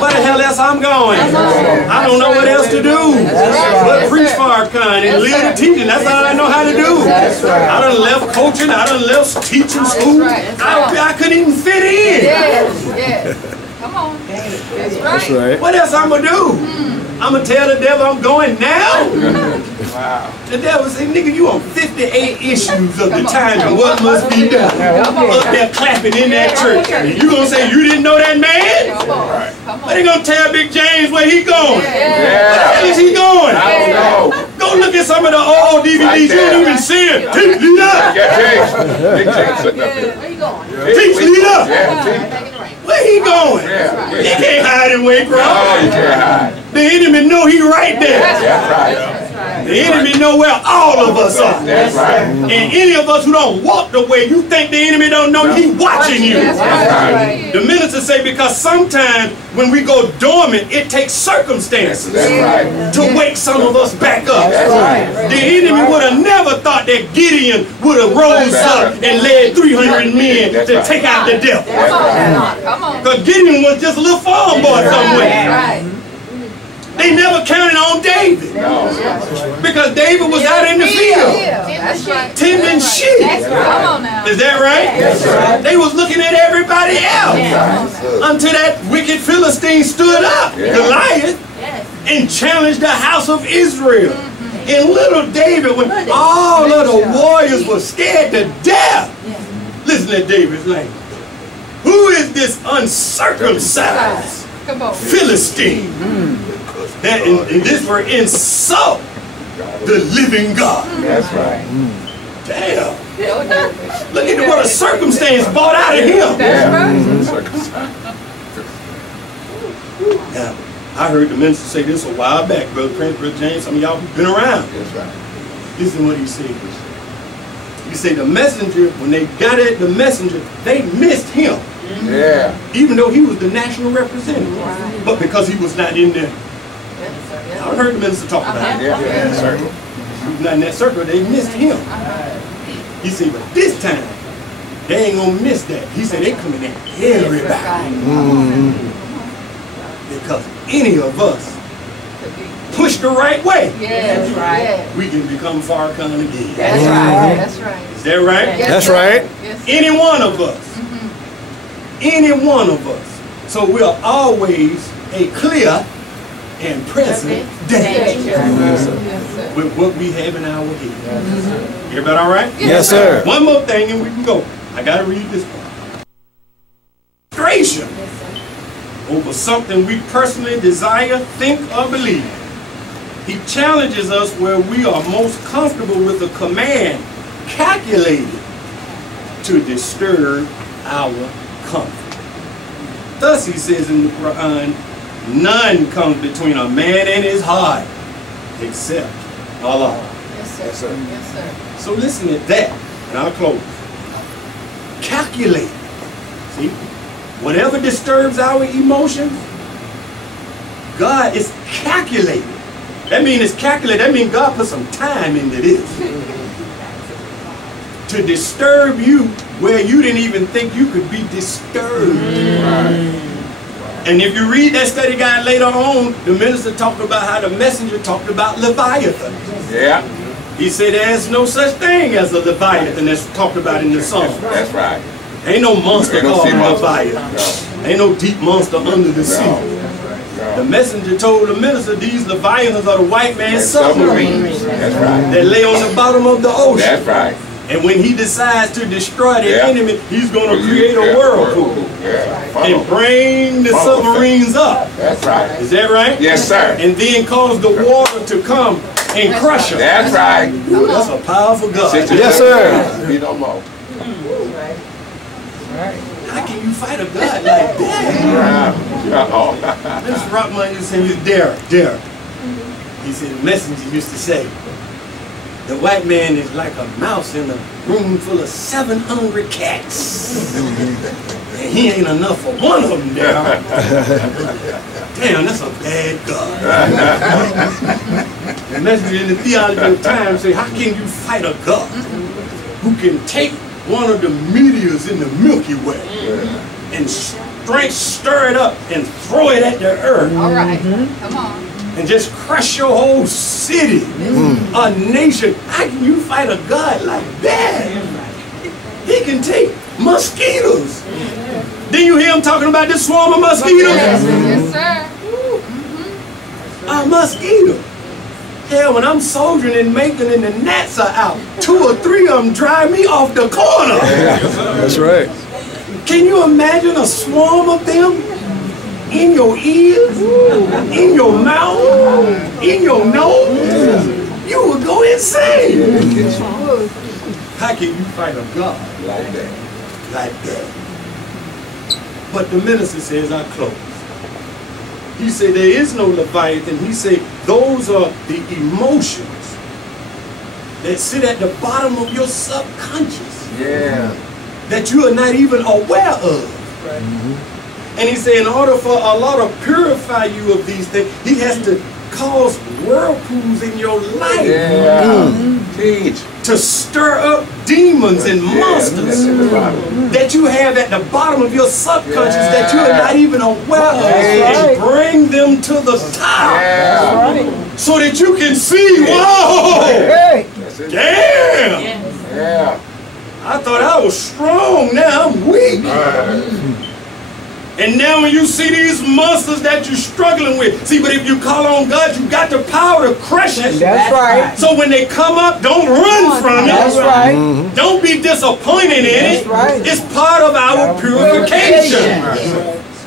Where the hell else I'm going? I don't know what else to do. But preach for our kind and lead the teaching. That's all I know how to do. That's right. I done left coaching. I done left teaching school. I couldn't even fit in. Yes. Yes. Come on. That's right. That's right. What else I'm going to do? I'm going to tell the devil I'm going now? Wow. The devil say, nigga, you on 58 issues of the time and what must be done. Up there clapping in that church. And you going to say you didn't know that man? Come on. Come But they on. going to tell Big James where he going. Where the Yeah. hell is he going? I don't know. Go look at some of the old DVDs. You don't even see it. Teach leader. Yeah, James. Big James sitting up there. Where you going? Teach leader. Yeah, team. Where he going? Yeah. He can't hide and wait, bro. Oh, you can't hide. The enemy know he right there. That's right. The enemy know where all of us are. That's right. And any of us who don't walk the way, you think the enemy don't know, he watching you. That's right. The minister say because sometimes when we go dormant, it takes circumstances That's right. to wake some of us back up. That's right. The enemy would have never thought that Gideon would have rose up and led 300 men to take out the devil. Come on. Come on. Because Gideon was just a little farm boy somewhere. Right. They never counted on David because David was out in the field That's right. tending sheep. Come on now. Is that right? They was looking at everybody else until that wicked Philistine stood up, Goliath, and challenged the house of Israel. And little David, when all of the warriors were scared to death, listen to David's language. Who is this uncircumcised Come on. Philistine that in this word insult the living God? That's right. Damn. Look at what a circumstance brought out of him. That's right. Now, I heard the minister say this a while back, Brother Prince, Brother James, some of y'all who've been around. That's right. Listen what he says. He said the messenger, when they got at the messenger, they missed him. Yeah. Even though he was the national representative. But because he was not in there. I heard the minister talk about it. Yeah. Circle. He was not in that circle, they missed him. He said, but this time, they ain't gonna miss that. He said they coming at everybody. Because any of us push the right way, Yes, right. we can become Farrakhan again. That's right. That's right. Is that right? Yes, That's sir. right. Yes, sir. Any one of us. Any one of us. So we are always a clear and present danger Yes, sir. with what we have in our head. Everybody all right? Yes, sir. One more thing and we can go. I got to read this one. Frustration over something we personally desire, think, or believe. He challenges us where we are most comfortable with a command calculated to disturb our comfort. Thus, he says in the Quran, none comes between a man and his heart except Allah. Yes, sir. Yes, sir. So listen to that, and I'll close. Calculate. See, whatever disturbs our emotions, God is calculated. That means it's calculated. That means God put some time into this. To disturb you where you didn't even think you could be disturbed. And if you read that study guide later on, the minister talked about how the messenger talked about Leviathan. Yeah. He said there's no such thing as a Leviathan that's talked about in the song. That's right. Ain't no monster Ain't no called sea monster. Leviathan. No. Ain't no deep monster under the sea. No. The messenger told the minister these Leviathans are the white man's submarines That's right. that lay on the bottom of the ocean. That's right. And when he decides to destroy the Yeah. enemy, he's going to create a whirlpool Yeah. and bring the Funnel. submarines up. That's right. Is that right? Yes, sir. And then cause the water to come and crush them. That's right. Ooh, that's a powerful God. Yes, sir. Be no more. How can you fight a God like that? Mr. Rockman used to say, Darryl. He said, the messenger used to say, the white man is like a mouse in a room full of 700 cats. And he ain't enough for one of them, Darryl. Damn, that's a bad God. The messenger in the theology of time say, how can you fight a God who can take one of the meteors in the Milky Way and stir it up and throw it at the earth? All right. Come on. And just crush your whole city, a nation. How can you fight a God like that? He can take mosquitoes. Didn't you hear him talking about this swarm of mosquitoes? Yes, sir. A mosquito. Hell, when I'm soldiering in Macon and the gnats are out, 2 or 3 of them drive me off the corner. That's right. Can you imagine a swarm of them? In your ears, in your mouth, in your nose, you would go insane. How can you fight a God like that? Like that. But the minister says, I close. He said there is no Leviathan. He said those are the emotions that sit at the bottom of your subconscious. Yeah. That you are not even aware of. And he said in order for Allah to purify you of these things, he has to cause whirlpools in your life. Yeah. Teach. To stir up demons and monsters that you have at the bottom of your subconscious that you are not even aware of, and bring them to the top so that you can see, whoa, damn, I thought I was strong, now I'm weak. And now when you see these monsters that you're struggling with, see, but if you call on God, you got the power to crush it. That's right. So when they come up, don't run from it. That's right. Don't be disappointed in it. That's right. It's part of our purification.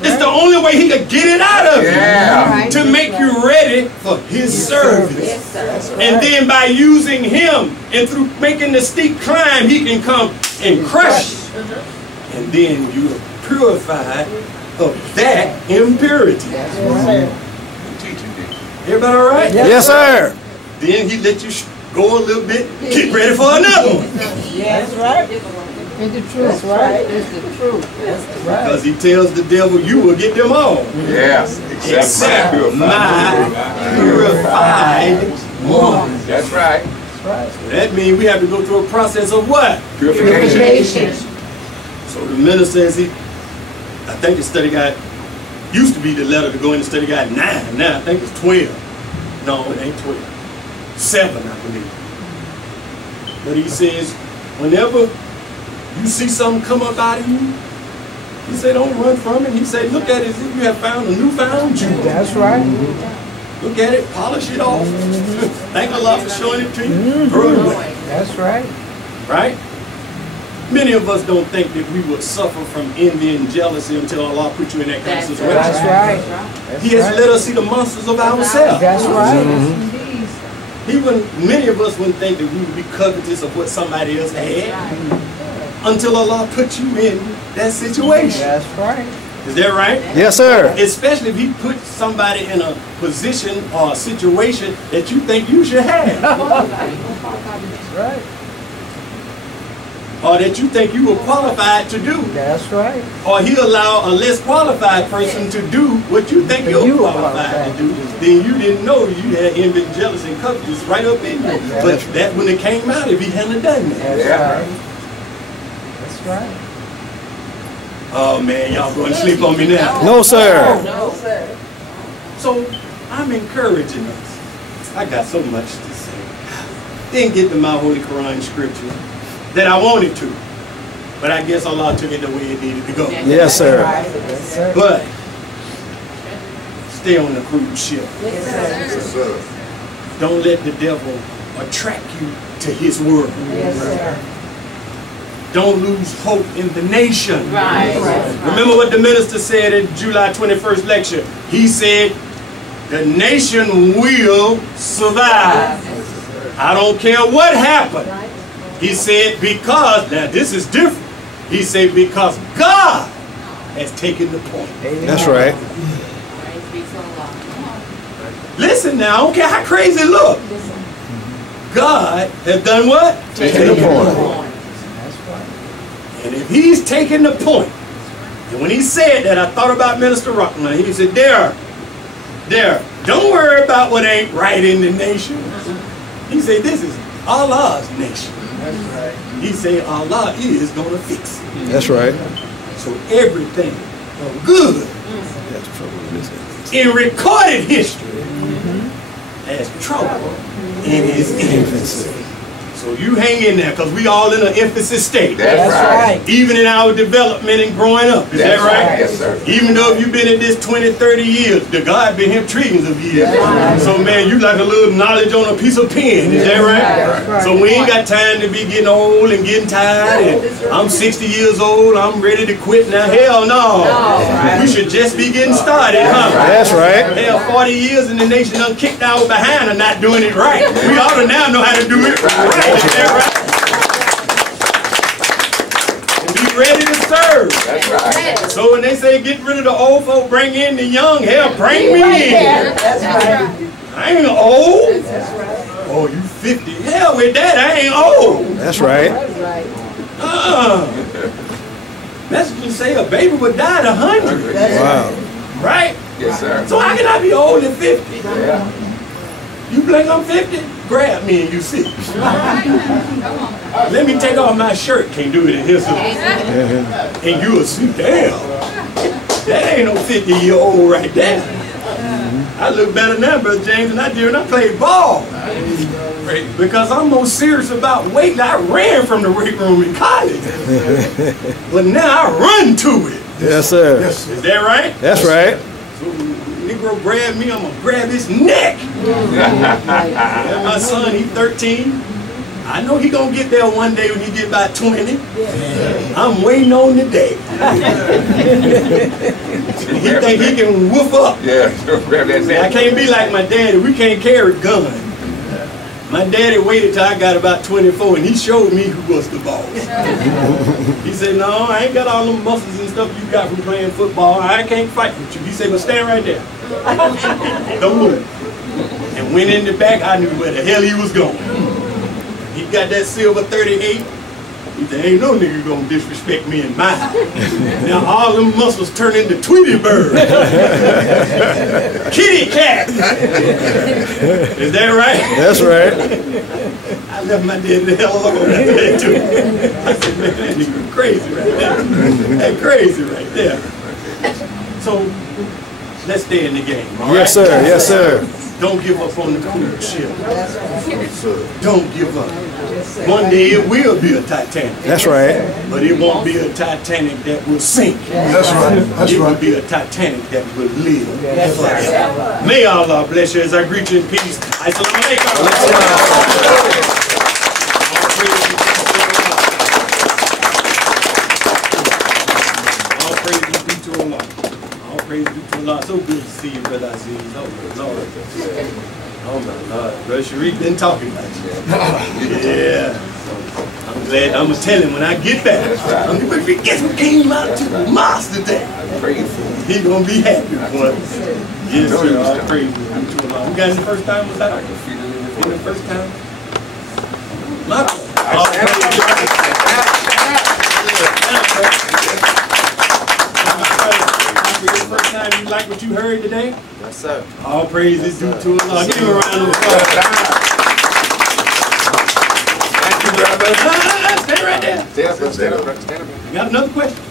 It's the only way he could get it out of you to make you ready for his service. And then by using him and through making the steep climb, he can come and crush it. And then you're purified of that impurity. Everybody all right? Yes, sir. Then he let you go a little bit, get ready for another one. That's right. It's the truth. That's right. It's the truth. That's right. Because he tells the devil, you will get them all. Yes, except my purified one. That's right. That means we have to go through a process of what? Purification. So the minister says I think the study guide used to be the letter to go in the study guide 9. Now I think it's 12. No, it ain't 12. 7, I believe. But he says, whenever you see something come up out of you, he said, don't run from it. He said, look at it as if you have found a newfound jewel. That's right. Look at it, polish it off. Thank Allah for showing it to you. Throw it away. That's right. Right? Many of us don't think that we would suffer from envy and jealousy until Allah put you in that kind of situation. That's right. He has let us see the monsters of ourselves. That's right. Many of us wouldn't think that we would be covetous of what somebody else had until Allah put you in that situation. That's right. Is that right? Yes, sir. Especially if he puts somebody in a position or a situation that you think you should have. That's right. Or that you think you were qualified to do. That's right. Or he allow a less qualified person to do what you think you're qualified to do. Then you didn't know you had envy, jealousy, and covetousness right up in you. But that when it came out, if he hadn't done that. That's right. That's right. Oh man, y'all going to sleep on me now. No, sir. No, sir. So I'm encouraging us. I got so much to say. Didn't get to my Holy Quran scripture that I wanted to. But I guess Allah took it the way it needed to go. Yes, sir. Yes, sir. But stay on the cruise ship. Yes, sir. Don't let the devil attract you to his world. Yes, sir. Don't lose hope in the nation. Right. Remember what the minister said at July 21st lecture. He said, the nation will survive. I don't care what happened. He said, because, now this is different. He said, because God has taken the point. That's right. Listen now, I don't care how crazy it look. God has done what? Taking the point. And if he's taking the point, and when he said that, I thought about Minister Rockman. He said, Darryl, don't worry about what ain't right in the nation. He said, this is Allah's nation. He said, Allah is going to fix it. That's right. So everything good in recorded history has trouble in his infancy. So you hang in there, because we all in an infancy state. That's right. Even in our development and growing up. Is that right? Yes, sir. Even though if you've been in this 20, 30 years, the God been here trillions of years. So man, you like a little knowledge on a piece of pen. Is that right? So we ain't got time to be getting old and getting tired. And I'm 60 years old, I'm ready to quit now. Hell no. We should just be getting started, huh? That's right. Hell, 40 years and the nation done kicked our behind and not doing it right. We ought to now know how to do it right. Is that right? And be ready to serve. That's right. So when they say get rid of the old folk, bring in the young, hell, bring me in. That's right. I ain't old. Oh, you 50. Hell with that, I ain't old. That's right. Messages say a baby would die at 100. Wow. Right? Yes, sir. So how can I be old at 50? Yeah. You blink I'm 50? Grab me and you see. Let me take off my shirt. Can't do it in here. And you'll see, damn. That ain't no 50-year-old right there. I look better now, Brother James, than I did when I played ball. Because I'm more serious about weight. I ran from the weight room in college. But now I run to it. Yes, sir. Is that right? That's right. So when Negro grab me, I'm going to grab his neck. And my son, he's 13. I know he going to get there one day when he get about 20. I'm waiting on the day. He think he can whoop up. Yeah, grab that I neck. can't be like my daddy. We can't carry guns. My daddy waited till I got about 24 and he showed me who was the boss. He said, no, I ain't got all them muscles and stuff you got from playing football. I can't fight with you. He said, well, stand right there. Don't move. And went in the back, I knew where the hell he was going. He got that silver 38. He said, ain't no nigga gonna disrespect me in mine. Now all them muscles turn into Tweety Bird. Kitty cat. Is that right? That's right. I left my daddy the hell alone after that too. I said, man, that nigga crazy right there. That crazy right there. So let's stay in the game. All right? Yes, sir. Yes, sir. Don't give up on the cruise ship. Don't give up. One day it will be a Titanic. That's right. But it won't be a Titanic that will sink. That's right. That's it will right. be a Titanic that will live. Forever. May Allah bless you as I greet you in peace. Assalamu alaikum. All praises be to Allah. All praise be to Allah. So good to see you, Brother Aziz. Oh, my Lord. Oh, my Lord. Brother Sharif been talking about you. Yeah. I'm glad. I'm going to tell him when I get back. I'm going to guess what came out to the mosque today. He's going to be happy. Yes, sir. All praise be to Allah. We got in the first time? Was that? In the first time? My all first time you like what you heard today? Yes, sir. All praises due to Allah. Give him a round of applause. Thank you, brother. Stay right there. Stand up. You got another question?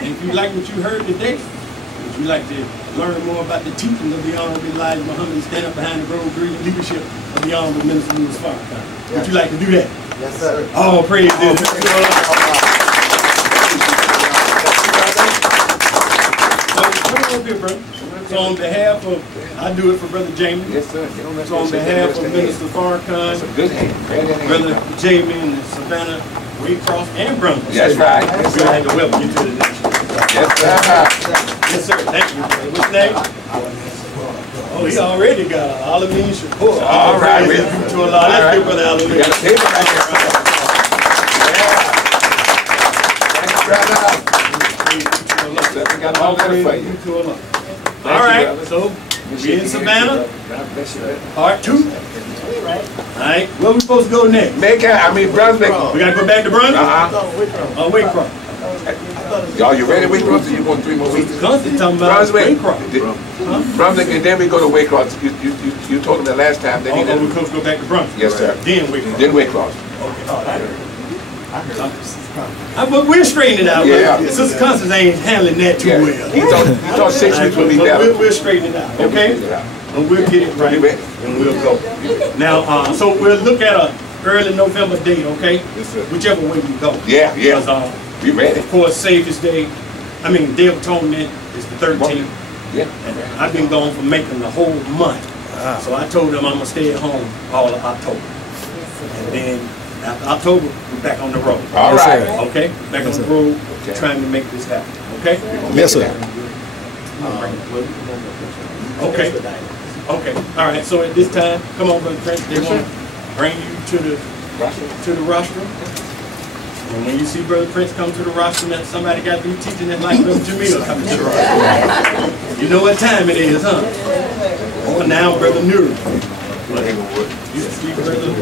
And if you like what you heard today, would you like to learn more about the teachings of the Honorable Elijah Muhammad, stand up behind the road, great leadership of the Honorable Minister Louis Farrakhan? Would you like to do that? Yes, sir. All praises due to Allah. Come on up here, brother. So on behalf of, I do it for Brother Jamie. Yes, sir. So on behalf of Minister Farrakhan, Brother Jamie and Savannah, Waycross, and Brunswick. That's right. We'd like to welcome you to the nation. Yes, sir. Yes, sir. Thank you, brother. What's his name? Oh, he already got an Alameen Shakur. All right. To Allah. Let's give Brother Alameen. We got a table right here. Yeah. Thank you, brother. We got all that for you. All right, so we in Savannah, part 2. All right, where we supposed to go next? Brunswick. We gotta go back to Brunswick? Oh, Waycross. Y'all, you ready, Waycross? Or you want 3 more weeks? Constantly talking about Brunswick. Waycross. Brunswick, and then we go to Waycross. You told him the last time that he Oh, we're supposed to go back to Brunswick. Yes, sir. Then Waycross. Then Waycross. But we'll straighten it out. Yeah. Sister Constance ain't handling that too well. He thought 6 weeks would be better. We'll straighten it out, okay? And we'll get it right, You ready? and we'll go. Now, so we'll look at a early November date, okay? Yes, sir. Whichever way you go. Yeah. Because, We ready? of course, Savior's Day, Day of Atonement is the 13th. Yeah. And I've been gone for making the whole month. So I told them I'm going to stay at home all of October. And then after October, we're back on the road. All Yes, right. sir. Okay? Back on the road, trying to make this happen. Okay? Yes, sir. Okay. Okay. All right. So at this time, come on, Brother Prince. They want to bring you to the rostrum. And when you see Brother Prince come to the rostrum, that somebody got to be teaching it like Brother Jamil coming to the rostrum. You know what time it is, huh? Oh, now Brother Nuru. You see Brother.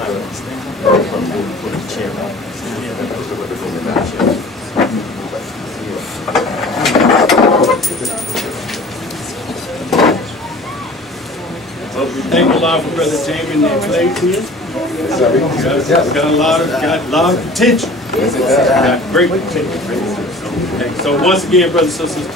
Well, we thank Allah for Brother Jamie and their place here. Got a lot of potential. Got great potential. So once again, brothers and sisters,